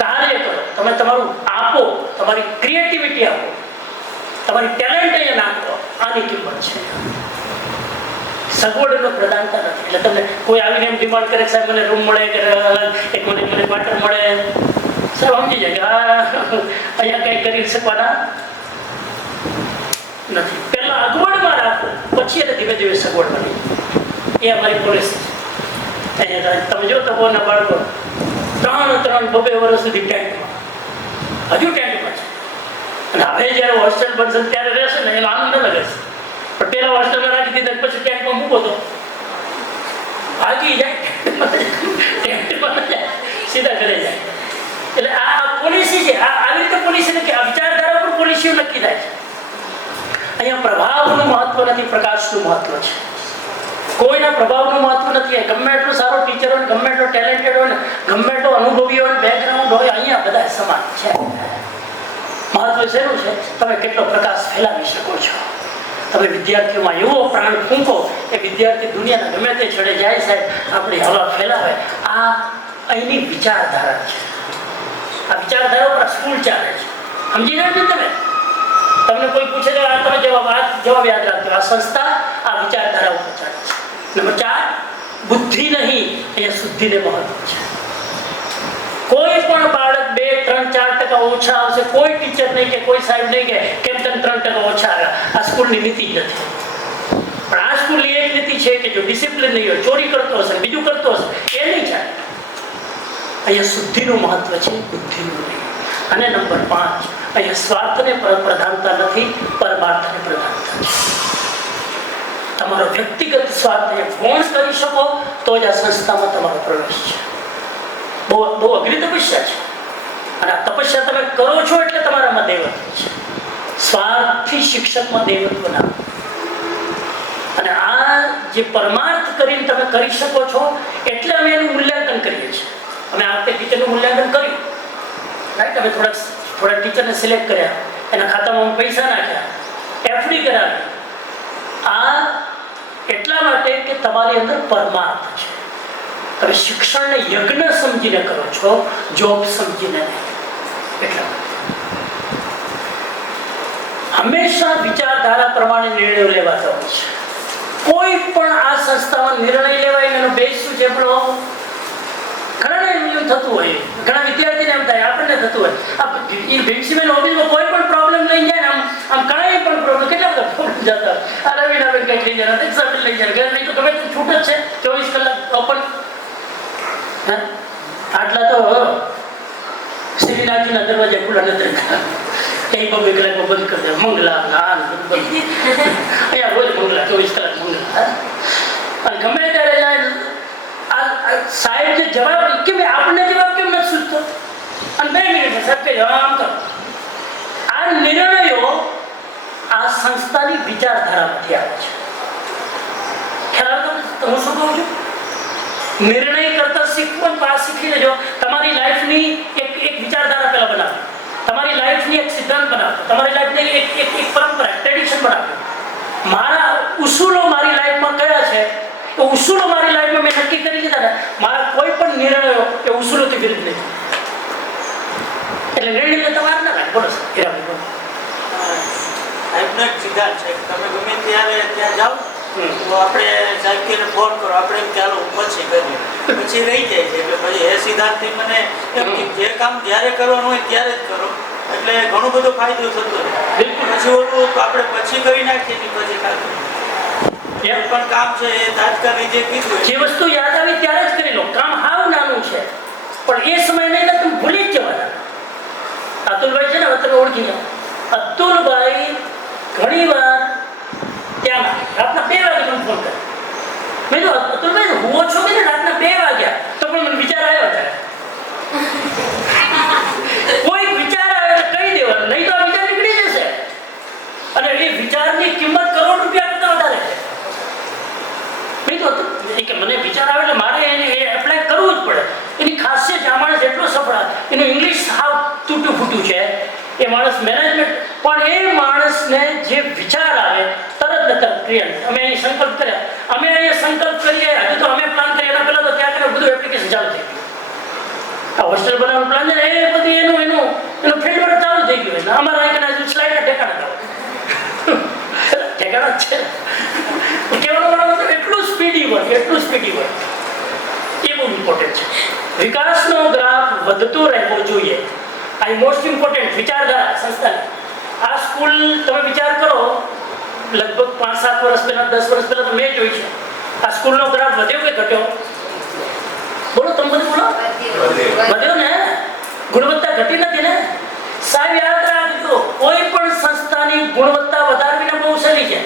કાર્ય કરો તમે તમારું આપો તમારી ક્રિએટિવિટી આપો તમારી ટેલેન્ટ અહીંયા નાખો આની કિંમત છે સગવડનો પ્રધાનતા નથી એટલે તમને કોઈ આવીને એમ ડિમાન્ડ કરે સાહેબ મને રૂમ મળે કે એક મને ક્વાર્ટર મળે સાહેબ સમજી જાય કે અહીંયા કંઈ કરી શકવાના નથી પહેલા અગવડમાં ટેન્ટમાં રાખો, પછી એને ધીમે ધીમે સગવડ બની. એ અમારી પોલિસી છે. અહીંયા તમે જો તો કોના બાળકો 3 વર્ષ સુધી ટેન્ટમાં, હજુ ટેન્ટમાં છે. અને હવે જ્યારે હોસ્ટેલ બનશે ત્યારે રહેશે ને એનો આનંદ અલગ હશે. પણ પેલા હોસ્ટેલમાં રાખી દીધા પછી ટેન્ટમાં મૂકો તો ભાગી જાય, ટેન્ટમાં જાય, સીધા ઘરે જાય. એટલે આ પોલિસી છે. આવી રીતે પોલિસી નથી, આ વિચારધારા પર પોલિસીઓ નક્કી થાય છે. અહીંયા પ્રભાવનું મહત્વ નથી, પ્રકાશનું મહત્વ છે. કોઈના પ્રભાવનું મહત્વ નથી. ગમે એટલો સારો ટીચર હોય, ગમે એટલો ટેલેન્ટેડ હોય, ગમે એટલો અનુભવી હોય, બેકગ્રાઉન્ડ હોય, અહીંયા બધા સમાન છે. મહત્વ શેનું છે? તમે કેટલો પ્રકાશ ફેલાવી શકો છો. તમે વિદ્યાર્થીઓમાં એવો પ્રાણ ફૂંકો કે વિદ્યાર્થી દુનિયાના ગમે તે છેડે જાય, સાહેબ આપણી હવા ફેલાવે. આ અહીંની વિચારધારા છે. આ વિચારધારા પર સ્કૂલ ચાલે છે. સમજી રહ્યા છો તમે? તમને કોઈ પૂછે તો આ તમે જવાબ યાદ રાખજો. આ સંસ્થા આ વિચારધારા ઉપર ચાલે છે. નંબર 4, બુદ્ધિ નહીં, અહીંયા શુદ્ધિને મહત્વ છે. કોઈ પણ બાળક 2, 3, 4% ઓછા આવશે, કોઈ ટીચર નહીં કે કોઈ સાહેબ નહીં કે કેમ તમે 3% ઓછા આવ્યા. આ સ્કૂલની નીતિ જ નથી. પણ આ સ્કૂલની એક નીતિ છે કે જો ડિસિપ્લિન નહીં હોય, ચોરી કરતો હશે, બીજું કરતો હશે, એ નહીં ચાલે. અહીંયા શુદ્ધિનું મહત્વ છે, બુદ્ધિનું નહીં. અને નંબર 5, અહીંયા સ્વાર્થને પ્રધાનતા નથી, પરમાર્થને પ્રધાનતા છે. તમારો વ્યક્તિગત સ્વાર્થને પૂર્ણ કરી શકો તો જ આ સંસ્થામાં તમારો પ્રવેશ છે. બહુ અઘરી તપસ્યા છે. અને આ તપસ્યા તમે કરો છો એટલે તમારામાં દૈવત્વ છે. સ્વાર્થથી શિક્ષકમાં દૈવત્વ ના. અને આ જે પરમાર્થ કરીને તમે કરી શકો છો એટલે અમે એનું મૂલ્યાંકન કરીએ છીએ. અમે આ વખતે ટીચરનું મૂલ્યાંકન કર્યું, રાઈટ. અમે થોડા ટીચરને સિલેક્ટ કર્યા, એના ખાતામાં પૈસા નાખ્યા, એફડી કરાવી. આ એટલા માટે કે તમારી અંદર પરમાર્થ છે. તમે શિક્ષણને યજ્ઞ સમજીને કરો છો, જોબ સમજીને નહીં. એટલા હંમેશા વિચારધારા પ્રમાણે નિર્ણયો લેવાતા હોય છે. કોઈ પણ આ સંસ્થામાં નિર્ણય લેવાય એનો બેઝ શું છે? ઘણા એવું થતું હોય, ઘણા વિદ્યાર્થીને એમ થાય, આપણને થતું હોય, આ પ્રિન્સિપલ ઓફિસમાં કોઈ પણ પ્રોબ્લેમ લઈ જાય ને, આમ કાંઈ પણ પ્રોબ્લેમ, કેટલા બધા પ્રોબ્લેમ જતા. આ રવિના બેન કંઈક લઈ જાય, એક્ઝામ્પલ લઈ જાય, ઘર નહીં તો ગમે તે છૂટ જ છે, 24 કલાક ઓપન. આટલા તો શ્રીનાથજીના દરવાજા ખુલ્લા નથી રહેતા. કઈ 2 કલાકમાં બંધ કરી દે. મંગલા અહીંયા રોજ મંગલા, 24 કલાક મંગલા. અને ગમે ત્યારે જાય સાહેબ જે જવાબ કે આપણને જવાબ કેમ નથી સૂચતો? અને 2 મિનિટમાં સાહેબ કે આમ કરો. આ નિર્ણયો આ સંસ્થાની વિચારધારામાંથી આવે છે. ખ્યાલ આવે? હું શું કહું છું? નિર્ણય કરતા શીખવું, આ શીખી લેજો. તમારી લાઈફની એક વિચારધારા પહેલા બનાવો, તમારી લાઈફની એક સિદ્ધાંત બનાવો, તમારી લાઈફની એક પરંપરા, ટ્રેડિશન બનાવો. મારા ઉસૂલો મારી લાઈફમાં કયા છે? તો ઉસૂલો મારી લાઈફમાં મેં નક્કી કરી દીધા ને, મારા કોઈ પણ નિર્ણયો એ ઉસૂલોથી વિરુદ્ધ નહીં. એટલે નિર્ણય તમારે ના લાગે. બોલો હીરાભાઈ. સાહેબનો એક સિદ્ધાંત છે, તમે ગમે ત્યારે ત્યાં જાઓ તો આપણે સાહેબને ફોન કરો, આપણે એમ ચાલો હું પછી કરીએ, પછી રહી જાય છે. એટલે પછી એ સિદ્ધાંતથી મને એમ કે જે કામ જ્યારે કરવાનું હોય ત્યારે જ કરો, એટલે ઘણો બધો ફાયદો થતો રહે. પછી ઓલું તો આપણે પછી કરી નાખીએ ને પછી ખાતું એમ પણ કામ છે એ તાત્કાલિક જે કીધું જે વસ્તુ યાદ આવી ત્યારે જ કરી લો. કામ હાવ નાનું છે પણ એ સમય નહીં તમે ભૂલી જ જવાના. અતુલભાઈ છે ને, તમે ઓળખી જાઓ. અતુલભાઈ ઘણી વાર ત્યાં રાતના 2 વાગે મને ફોન કરે. મેં તો અતુલભાઈ હુઓ છો કે રાતના 2 વાગ્યા? તો પણ મને વિચાર આવ્યો ત્યારે. કોઈ વિચાર આવે તો કહી દેવાનું, નહીં તો આ વિચાર નીકળી જશે. અને એ વિચારની કિંમત કરોડ રૂપિયા કરતા વધારે છે. મેં તો કે મને વિચાર આવે એટલે મારે એને એપ્લાય કરવું જ પડે. એની ખાસિયત આ માણસ એટલો સફળ, એનું ઇંગ્લિશ હાવ તૂટું ફૂટું છે. એ માણસ મેનેજમેન્ટ, પણ એ માણસને જે વિચાર આવે તરત ને તરત ક્રિયા. અમે અહીં સંકલ્પ કર્યા, અમે અહીંયા સંકલ્પ કરીએ, હજુ તો અમે પ્લાન કરીએ એના પહેલાં તો ત્યાં કરે બધું એપ્લિકેશન ચાલુ થઈ ગયું. આ હોસ્ટેલ બનાવવાનું પ્લાન છે એ બધી એનું ફિલ્ડ વર્ક ચાલુ થઈ ગયું. અમારા અહીંયા હજુ સ્લાઇડના ઠેકાણા ઠેકાણા જ છે. કહેવાનો મતલબ એટલું સ્પીડી વર્ક એ બહુ ઇમ્પોર્ટન્ટ છે. વિકાસનો ગ્રાફ વધતો રહેવો જોઈએ. આ મોસ્ટ ઇમ્પોર્ટન્ટ વિચારધારા સંસ્થાની. આ સ્કૂલ તમે વિચાર કરો લગભગ 5-7 વર્ષ પહેલા 10 વર્ષ પહેલા તો મેં જોઈ છે આ સ્કૂલનો ગ્રાફ વધ્યો કે ઘટ્યો? બોલો તમે બધું બોલો. વધ્યો ને? ગુણવત્તા ઘટી નથી ને? સાહેબ યાદ રાખજો, કોઈ પણ સંસ્થાની ગુણવત્તા વધારવીને બહુ સહેલી છે.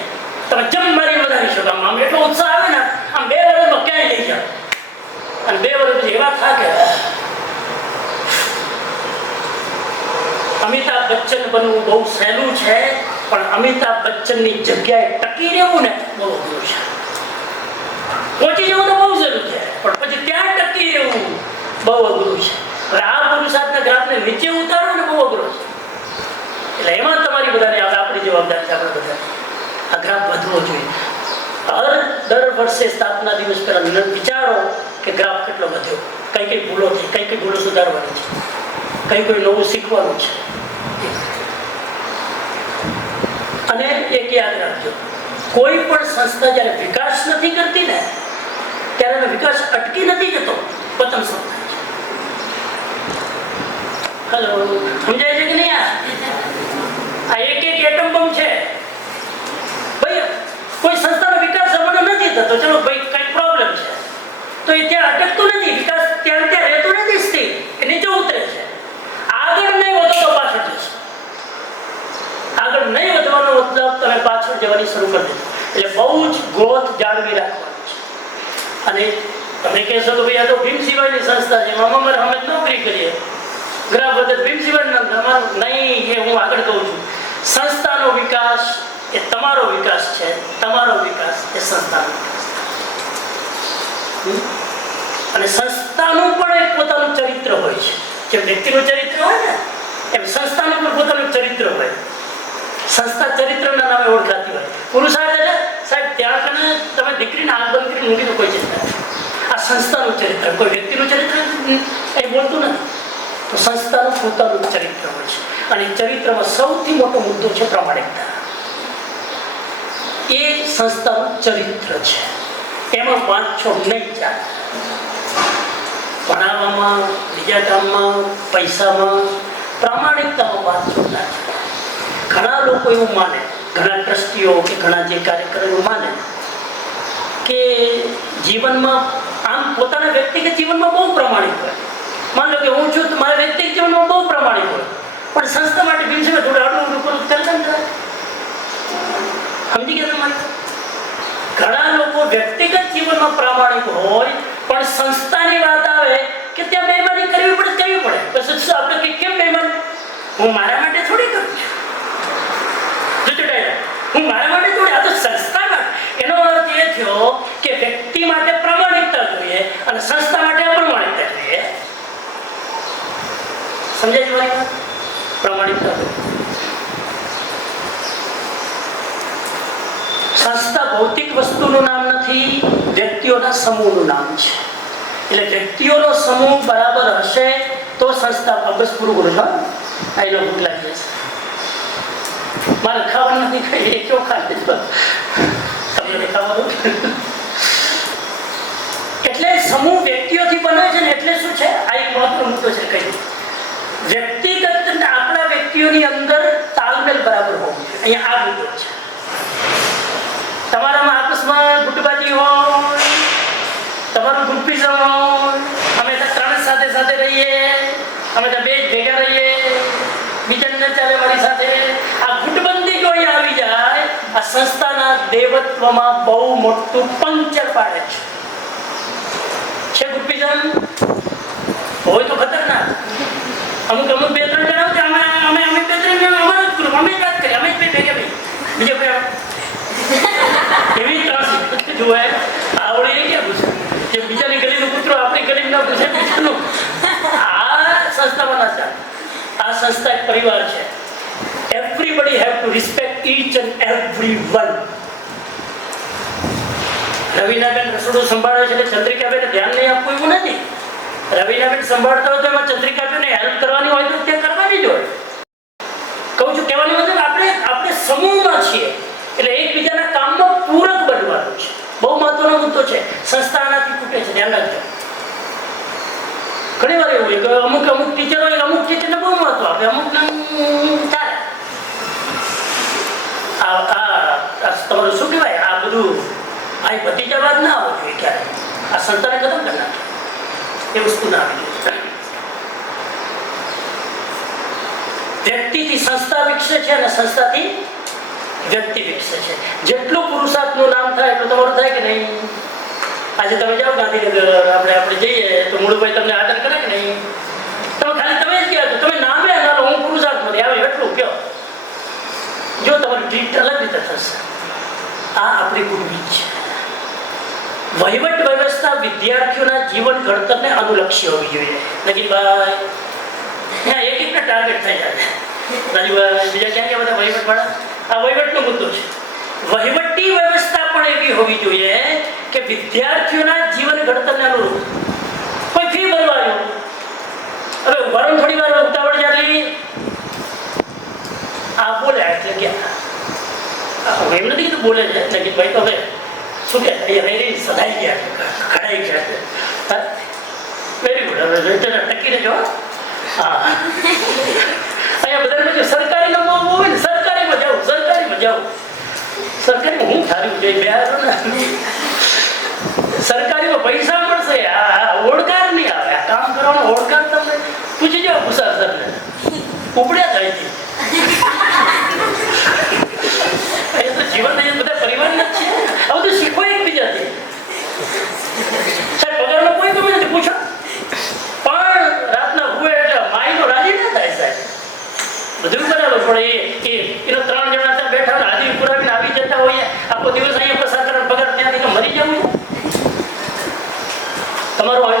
તમે જમ મારી વધારી શકો. આમ એટલો ઉત્સાહ આવે ને, આમ 2 વર્ષમાં ક્યાંય લઈ જાઓ અને 2 વર્ષ પછી એવા થાકે. અમિતાભ બચ્ચન બનવું બહુ સહેલું છે, પણ અમિતાભ બચ્ચનની જગ્યાએ ટકી રહેવું ને બહુ અઘરું છે. પહોંચી જવું તો બહુ સહેલું છે, પણ પછી ત્યાં ટકી રહેવું બહુ અઘરું છે. આ પુરુષાર્થના ગ્રાફને નીચે ઉતારવું ને બહુ અઘરો છે. એટલે એમાં તમારી બધાને આપણી જવાબદારી છે. આપણે બધા આ ગ્રાફ વધવો જોઈએ. દર વર્ષે સ્થાપના દિવસ પહેલા વિચારો કે ગ્રાફ કેટલો વધ્યો, કઈ કઈ ભૂલો થઈ, કઈ કઈ ભૂલો સુધારવાની છે, કઈ કોઈ નવું શીખવાનું છે. અને એક યાદ રાખજો, કોઈ પણ સંસ્થા જ્યારે વિકાસ નથી કરતી ને ત્યારે એનો વિકાસ અટકી નથી જતો, પતન સમજાય છે. હેલો, સમજાય છે કે નહીં? આ એક એટમ બોમ્બ છે ભાઈ. કોઈ સંસ્થાનો વિકાસ આપણને નથી થતો, ચલો ભાઈ કઈ પ્રોબ્લેમ છે તો એ ત્યાં અટકતું નથી. વિકાસ ત્યાં રહેતો નથી સ્થિર, એ નીચે ઉતરે છે. આગળ નહીં વધો તો પાછળ જશે. આગળ નહીં વધવાનો મતલબ તમે પાછળ જવાની શરૂ કરી દેજો. એટલે બહુ જ ગ્રોથ જાળવી રાખવાની છે. અને તમે કહેશો કે ભાઈ આ તો ભીમ સિવાયની સંસ્થા છે, અમારે અમે નોકરી કરીએ, ગ્રાફ વધે ભીમ સિવાય અમારું નહીં. એ હું આગળ કહું છું, સંસ્થાનો વિકાસ એ તમારો વિકાસ છે, તમારો વિકાસ એ સંસ્થાનો વિકાસ છે. અને સંસ્થાનું પણ એક પોતાનું ચરિત્ર હોય છે. જેમ વ્યક્તિનું ચરિત્ર હોય ને એમ સંસ્થાનું પણ પોતાનું ચરિત્ર હોય. સંસ્થા ચરિત્રના નામે ઓળખાતી હોય. પુરુષાર્થ એટલે સાહેબ ત્યાં કને તમે દીકરીને આંખ બંધ કરીને મૂકી દો, કોઈ ચિંતા નથી. આ સંસ્થાનું ચરિત્ર, કોઈ વ્યક્તિનું ચરિત્ર એ બોલતું નથી. તો સંસ્થાનું પોતાનું ચરિત્ર હોય છે. અને ચરિત્રમાં સૌથી મોટો મુદ્દો છે પ્રામાણિકતા. એ સંસ્થાનું ચરિત્ર છે. એમાં બાંધછોડ નહીં ચાલે. ભણાવવામાં, બીજા કામમાં, પૈસામાં, પ્રામાણિકતામાં બાંધછોડ ના ચાલે. ઘણા લોકો એવું માને, ઘણા ટ્રસ્ટીઓ કે ઘણા જે કાર્યકરો એવું માને કે જીવનમાં આમ પોતાના વ્યક્તિગત જીવનમાં બહુ પ્રામાણિક હોય. માન લો કે હું છું તો મારા વ્યક્તિગત જીવનમાં બહુ પ્રામાણિક હોય, પણ સંસ્થા માટે ભીમસિંહ થોડું આડું ઊંડું કરતા ને સમજી ગયા તમારે? ઘણા લોકો વ્યક્તિગત જીવનમાં પ્રામાણિક હોય, પણ સંસ્થાની વાત આવે કે ત્યાં બેઈમાની કરવી પડે. પછી આપણે કેમ બેઈમાની? હું મારા માટે થોડી કરું છું. હું મારા માટે થોડી, આ તો સંસ્થા માટે. એનો અર્થ એ થયો કે વ્યક્તિ માટે પ્રામાણિકતા જોઈએ અને સંસ્થા માટે અપ્રમાણિકતા જોઈએ. સમજાય છે મારી વાત? પ્રામાણિકતા. સંસ્થા ભૌતિક વસ્તુનું નામ નથી, વ્યક્તિઓના સમૂહનું નામ છે. એટલે વ્યક્તિઓનો સમૂહ બરાબર હશે તો સંસ્થા. બસ પૂરું કરું છું. આઈ લો ભૂખ લાગી જશે. મારે ખાવાનું નથી, ખાઈ એ કેવું ખાઈ તમને ખાવા દો. એટલે સમૂહ વ્યક્તિઓથી બને છે ને. એટલે શું છે, આ એક મહત્વનો મુદ્દો છે. કહ્યું વ્યક્તિગત આપણા વ્યક્તિઓની અંદર તાલમેલ બરાબર હોવું જોઈએ. અહીંયા આ મુદ્દો છે. તમારામાં આપસમાં ગુટબાજી હોય, તમારું ગ્રુપિઝમ હોય, અમે તો 3 સાથે રહીએ, અમે તો 2 ભેગા રહીએ, બીજા ન ચાલે મારી સાથે. આ ગુટબંધી જો અહીં આવી જાય, આ સંસ્થાના દેવત્વમાં બહુ મોટું પંચર પાડે છે. ગ્રુપિઝમ હોય તો ખતરનાક. અમુક 2-3 જણા અમે 2-3 જણા અમારો જ ગ્રુપ, અમે જ વાત કરીએ, અમે જ ભેગા ભાઈ બીજો કોઈ એવી ત્રાસ જોવાય. આવડે એ ક્યાં પૂછે કે બીજાની ગલીનો કૂતરો આપણી ગલી ના પૂછે બીજાનું. આ સંસ્થામાં ના ચાલે. આ સંસ્થા એક પરિવાર છે. Everybody have to respect each and everyone. રવિનાબેન રસોડું સંભાળે છે એટલે ચંદ્રિકાબેન ધ્યાન નહીં આપવું એવું નથી. રવિનાબેન સંભાળતા હોય તો એમાં ચંદ્રિકાબેન હેલ્પ કરવાની હોય તો ત્યાં કરવાની જ હોય. કહું છું, કહેવાની મતલબ આપણે સમૂહમાં છીએ એટલે એકબીજાના કામમાં પૂરક બનવાનું છે. બહુ મહત્વનો મુદ્દો છે. સંસ્થા આનાથી તૂટે છે, ધ્યાન રાખજો. ઘણી વાર એવું કે અમુક ટીચરો અમુક ટીચરને બહુ મહત્વ આપે, અમુક ચાલે. તમારું શું કહેવાય આ બધું આ ભતીજાવાદ ના આવવો જોઈએ ક્યારે. આ સંતાને ખતમ કરી નાખે એ વસ્તુ ના આવી જોઈએ. વ્યક્તિથી સંસ્થા વિકસે છે અને સંસ્થાથી વ્યક્તિ વિકસે છે. જેટલું પુરુષાર્થનું નામ થાય એટલું તમારું થાય કે નહીં? આજે તમે જાઓ ગાંધીનગર આપણે જઈએ તો મૂળભાઈ તમને આદર કરે કે નહીં? તમે ખાલી તમે જ કહો તમે નામે ના લો, હું પુરુષાર્થમાંથી આવે એટલું કહો, જો તમારી ટ્રીટ અલગ રીતે થશે. આ આપણી પૂર્વી છે. વહીવટ વ્યવસ્થા વિદ્યાર્થીઓના જીવન ઘડતરને અનુલક્ષી હોવી જોઈએ. નજીભાઈ એક એકના ટાર્ગેટ થઈ જાય. રાજુભાઈ બીજા ક્યાં ક્યાં બધા વહીવટ વાળા? આ વહીવટનો મુદ્દો છે. વહીવટી વ્યવસ્થા પણ એવી હોવી જોઈએ કે વિદ્યાર્થીઓના જીવન ઘડતરને અનુરૂપ. કોઈ ફી ભરવા આવ્યો, હવે ઉભારણ થોડી વાર ઉતાવળ જાતલી આ બોલે એટલે ગયા. હું એમ નથી કીધું બોલે છે નગીનભાઈ, તો હવે શું કે અહીંયા સદાઈ ગયા, ખડાઈ ગયા. Very good. હવે ટકી રહેજો. હા, અહીંયા બધા સરકારી નો મોહ હોય ને, સરકારીમાં જાઉં, સરકારીમાં જાઉં. સરકારીમાં હું થાર્યું છે બિહાર ને, સરકારીમાં પૈસા મળશે, આ ઓળખાર નહીં આવે. આ કામ કરવાનો ઓળખાર તમને પૂછી જાઓ ભૂસા સરને, ઉપડ્યા થાય છે. અહીંયા તો જીવન બધા પરિવારના જ છે. આ બધું શીખો એકબીજાથી. સાહેબ પગારનો કોઈ ગમે નથી, પૂછો. પણ રાતના હુએ એટલે માઈનો રાજી ના થાય સાહેબ. બધું બરાબર, પણ એનો 3 જણા ત્યાં બેઠા હોય, હાજરી પુરાવીને આવી જતા હોય, આખો દિવસ અહીંયા પસાર કરે, પગાર ત્યાંથી તો મરી જવું.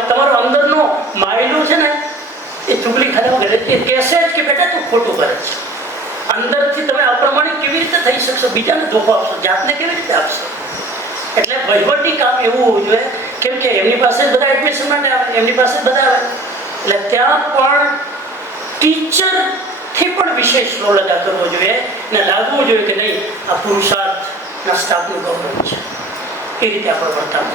તમારો અંદરનો માયલો છે ને એ ચૂગલી ખાધા વગર એ કહેશે જ કે બેટા તું ખોટું કરે છે. અંદરથી તમે અપ્રમાણિક કેવી રીતે થઈ શકશો? બીજાને ધોખો આપશો, જાતને કેવી રીતે આપશો? એટલે વહીવટી કામ એવું હોવું જોઈએ. કેમ કે એમની પાસે બધા એડમિશન માટે આવે, એમની પાસે બધા આવે, એટલે ત્યાં પણ ટીચરથી પણ વિશેષ રોલ અદા કરવો જોઈએ ને લાગવું જોઈએ કે નહીં આ પુરુષાર્થના સ્ટાફનું ગૌરવ છે. એ રીતે આપણો વર્તાવ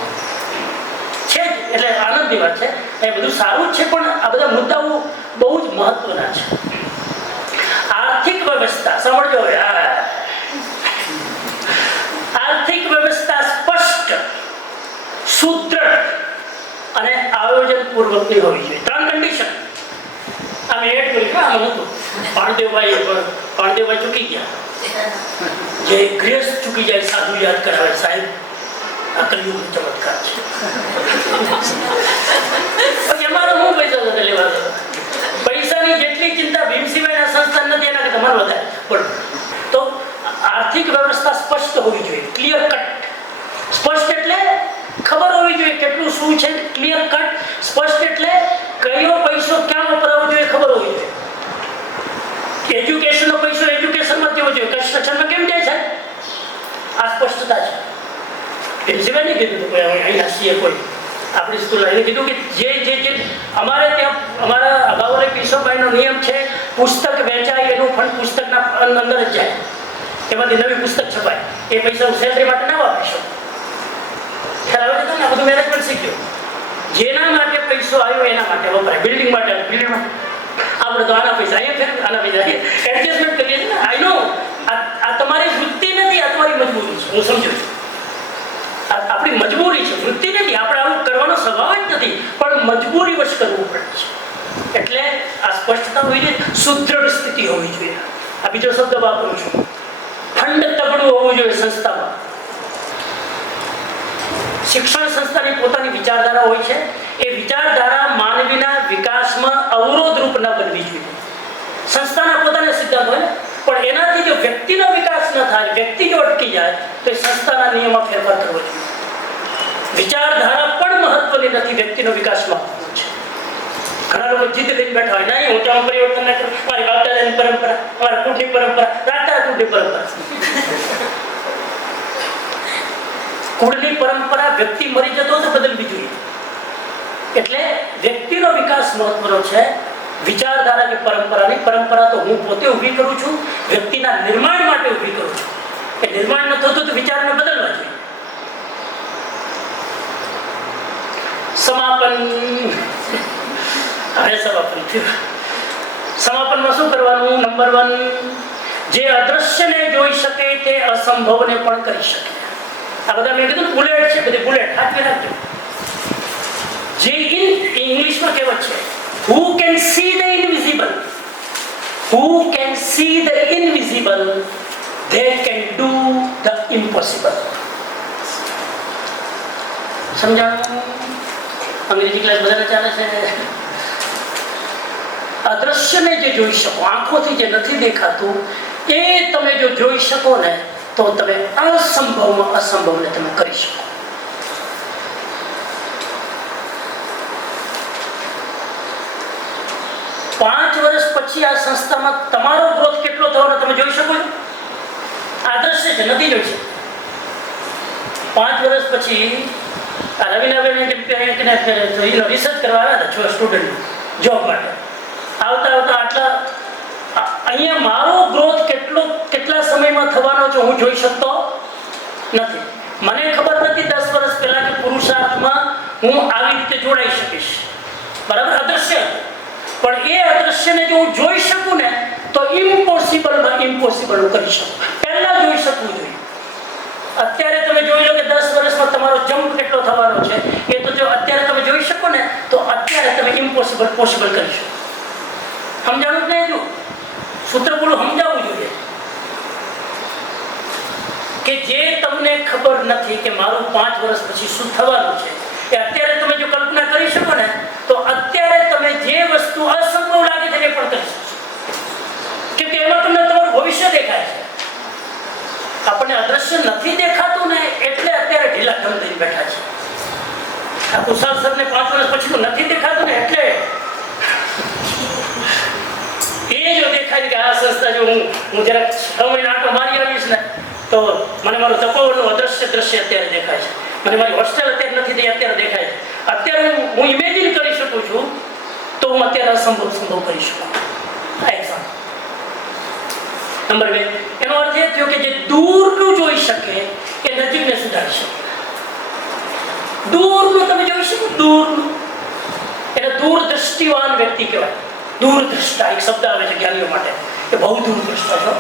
છે જ. એટલે આનંદની વાત છે, એ બધું સારું જ છે, પણ આ બધા મુદ્દાઓ બહુ જ મહત્વના છે. આર્થિક વ્યવસ્થા સમજો. આર્થિક વ્યવસ્થા સ્પષ્ટ, સુદ્રઢ અને આયોજન પૂર્વકની હોવી જોઈએ. 3 કન્ડિશન અમે એડ કરી. આમ હતું પાણદેવભાઈ ચૂકી ગયા, જે ગ્રેસ ચૂકી જાય સાધુ યાદ કરાવે. સાહેબ આ કલયુગ ચમત્કાર છે. પછી અમારો હું પૈસા સાથે લેવા દો? પૈસાની જેટલી ચિંતા ભીમસિંહભાઈના સંસ્થાન નથી એના કરતા તમારે વધારે. પણ તો આર્થિક વ્યવસ્થા સ્પષ્ટ હોવી જોઈએ, ક્લિયર કટ. સ્પષ્ટ એટલે ખબર હોવી જોઈએ કેટલું શું છે, ક્લિયર કટ. સ્પષ્ટ એટલે કયો પૈસો ક્યાં વપરાવો જોઈએ ખબર હોવી જોઈએ. એજ્યુકેશનનો પૈસો એજ્યુકેશનમાં કેવો જોઈએ, કન્સ્ટ્રક્શનમાં કેમ જાય છે, આ સ્પષ્ટતા છે. ભીમસિંહભાઈ નહીં કીધું કોઈ અહીંયા છીએ કોઈ આપણી સ્કૂલ એને કીધું કે જે અમારે ત્યાં અમારા અગાઉને પીશોભાઈનો નિયમ છે, પુસ્તક વેચાય એનું ફંડ પુસ્તકના અંદર જ જાય, એમાંથી નવી પુસ્તક છપાય. એ પૈસા હું સેલરી માટે ના વાપરીશું. ખ્યાલ આવે છે તમને? આ બધું મેનેજમેન્ટ શીખ્યું. જેના માટે પૈસો આવ્યો એના માટે વપરાય. બિલ્ડિંગ માટે આપણે તો આના પૈસા અહીંયા ફેર, આના પૈસા એડજસ્ટમેન્ટ કરીએ છીએ ને. આઈ નો આ તમારી વૃત્તિ નથી, આ તમારી મજબૂરી છે. હું સમજુ છું આપણી મજબૂરી છે, વૃત્તિ નથી. આપણે આવું કરવાનો સ્વભાવ જ નથી, પણ મજબૂરી વશ કરવું પડે છે. એટલે આ સ્પષ્ટતા હોવી જોઈએ, સુદૃઢ સ્થિતિ હોવી જોઈએ. આ બીજો શબ્દ વાપરું છું. ખંડ તગડું હોવું જોઈએ સંસ્થામાં. શિક્ષણ સંસ્થાની પોતાની વિચારધારા હોય છે. એ વિચારધારા માનવીના વિકાસમાં અવરોધરૂપ ન બનવી જોઈએ. સંસ્થાના પોતાના સિદ્ધાંત હોય ને, પણ એનાથી જો વ્યક્તિનો વિકાસ ન થાય, વ્યક્તિ જો અટકી જાય તો એ સંસ્થાના નિયમમાં ફેરફાર કરવો જોઈએ. વિચારધારા પણ મહત્વની નથી, વ્યક્તિનો વિકાસ મહત્વનો છે. ઘણા લોકો જીદ લઈને બેઠા હોય, નહીં હું ત્યાં પરિવર્તન ના કરું, મારી બાપદાદાની પરંપરા, મારા કુળની પરંપરા, રાતા કુળની પરંપરા. કુળની પરંપરા વ્યક્તિ મરી જતો તો બદલવી જોઈએ. એટલે વ્યક્તિનો વિકાસ મહત્વનો છે, વિચારધારા કે પરંપરાની. પરંપરા તો હું પોતે ઊભી કરું છું, વ્યક્તિના નિર્માણ માટે ઊભી કરું છું. એ નિર્માણ ન થતું તો વિચારને બદલવા જોઈએ. સમાપન. હવે સમાપન થયું. સમાપનમાં શું કરવાનું? નંબર 1, જે અદ્રશ્યને જોઈ શકે તે અસંભવને પણ કરી શકે. આ બધા મેં કીધું બુલેટ છે, બધી બુલેટ હાથમાં રાખજો. જે ઇંગ્લિશમાં કહેવત છે, who can see the invisible, who can see the invisible, they can do the impossible. સમજાણું? અંગ્રેજી ક્લાસ બધાને ચાલે છે. અદ્રશ્યને જે જોઈ શકો, આંખોથી જે નથી દેખાતું એ તમે જો જોઈ શકો ને તો તમે અસંભવમાં અસંભવને તમે કરી શકો. પાંચ વર્ષ પછી આ સંસ્થામાં તમારો ગ્રોથ કેટલો થવાનો તમે જોઈ શકો છો. આદર્શ છે, નથી જોઈ શકો. 5 વર્ષ પછી આ રવિનાબેન રિસર્ચ કરવા આવ્યા હતા સ્ટુડન્ટ જોબ માટે. આવતા આવતા આટલા અહીંયા મારો ગ્રોથ કેટલા સમયમાં થવાનો છે હું જોઈ શકતો નથી. મને ખબર નથી 10 વર્ષ પહેલા કે પુરુષાર્થમાં હું આવી રીતે જોડાઈ શકીશ. બરાબર, અદ્રશ્ય. પણ એ અદ્રશ્યને જો હું જોઈ શકું ને તો ઇમ્પોસિબલમાં ઇમ્પોસિબલ હું કરી શકું. પહેલા જોઈ શકવું જોઈએ. અત્યારે તમે જોઈ લો કે 10 વર્ષમાં તમારો જમ્પ કેટલો થવાનો છે એ તો જો અત્યારે તમે જોઈ શકો ને તો અત્યારે તમે ઇમ્પોસિબલ પોસિબલ કરી શકો. સમજાણું જ નહીં? જો સૂત્ર બોલું સમજાવવું જોઈએ કે જે તમને ખબર નથી કે મારું 5 વર્ષ પછી શું થવાનું છે એ અત્યારે તમે જો કલ્પના કરી શકો ને તો અત્યારે તમે જે વસ્તુ અસંભવ લાગે છે એ પણ કરી શકશો. કેમ કે એમાં તમને તમારું ભવિષ્ય દેખાય છે. આપણને અદ્રશ્ય નથી દેખાતું ને એટલે અત્યારે ઢીલા ઢમ થઈને બેઠા છે. આ કુશાલ સરને 5 વર્ષ પછીનું નથી દેખાતું ને એટલે એ જો દેખાય કે આ સંસ્થા જો હું જરાક 6 મહિના આટો મારી આવીશ ને તો મને મારું તપોવનનું અદ્રશ્ય દ્રશ્ય અત્યારે દેખાય છે. મને મારી હોસ્ટેલ અત્યારે નથી થઈ, અત્યારે દેખાય છે. અત્યારે હું ઇમેજિન કરી શકું છું તો હું અત્યારે અસંભવ સંભવ કરી શકું. આ એક્ઝામ્પલ. નંબર 2, એનો અર્થ એ થયો કે જે દૂરનું જોઈ શકે એ નજીકને સુધારી શકે. દૂરનું તમે જોઈ શકો, દૂરનું એટલે દૂરદ્રષ્ટિવાન વ્યક્તિ કહેવાય. દૂરદ્રષ્ટા એક શબ્દ આવે છે જ્ઞાનીઓ માટે કે બહુ દૂરદ્રષ્ટા છો.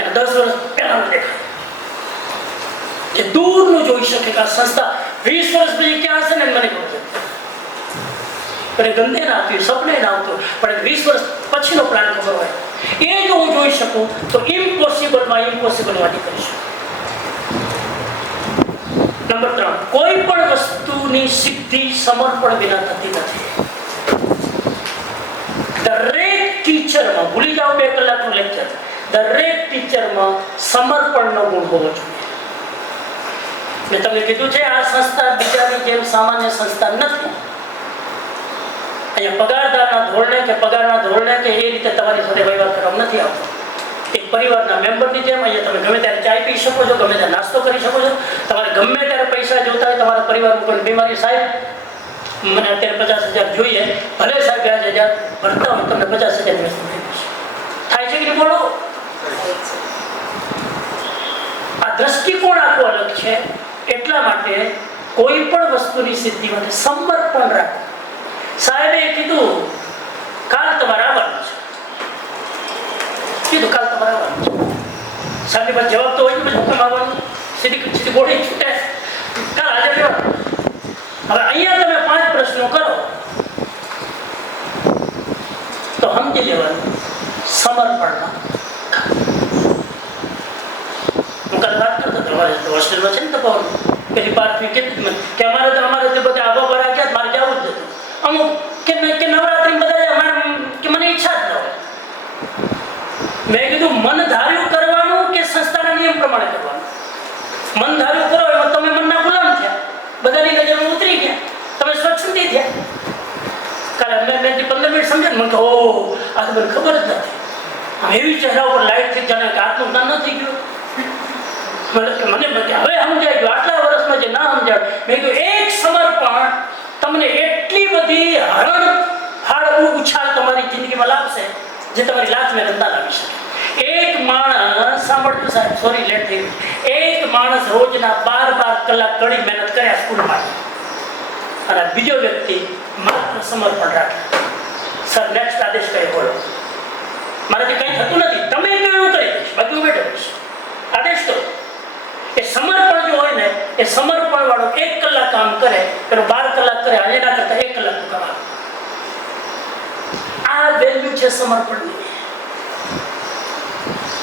એને 10 વર્ષ પહેલાનું દેખાય. જે દૂરનું જોઈ શકે કે આ સંસ્થા 20 વર્ષ પછી ક્યાં હશે ને મને ખબર છે. પણ ગંદે ના આવતું, સપને ના આવતું, પણ 20 વર્ષ પછીનો પ્લાન ખબર હોય એ જો હું જોઈ શકું તો ઇમ્પોસિબલમાં ઇમ્પોસિબલમાંથી કરી શકું. નંબર 3, કોઈ પણ વસ્તુની સિદ્ધિ સમર્પણ વિના થતી નથી. દરેક ટીચરમાં, ભૂલી જાઓ 2 કલાકનું લેક્ચર, દરેક ટીચરમાં સમર્પણનો ગુણ હોવો જોઈએ. મેં તમને કીધું છે આ સંસ્થા બીજાની જેમ સામાન્ય સંસ્થા નથી. અહીંયા પગારદારના ધોરણે કે પગારના ધોરણે કે એ રીતે તમારી સાથે વ્યવહાર કરવામાં નથી આવતો. એક પરિવારના મેમ્બરની જેમ અહીંયા તમે ગમે ત્યારે ચાય પી શકો છો, ગમે ત્યારે નાસ્તો કરી શકો છો. તમારે ગમે ત્યારે પૈસા જોતા હોય, તમારા પરિવારમાં કોઈ બીમારી, સાહેબ મને અત્યારે 50,000 જોઈએ, ભલે સાહેબ વ્યાજ 1000 ભરતા હોય તમને 50,000 વ્યસ્ત થઈ જશે. થાય છે કે નહીં બોલો? આ દ્રષ્ટિકોણ આખો અલગ છે. એટલા માટે કોઈ પણ વસ્તુની સિદ્ધિ માટે સમર્પણ રાખો. સાહેબે કીધું કાલ તમારે આવવાનું છે, કીધું કાલ તમારે આવવાનું છે. સાહેબ પાસે જવાબ તો હોય ને, હું કેમ આવવાનું? સીધી ગોળી છૂટે, કાલ હાજર રહેવાનું. હવે અહીંયા તમે 5 પ્રશ્નો કરો તો સમજી લેવાનું સમર્પણમાં. હું કાલે વાત કરતો તમારે હોસ્ટેલમાં છે ને તપાવવાનું પેલી પાર્ટી કેટલી કે અમારે તો બધા આવા ભરા ગયા, મારે જવું જ નથી. અમુક કે નવરાત્રી બધા કે મને ઈચ્છા જ ન હોય. મેં કીધું મન ધાર્યું કરવાનું કે સંસ્થાના નિયમ પ્રમાણે કરવાનું? મન ધાર્યું કરો એમાં તમે મનના ગુલામ થયા, બધાની નજરમાં ઉતરી ગયા, તમે સ્વચ્છંદી થયા. કાલે મેં 15 મિનિટ સમજે ને મને કહો આ તો મને ખબર જ નથી. આમ એવી ચહેરા ઉપર લાઈટ થઈ જાણે કે આત્મનું જ્ઞાન ન થઈ ગયું. મને હવે સમજાય ગયું, આટલા વર્ષમાં જે ના સમજાય. મેં કહ્યું એક સમર્પણ તમને એટલી બધી હરણફાળ ઉછાળ તમારી જિંદગીમાં લાવશે જે તમારી લાજ મેં ના લાવી શકે. એક માણસ, સાંભળજો સાહેબ, સોરી લેટ થઈ ગયું, એક માણસ રોજના 12 કલાક કડી મહેનત કર્યા સ્કૂલમાં, અને બીજો વ્યક્તિ માત્ર સમર્પણ રાખે. સર નેક્સ્ટ આદેશ કઈ બોલો, મારાથી કંઈ થતું નથી, તમે કહ્યું એવું કરી દઈશ. બાકી હું બેઠો રહીશ. આદેશ કરો. એ સમર્પણ જો હોય ને, એ સમર્પણ વાળો 1 કલાક કામ કરે, પેલો 12 કલાક કરે, અને એના કરતા 1 કલાક તો કમાવે. આ વેલ્યુ છે સમર્પણની.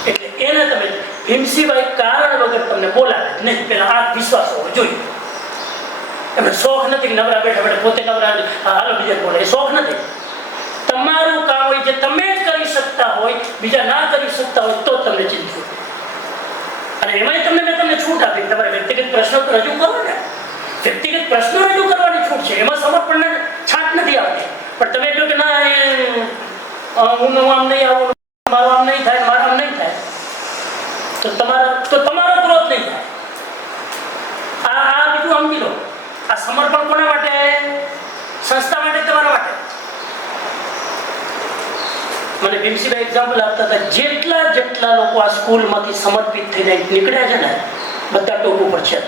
એટલે એને તમે ભીમસિંહભાઈ કારણ વગર તમને બોલાવે નહીં. પેલા આ વિશ્વાસ હોવો જોઈએ. એમને શોખ નથી નવરા બેઠા બેઠા પોતે નવરા હાલો બીજા બોલે, એ શોખ નથી. તમારું કામ હોય જે તમે જ કરી શકતા હોય, બીજા ના કરી શકતા હોય તો તમને ચિંતા. અને એમાંય મેં તમને છૂટ આપી, તમારે વ્યક્તિગત પ્રશ્નો તો રજૂ કરો ને. વ્યક્તિગત પ્રશ્નો રજૂ કરવાની છૂટ છે, એમાં સમર્પણને છાંટ નથી આવતી. પણ તમે કહો કે ના હું આમ નહીં આવું, મારું આમ નહીં થાય, મારું આમ નહીં થાય, તો તમારો ગ્રોથ નહીં થાય. આ બીજું સમજી લો. આ સમર્પણ કોના માટે? સંસ્થા માટે, તમારા માટે. મને ભીમસિંહભાઈ એક્ઝામ્પલ આપતા હતા, જેટલા લોકો આ સ્કૂલમાંથી સમર્પિત થઈને નીકળ્યા છે ને, બધા ટોપ ઉપર છે.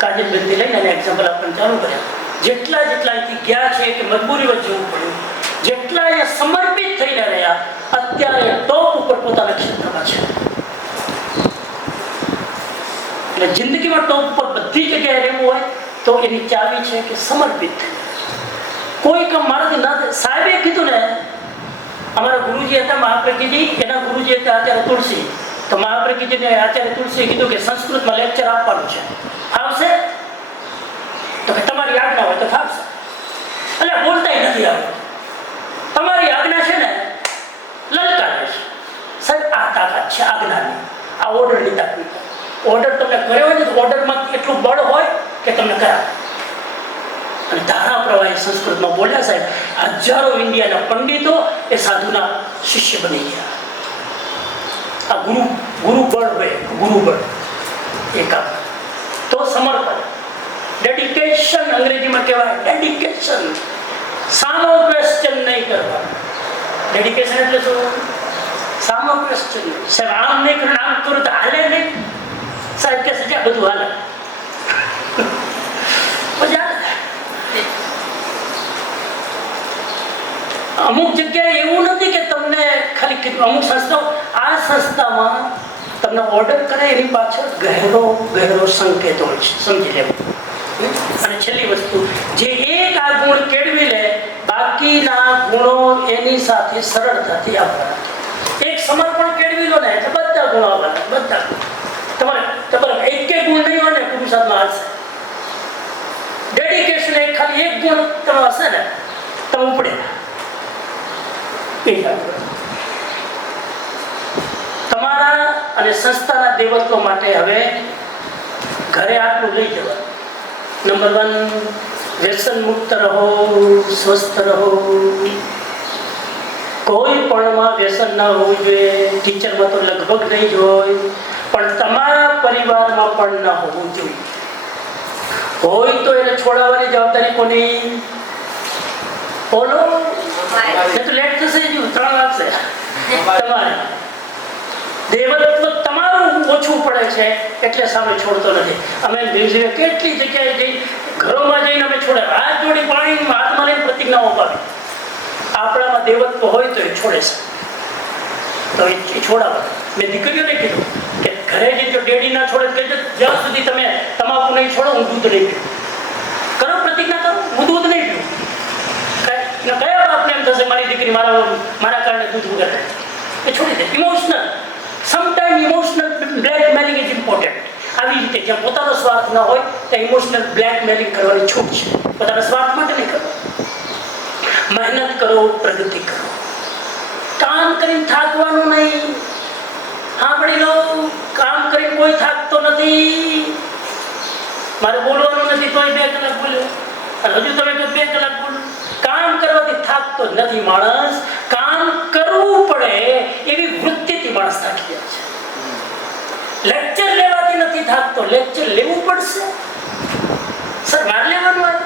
કાજલબેનથી લઈને એને એક્ઝામ્પલ આપવાનું ચાલુ કર્યા. જેટલા અહીંથી ગયા છે કે મજબૂરી વચ્ચે જવું પડ્યું, જેટલા એ સમર્પિત થઈને રહ્યા, અત્યારે ટોપ ઉપર પોતાના ક્ષેત્રમાં છે. એટલે જિંદગીમાં ટોપ ઉપર બધી જગ્યાએ રહેવું હોય તો એની ચાવી છે કે સમર્પિત. કોઈ કામ મારાથી ના થાય. સાહેબે કીધું ને, અમારા ગુરુજી હતા મહાપ્રજ્ઞજી, એના ગુરુજી હતા આચાર્ય તુલસી. તો મહાપ્રજ્ઞજીને આચાર્ય તુલસીએ કીધું કે સંસ્કૃતમાં લેક્ચર આપવાનું છે, આવશે? તો કે તમારી આજ્ઞા હોય તો ફાવશે. એટલે બોલતા નથી આવતું. તમારી આજ્ઞા છે ને, લલકારે છે. સાહેબ આ તાકાત છે આજ્ઞાની, આ ઓર્ડરની તાકાત. ઓર્ડર તમને કર્યો હોય ને તો ઓર્ડરમાં એટલું બળ હોય કે તમને કરાવે. અને ધારા પ્રવાહી સંસ્કૃતમાં બોલ્યા સાહેબ. હજારો ઇન્ડિયાના પંડિતો એ સાધુના શિષ્ય બની ગયા. આ ગુરુબળ હોય, ગુરુબળ એ કામ. તો સમર્પણ, ડેડિકેશન અંગ્રેજીમાં કહેવાય, ડેડિકેશન. સામો ક્વેશ્ચન નહીં કરવા. ડેડિકેશન એટલે શું? સામો ક્વેશ્ચન. સાહેબ આમ નહીં કરું, આમ કરું તો હાલે નહીં. સાહેબ કે સજા બધું હાલે. અમુક જગ્યાએ એવું નથી કે તમને ખાલી અમુક સંસ્થાઓ, આ સંસ્થામાં તમને ઓર્ડર કરે એની પાછળ ગહેરો સંકેત હોય છે, સમજી લેવું. અને છેલ્લી વસ્તુ, જે એક આ ગુણ કેળવી લે, બાકીના ગુણો એની સાથે સરળતાથી આવવાના. એક સમર્પણ કેળવી લો ને એટલે બધા ગુણો આવવાના, બધા. તમારે એક ગુણ નહીં હોય ને પુરુષાર્થમાં હાલશે. ડેડિકેશન ખાલી એક ગુણ તમે હશે ને, તમે ઉપડે. તમારા અને સંસ્થાના દેવત્વ માટે હવે ઘરે આટલું લઈ જવાનું. નંબર 1, વ્યસન મુક્ત રહો, સ્વસ્થ રહો. કોઈ પણમાં વ્યસન ના હોવું જોઈએ. ટીચરમાં તો લગભગ નહીં જ હોય, પણ તમારા પરિવારમાં પણ ના હોવું જોઈએ. હોય તો એને છોડાવવાની જવાબદારી કોની? બોલો. તો લેટ થશે જ, 3 લાગશે. તમારે દેવત્વ તમારું ઓછું પડે છે એટલે સામે છોડતો નથી. અમે ભીમસિંહે કેટલી જગ્યાએ જઈ, ઘરોમાં જઈને અમે છોડે, હાથ જોડી પાણી હાથમાં લઈને પ્રતિજ્ઞાઓ પાડી. આપણામાં દેવત્વ હોય તો એ છોડે છે, તો એ છોડાવે. મેં દીકરીઓને કીધું કે ઘરે જઈને જો ડેડી ના છોડે કહેજો, જ્યાં સુધી તમે તમાકુ નહીં છોડો હું દૂધ નહીં પીવું. કરો પ્રતિજ્ઞા, કરો હું દૂધ નહીં પીવું. કયા બાપને એમ થશે મારી દીકરી મારા કારણે દૂધ વગર એ છોડી દે. Emotional, sometime emotional blackmailing is important. આવી રીતે જ્યાં પોતાનો સ્વાર્થ ન હોય ત્યાં ઇમોશનલ બ્લેકમેલિંગ કરવાની છૂટ છે. પોતાના સ્વાર્થ માટે નહીં કરો. મહેનત કરો, પ્રગતિ કરો. કામ કરીને થાકવાનું નહીં. સાંભળી લો, કામ કરીને કોઈ થાકતો નથી. મારે બોલવાનું નથી તોય 2 કલાક બોલ્યો, અને હજુ તમે 2 કલાક બોલો. કામ કરવાથી થાકતો નથી માણસ. કામ કરવું પડે એવી વૃત્તિથી માણસ થાકી જાય છે. લેક્ચર લેવાથી નથી થાકતો, લેક્ચર લેવું પડશે. સર મારે લેવાનું આવે?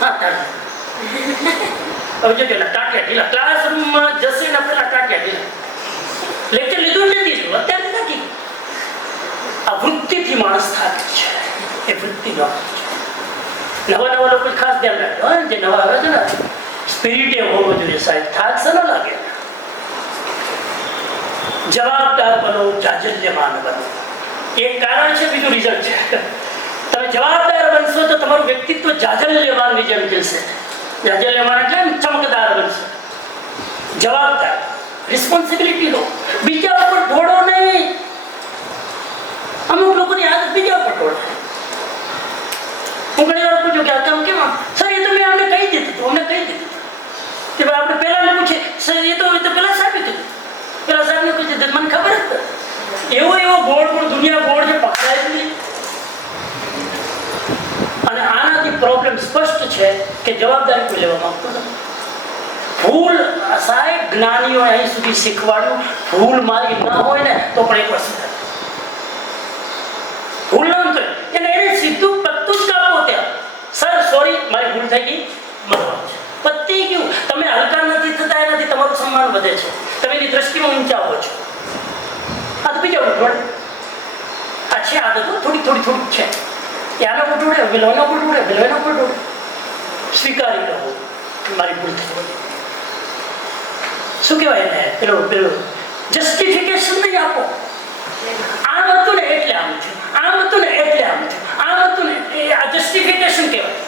હા તારે હવે જો ટાટિયા ઢીલા. ક્લાસરૂમમાં જશે ને પેલા ટાટિયા ઢીલા. લેક્ચર લીધું નથી, અત્યારે થાકી. આ વૃત્તિથી માણસ થાકે છે. એ વૃત્તિ નો નવા લોકો ખાસ ધ્યાન રાખજો. જે નવા આવે છે ને, સ્પિરિટ એ હોવો જોઈએ સાહેબ. થાક સનો લાગે. જવાબદાર બનો, જાજલ્યમાન બનો. એક કારણ છે, બીજું રિઝલ્ટ છે. તમે જવાબદાર બનશો તો તમારું વ્યક્તિત્વ જાજલ્યમાન રિઝલ્ટ જશે. જાજલ્યમાન એટલે ચમકદાર બનશે. જવાબદાર, રિસ્પોન્સિબિલિટી લો, બીજા ઉપર ઢોળો નહીં. અમુક લોકોની આદત બીજા ઉપર ઢોળે. હું ઘણી વાર પૂછું કે આ તમે કેમ સર, એ તો મેં અમને કહી દીધું હતું, અમને કહી દીધું કે ભાઈ આપણે પહેલા પૂછે સર, એ તો પેલા સાહેબે કીધું, પેલા સાહેબને પૂછી દીધું, મને ખબર જ નથી. એવો ગોળ દુનિયા ગોળ જે પકડાય જ નહીં. અને આનાથી પ્રોબ્લેમ સ્પષ્ટ છે કે જવાબદારી કોઈ લેવા માંગતું નથી. ભૂલ સાહેબ જ્ઞાનીઓ અહીં સુધી શીખવાડ્યું, ભૂલ મારી ના હોય ને તો પણ એક વસ્તુ થાય, ભૂલ ન કરે એને સીધું પત્તું જ કાપો. ત્યાં સર સોરી મારી ભૂલ થઈ ગઈ, મળવાનું છે, પતી ગયું. તમે હલકા નથી થતા, એનાથી તમારું સન્માન વધે છે, તમે એની દ્રષ્ટિમાં ઊંચા હો છો. આ તો બીજા ઉઠવડે આ છે, આદતો થોડી છે. ત્યાંનો ઉઠવડે પેલોનો ઉઠવડે, પેલોનો ઉઠવડે. સ્વીકારી લો મારી ભૂલ થઈ. શું કહેવાય ને પેલું જસ્ટિફિકેશન નહીં આપો. આમ હતું ને એટલે આમ થયું, આમ હતું ને એટલે આમ થયું, આમ હતું ને આ જસ્ટિફિકેશન કહેવાય.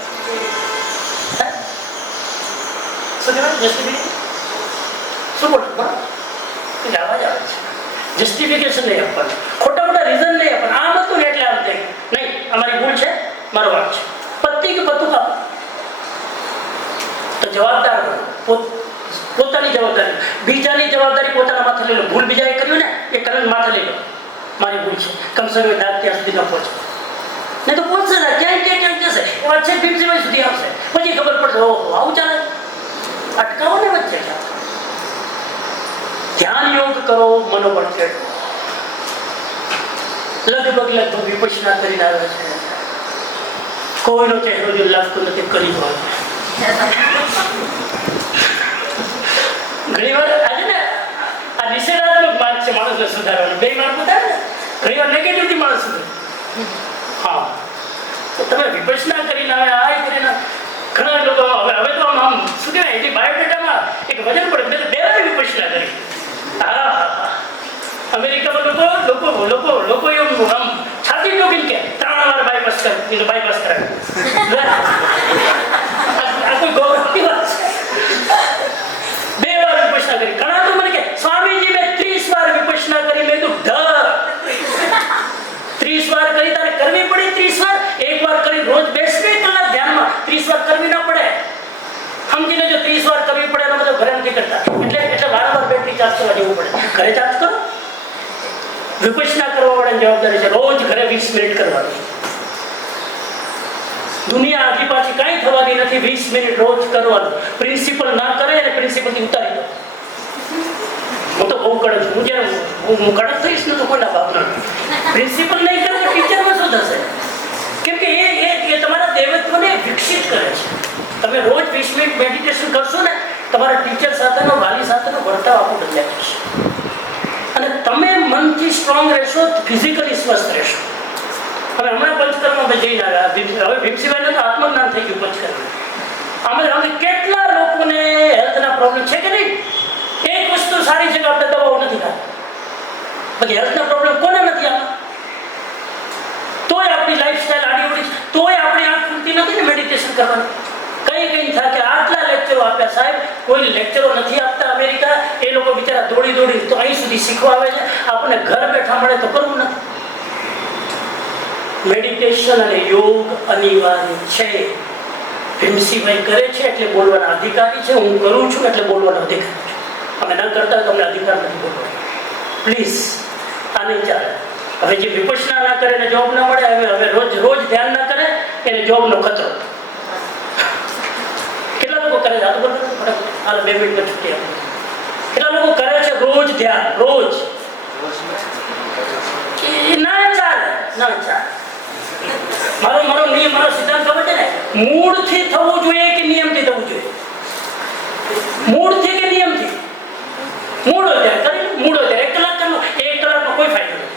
શું કહેવાય જસ્ટિફિકેશન? શું બોલો અવાજ આવે છે. જસ્ટિફિકેશન નહીં આપવાનું, ખોટા રીઝન નહીં આપવાનું. આમ હતું ને એટલે આમ થયું, નહીં અમારી ભૂલ છે, મારો વાંક છે, પત્તી કે પત્તું કાપો. તો જવાબદાર બનો, પોતાની જવાબદારી, બીજાની જવાબદારી પોતાના માથે લઈ લો. ભૂલ બીજાએ કર્યું ને એ કલંક માથે લઈ લો, મારી ભૂલ છે, કમસે કમ દાગ ત્યાં સુધી ન પહોંચે. નહીં તો પહોંચશે ને ક્યાંય જશે, એ વાત છે ભીમસિંહભાઈ સુધી આવશે, પછી ખબર પડશે ઓહો આવું ચાલે. અટકાવો ને વચ્ચે. ધ્યાન યોગ કરો, મનોબળ કેળવો. લગભગ વિપશ્યના કરીને આવે છે. કોઈનો ચહેરો જો લાગતો નથી કરી દો. ઘણી વાર આજે ને આ નિષેધાત્મક માર્ગ છે માણસને સુધારવાનો. બે માર્ગ બતાવે ને, ઘણી વાર નેગેટિવથી માણસ સુધરે. હા તો તમે વિપશ્યના કરીને આવે, આ કરીને ઘણા લોકો હવે તો આમ શું કહેવાય એની બાયોડેટામાં એક વજન પડે. મેં તો 2 વાર વિપશ્યના કરી. હા અમેરિકામાં લોકો એવું આમ છાતી જોગીને કે 3 વાર બાયપાસ કરાવ્યું. આ કોઈ ગૌરવની વાત છે? 2 વાર વિપશ્યના કરી. ઘણા તો મને કે સ્વામીજી મેં 30 વાર વિપશ્યના કરી. મેં તો 30 વાર કરી, તારે કરવી પડી 30 વાર. 1 વાર કરી રોજ 2 કલાક ધ્યાનમાં, 30 વાર કરવી ના પડે. સમજી લેજો 30 વાર કરવી પડે એનો મતલબ ઘરે નથી કરતા. એટલે વારંવાર બેટરી ચાર્જ કરવા જવું પડે. ઘરે ચાર્જ કરો. વિપશ્યના કરવા વાળાની જવાબદારી છે રોજ ઘરે 20 મિનિટ કરવાની. દુનિયા આજી પાછી કાંઈ થવાની નથી. 20 મિનિટ રોજ કરવાનું. પ્રિન્સિપલ ના કરે અને પ્રિન્સિપલથી ઉતારી દો. હું તો બહુ કડક છું. હું કડક થઈશ ને તો કોઈના બાપના. પ્રિન્સિપલ નહીં કરે તો ટીચરમાં શું થશે? કેમ કે એ તમારા દેવત્વને વિકસિત કરે છે. તમે રોજ 20 મિનિટ મેડિટેશન કરશો ને, તમારા ટીચર સાથેનો, વાલી સાથેનો વર્તાવ આખો બદલાઈ જશે. અને તમે મનથી સ્ટ્રોંગ રહેશો, ફિઝિકલી સ્વસ્થ રહેશો. હવે હમણાં પંચકર્મમાં જઈને આવ્યા. હવે ભીમસિંહભાઈને તો આત્મજ્ઞાન થઈ ગયું પંચકર્મ. અમે કેટલા લોકોને હેલ્થના પ્રોબ્લેમ છે કે નહીં? એક વસ્તુ સારી છે કે આપણે દવાઓ નથી ખાતા. બાકી હેલ્થના પ્રોબ્લેમ કોને નથી આવતા? તોય આપણી લાઈફસ્ટાઈલ આડી ઉડી, તોય આપણી આંખ ખુલતી નથી ને મેડિટેશન કરવાની. કઈ થાય કે આટલા લેક્ચરો આપ્યા સાહેબ, કોઈ લેક્ચરો નથી આપતા અમેરિકા. એ લોકો બિચારા દોડી તો અહીં સુધી શીખવા આવે છે. આપણને ઘર બેઠા મળે તો કરવું નથી. મેડિટેશન અને યોગ અનિવાર્ય છે. ભીમસિંહભાઈ કરે છે એટલે બોલવાના અધિકારી છે. હું કરું છું એટલે બોલવાનો અધિકારી છે. અમે ન કરતા તમને અધિકાર નથી બોલવાનો. પ્લીઝ આ નહીં ચાલે. હવે જે વિપશ્યના ના કરે એને જોબ ના મળે. હવે રોજ ધ્યાન ના કરે એને જોબનો ખતરો. કેટલા લોકો કરે છે? આ તો બોલો 2 મિનિટમાં છૂટી આપે. કેટલા લોકો કરે છે રોજ ધ્યાન? રોજ ના ચાલે. મારો નિયમ, મારો સિદ્ધાંત ખબર છે ને? મૂળથી થવું જોઈએ કે નિયમથી થવું જોઈએ? મૂળથી કે નિયમથી? મૂળો ધ્યાન કરી, મૂળો ધ્યાન 1 કલાક કરવું. 1 કલાકમાં કોઈ ફાયદો નથી.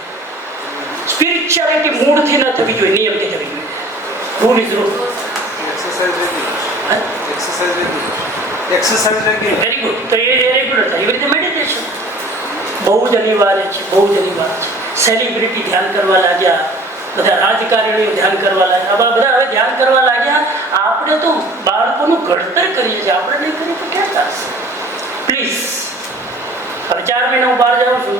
સ્પિરિચ્યુઆલિટી મૂળથી ન થવી જોઈએ, નિયમથી થવી જોઈએ. Rule is rule. Exercise very good. તો એ રેગ્યુલર થાય. એવી રીતે મેડિટેશન બહુ જ અનિવાર્ય છે, બહુ જ અનિવાર્ય છે. સેલિબ્રિટી ધ્યાન કરવા લાગ્યા, બધા રાજકારણીઓ ધ્યાન કરવા લાગ્યા, બધા હવે ધ્યાન કરવા લાગ્યા. આપણે તો બાળકોનું ઘડતર કરીએ છીએ, આપણે નહીં કરીએ તો ક્યાં ચાલશે? પ્લીઝ, હવે 4 મહિના હું બહાર જાઉં છું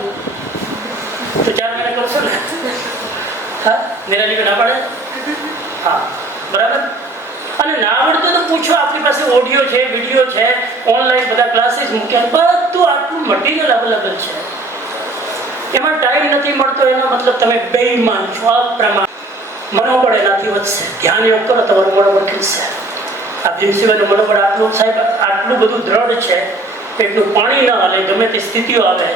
તો 4 મહિના કરશો ને? હા, નિરાલી ના પાડે? હા, બરાબર. અને ના આવડતું તો પૂછો, આપણી પાસે ઓડિયો છે, વિડીયો છે, ઓનલાઈન બધા ક્લાસીસ મૂક્યા, બધું આટલું મટીરિયલ અવેલેબલ છે. એમાં ટાઈમ નથી મળતો એનો મતલબ તમે બેઈમાન છો, અપ્રમાણ. મનોબળ એનાથી વધશે. ધ્યાન યોગ કરો, તમારું મનોબળ ખીલશે. આ ભીમસિંહનું મનોબળ આટલું, સાહેબ આટલું બધું દ્રઢ છે, એટલું પાણી ન હાલે, ગમે તે સ્થિતિઓ આવે.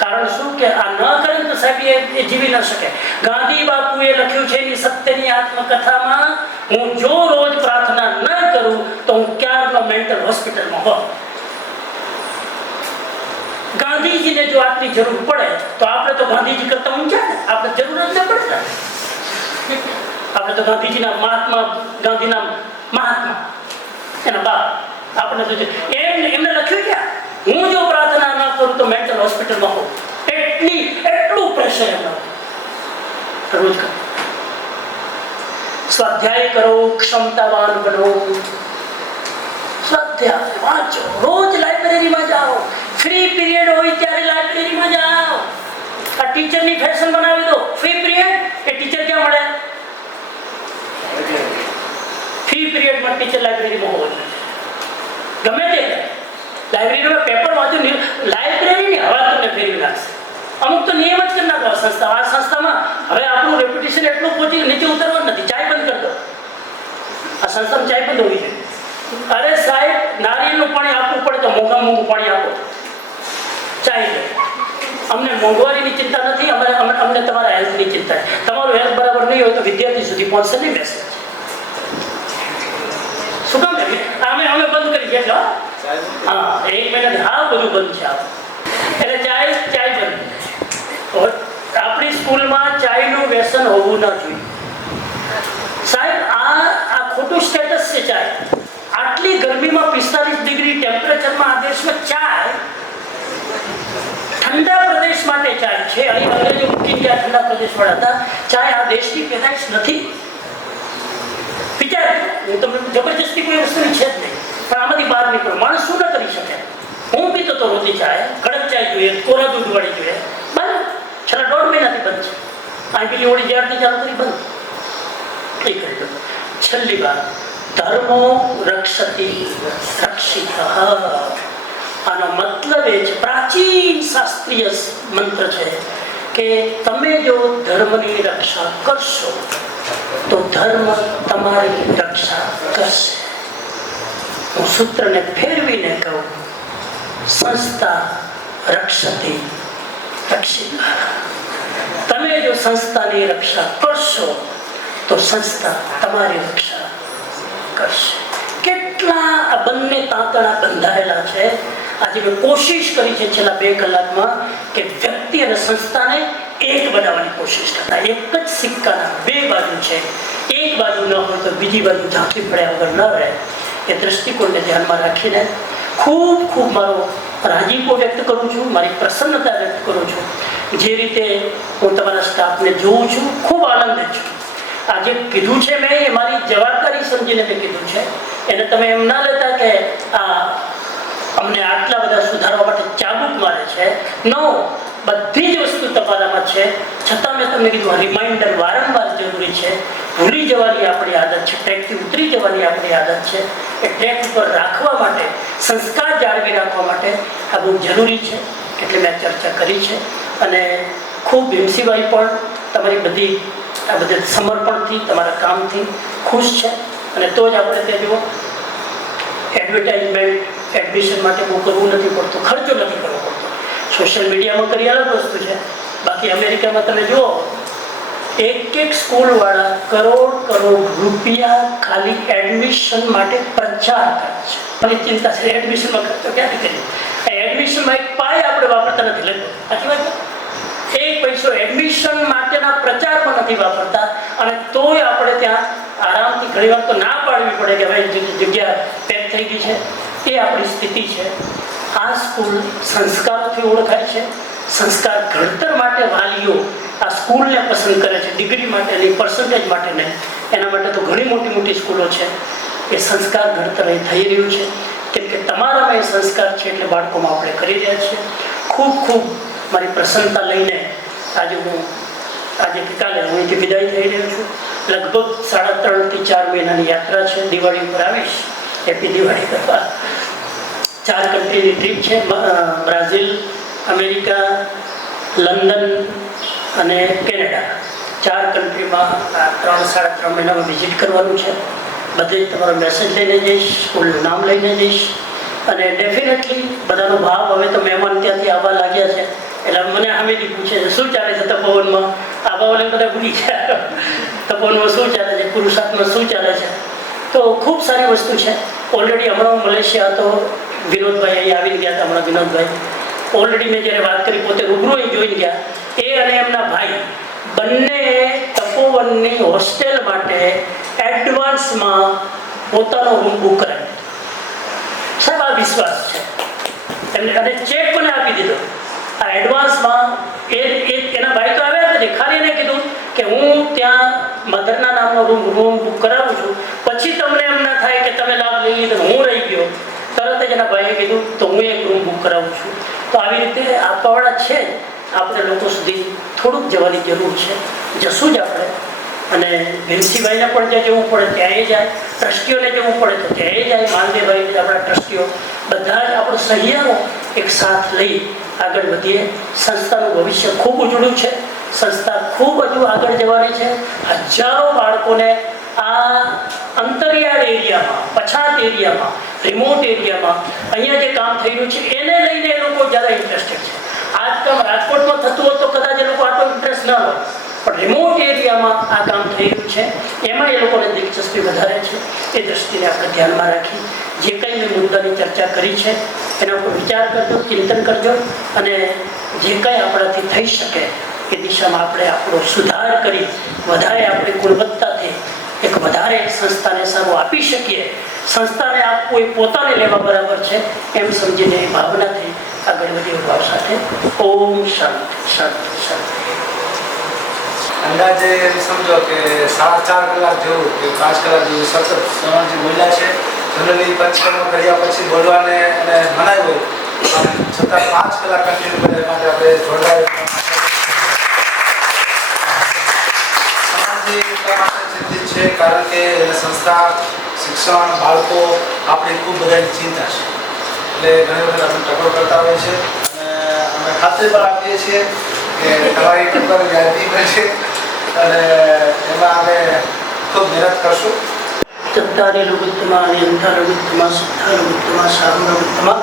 કારણ શું કે આ ન કરે તો સાહેબ એ જીવી ન શકે. ગાંધી બાપુએ લખ્યું છે એની સત્યની આત્મકથામાં, હું જો રોજ પ્રાર્થના ન કરું તો હું ક્યારનો મેન્ટલ હોસ્પિટલમાં હોઉં. ગાંધીજીને જો આટલી જરૂર પડે તો આપણે તો ગાંધીજી કરતા ઊંચા ને, આપણે જરૂર જ ન પડે. આપણે તો ગાંધીજીના ગાંધીના મહાત્મા, એના બાપ. આપણે તો એમને લખ્યું ક્યાં, હું જો પ્રાર્થના ન કરું તો મેન્ટલ હોસ્પિટલમાં હોઉં. એટલું પ્રેશર એમનો. રોજ કરો, સ્વાધ્યાય કરો, ક્ષમતાવાન બનો. સ્વાધ્યાય વાંચો, રોજ લાઇબ્રેરીમાં જાઓ, ફ્રી પીરિયડ હોય ત્યારે લાઇબ્રેરીમાં જાઓ. આ ટીચરની ફેશન બનાવી દો, ફ્રી પીરિયડ. એ ટીચર ક્યાં મળે? ફ્રી પીરિયડમાં ટીચર લાઇબ્રેરીમાં હોવો જોઈએ. ગમે તે લાઇબ્રેરીમાં પેપર વાંચો, લાઇબ્રેરીની હવા તમને ફેરવી નાખશે. અમુક તો નિયમ જ કરી નાખો. આ સંસ્થામાં હવે આપણું રેપ્યુટેશન એટલું પહોંચી નીચે ઉતરવા નથી. ચાય બંધ કરી દો. આ સંસ્થામાં ચાય બંધ હોવી જોઈએ. અરે સાહેબ, નારિયેળનું પાણી આપવું પડે તો મોંઘું પાણી આપો. ચાય લે. અમને મોંઘવારીની ચિંતા નથી, અમને તમારા હેલ્થની ચિંતા છે. તમારું હેલ્થ બરાબર નહીં હોય તો વિદ્યાર્થી સુધી પહોંચશે નહીં મેસેજ. શું કામ કરીએ? અમે બંધ કરી ગયા છો. હા, 1 મહિનાથી હા બધું બંધ છે. એટલે ચાય બંધ. આપણી સ્કૂલમાં ચાયનું વ્યસન હોવું ન જોઈએ. સાહેબ આ ખોટું સ્ટેટસ છે. ચાય આટલી ગરમીમાં 45 ડિગ્રી ટેમ્પરેચરમાં આ દેશમાં ચાય, ઠંડા પ્રદેશ માટે ચાય છે. અહીં અંગ્રેજો મૂકી ગયા, ઠંડા પ્રદેશ વાળા હતા. ચાય આ દેશની પેદાશ નથી. વિચાર, હું તમને જબરજસ્તી કોઈ વસ્તુની છે જ નહીં, પણ આમાંથી બહાર નીકળો. માણસ શું ન કરી શકે? હું પીતો તો રોતી ચાય, કડક ચાય જોઈએ, કોરા દૂધ વાળી જોઈએ. બંધ. છેલ્લા 1.5 મહિનાથી બંધ છે. આ પેલી ઓળી જ્યારથી ચાલુ કરી બંધ. એ કરી દો. છેલ્લી વાત, ધર્મો રક્ષતી રક્ષિત. આનો મતલબ એ છે, પ્રાચીન શાસ્ત્રીય મંત્ર છે કે તમે જો ધર્મની રક્ષા કરશો તો ધર્મ તમારી રક્ષા કરશે. હું સૂત્રને ફેરવીને કહું, સંસ્થા રક્ષતી રક્ષિત. તમે જો સંસ્થાની રક્ષા કરશો તો સંસ્થા તમારી રક્ષા કરશે. કેટલા આ બંને તાંતણા બંધાયેલા છે. આજે મેં કોશિશ કરી છે છેલ્લા 2 કલાકમાં કે વ્યક્તિ અને સંસ્થાને એક બનાવવાની કોશિશ કરતા. એક જ સિક્કાના 2 બાજુ છે. એક બાજુ ન હોય તો બીજી બાજુ ઝાંખી પડ્યા વગર ન રહે. એ દ્રષ્ટિકોણને ધ્યાનમાં રાખીને ખૂબ મારો રાજીપો વ્યક્ત કરું છું, મારી પ્રસન્નતા વ્યક્ત કરું છું. જે રીતે હું તમારા સ્ટાફને જોઉં છું, ખૂબ આનંદિત છું. આજે કીધું છે મેં, એ મારી જવાબદારી સમજીને મેં કીધું છે. એને તમે એમ ના લેતા કે અમને આટલા બધા સુધારવા માટે ચાબુક મારે છે. નો, બધી જ વસ્તુ તમારામાં છે. છતાં મેં તમને કીધું રિમાઇન્ડર વારંવાર જરૂરી છે. ભૂલી જવાની આપણી આદત છે, ટ્રેકથી ઉતરી જવાની આપણી આદત છે. એ ટ્રેક ઉપર રાખવા માટે, સંસ્કાર જાળવી રાખવા માટે આ બહુ જરૂરી છે. એટલે મેં ચર્ચા કરી છે. અને ખૂબ ભીમસિંહભાઈ પણ તમારી બધી આ બધા સમર્પણથી, તમારા કામથી ખુશ છે. અને તો જ આપણે તે જુઓ, એડવર્ટાઇઝમેન્ટ એડમિશન માટે બહુ કરવું નથી પડતું, ખર્ચો નથી કરવો પડતો. સોશિયલ મીડિયામાં કરી અલગ વસ્તુ છે. બાકી અમેરિકામાં તમે જુઓ, એક સ્કૂલવાળા કરોડ રૂપિયા ખાલી એડમિશન માટે પ્રચાર કરે છે. મારી ચિંતા છે એડમિશનમાં ખર્ચો ક્યાંથી કરીએ? એડમિશનમાં એક પાય આપણે વાપરતા નથી. લગભગ સાચી વાત છે. એક પૈસો એડમિશન માટેના પ્રચારમાં નથી વાપરતા. અને તોય આપણે ત્યાં આરામથી ઘણી વાર તો ના પાડવી પડે કે ભાઈ જગ્યા પેક થઈ ગઈ છે. એ આપણી સ્થિતિ છે. આ સ્કૂલ સંસ્કારોથી ઓળખાય છે, સંસ્કાર ઘડતર માટે વાલીઓ આ સ્કૂલને પસંદ કરે છે, ડિગ્રી માટે નહીં, પર્સન્ટેજ માટે નહીં. એના માટે તો ઘણી મોટી મોટી સ્કૂલો છે. એ સંસ્કાર ઘડતર અહીં થઈ રહ્યું છે, કેમ કે તમારામાં એ સંસ્કાર છે એટલે બાળકોમાં આપણે કરી રહ્યા છીએ. ખૂબ ખૂબ મારી પ્રસન્નતા લઈને આજે કે કાલે હું અહીંથી વિદાય થઈ રહ્યો છું. લગભગ 3.5 થી 4 મહિનાની યાત્રા છે. દિવાળી ઉપર આવીશ, હેપી દિવાળી કરવા. 4 કન્ટ્રીની ટ્રીપ છે, બ્રાઝિલ, અમેરિકા, લંડન અને કેનેડા. 4 કન્ટ્રીમાં 3-3.5 મહિનામાં વિઝિટ કરવાનું છે. બધે જ તમારો મેસેજ લઈને જઈશ, સ્કૂલનું નામ લઈને જઈશ. અને ડેફિનેટલી બધાનો ભાવ હવે તો મહેમાન ત્યાંથી આવવા લાગ્યા છે એટલે મને સામેથી પૂછે છે શું ચાલે છે તપોવનમાં. આબાવાલે બધા ભૂલી ગયા તપોવનમાં શું ચાલે છે, પુરુષાર્થમાં શું ચાલે છે. તો ખૂબ સારી વસ્તુ છે. ઓલરેડી હમણાં મલેશિયા તો વિનોદભાઈ અહીં આવીને ગયા હતા. હમણાં વિનોદભાઈ ઓલરેડી મેં જ્યારે વાત કરી પોતે રૂબરૂ અહીં જોઈને ગયા. એ અને એમના ભાઈ બંને તપોવનની હોસ્ટેલ માટે એડવાન્સમાં પોતાનો રૂમ બુક કરાવ્યો. સાહેબ આ વિશ્વાસ છે એમને, અને ચેક મને આપી દીધો આ એડવાન્સમાં. એના ભાઈ તો આવ્યા હતા, ખાલી એને કીધું કે હું ત્યાં મધરના નામનો રૂમ બુક કરાવું છું, પછી તમને એમ ના થાય કે તમે લાભ લઈ લીધો હું રહી ગયો. તરત જ એના ભાઈએ કીધું તો હું એક રૂમ બુક કરાવું છું. તો આવી રીતે આપવાવાળા છે જ. આપણે લોકો સુધી થોડુંક જવાની જરૂર છે. જશું જ આપણે. અને ભીમસિંહભાઈને પણ જ્યાં જવું પડે ત્યાંય જાય, ટ્રસ્ટીઓને જવું પડે તો ત્યાંય જાય. માનદેભાઈ આપણા ટ્રસ્ટીઓ બધા જ આપણો સહિયારો એક સાથ લઈ આગળ વધીએ. સંસ્થાનું ભવિષ્ય ખૂબ ઉજળું છે. સંસ્થા ખૂબ હજુ આગળ જવાની છે. હજારો બાળકોને આ અંતરિયાળ એરિયામાં, પછાત એરિયામાં, રિમોટ એરિયામાં અહીંયા જે કામ થઈ રહ્યું છે એને લઈને એ લોકો જ્યાદા ઇન્ટરેસ્ટેડ છે. આ જ કામ રાજકોટમાં થતું હોત તો કદાચ એ લોકો આટલો ઇન્ટરેસ્ટ ન હોય, પણ રિમોટ એરિયામાં આ કામ થઈ રહ્યું છે એમાં એ લોકોને દિલચસ્પી વધારે છે. એ દ્રષ્ટિને આપણે ધ્યાનમાં રાખી જે કંઈ મેં મુદ્દાની ચર્ચા કરી છે એના ઉપર વિચાર કરજો, ચિંતન કરજો અને જે કંઈ આપણાથી થઈ શકે એ દિશામાં આપણે આપણો સુધાર કરી વધારે આપણી ગુણવત્તાથી એક વધારે સંસ્થાને સારું આપી શકીએ. સંસ્થાને આપવું એ પોતાને લેવા બરાબર છે એમ સમજીને એ ભાવનાથી આગળ વધીએ ભાવ સાથે. ઓમ શાંતિ શાંતિ શાંતિ. અંદાજે સમજો કે 4.5 કલાક જેવું કે 5 કલાક જેવું સતત સમાજજી બોલ્યા છે. જનરલી પંચકર્મ કર્યા પછી બોલવાને અને મનાય હોય છતાં 5 કલાક કન્ટિન્યુ કર્યા માટે આપણે જોડાયા. સમાજજી એટલા માટે ચિંતિત છે કારણ કે સંસ્થા, શિક્ષણ, બાળકો આપણી ખૂબ બધાની ચિંતા છે. એટલે ઘણી વખત આપણે ટકોર કરતા હોઈએ છીએ અને અમે ખાતરી પણ આપીએ છીએ કે તમારી ટકોર વ્યાજબી બનશે અને એમાં અમે ખૂબ મહેનત કરશું. ચત્તારી લુગુત્તમા અનિયંતા લુગુત્તમા સિદ્ધા લુગુત્તમા સાહુ લુગુત્તમા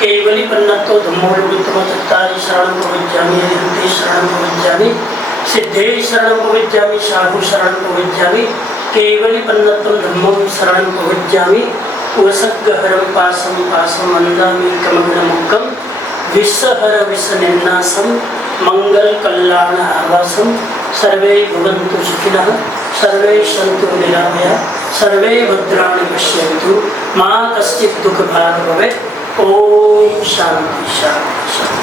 કેવલી પન્નતો ધમ્મો લુગુત્તમા ચત્તારી શરણં પ્રવિજ્જામિ અનિયંતે શરણં પ્રવિજ્જામિ સિદ્ધે શરણં પ્રવિજ્જામિ સાહુ શરણં પ્રવિજ્જામિ કેવલી પન્નતો ધમ્મો શરણં પ્રવિજ્જામિ વસગ્ગહરં પાસં પાસં અંદામિ કમગ્નમુક્કમ વિશ્વહર વિશ્વનિર્નાસમ મંગલ કલ્યાણ આવાસમ સર્વે ભવન્તુ સુખિનઃ સર્વે સન્તુ નિરામયા સર્વે ભદ્રાણિ પશ્યન્તુ મા કશ્ચિત દુઃખભાગ ભવેत्. ઓમ શાંતિ શાંતિ શાંતિ.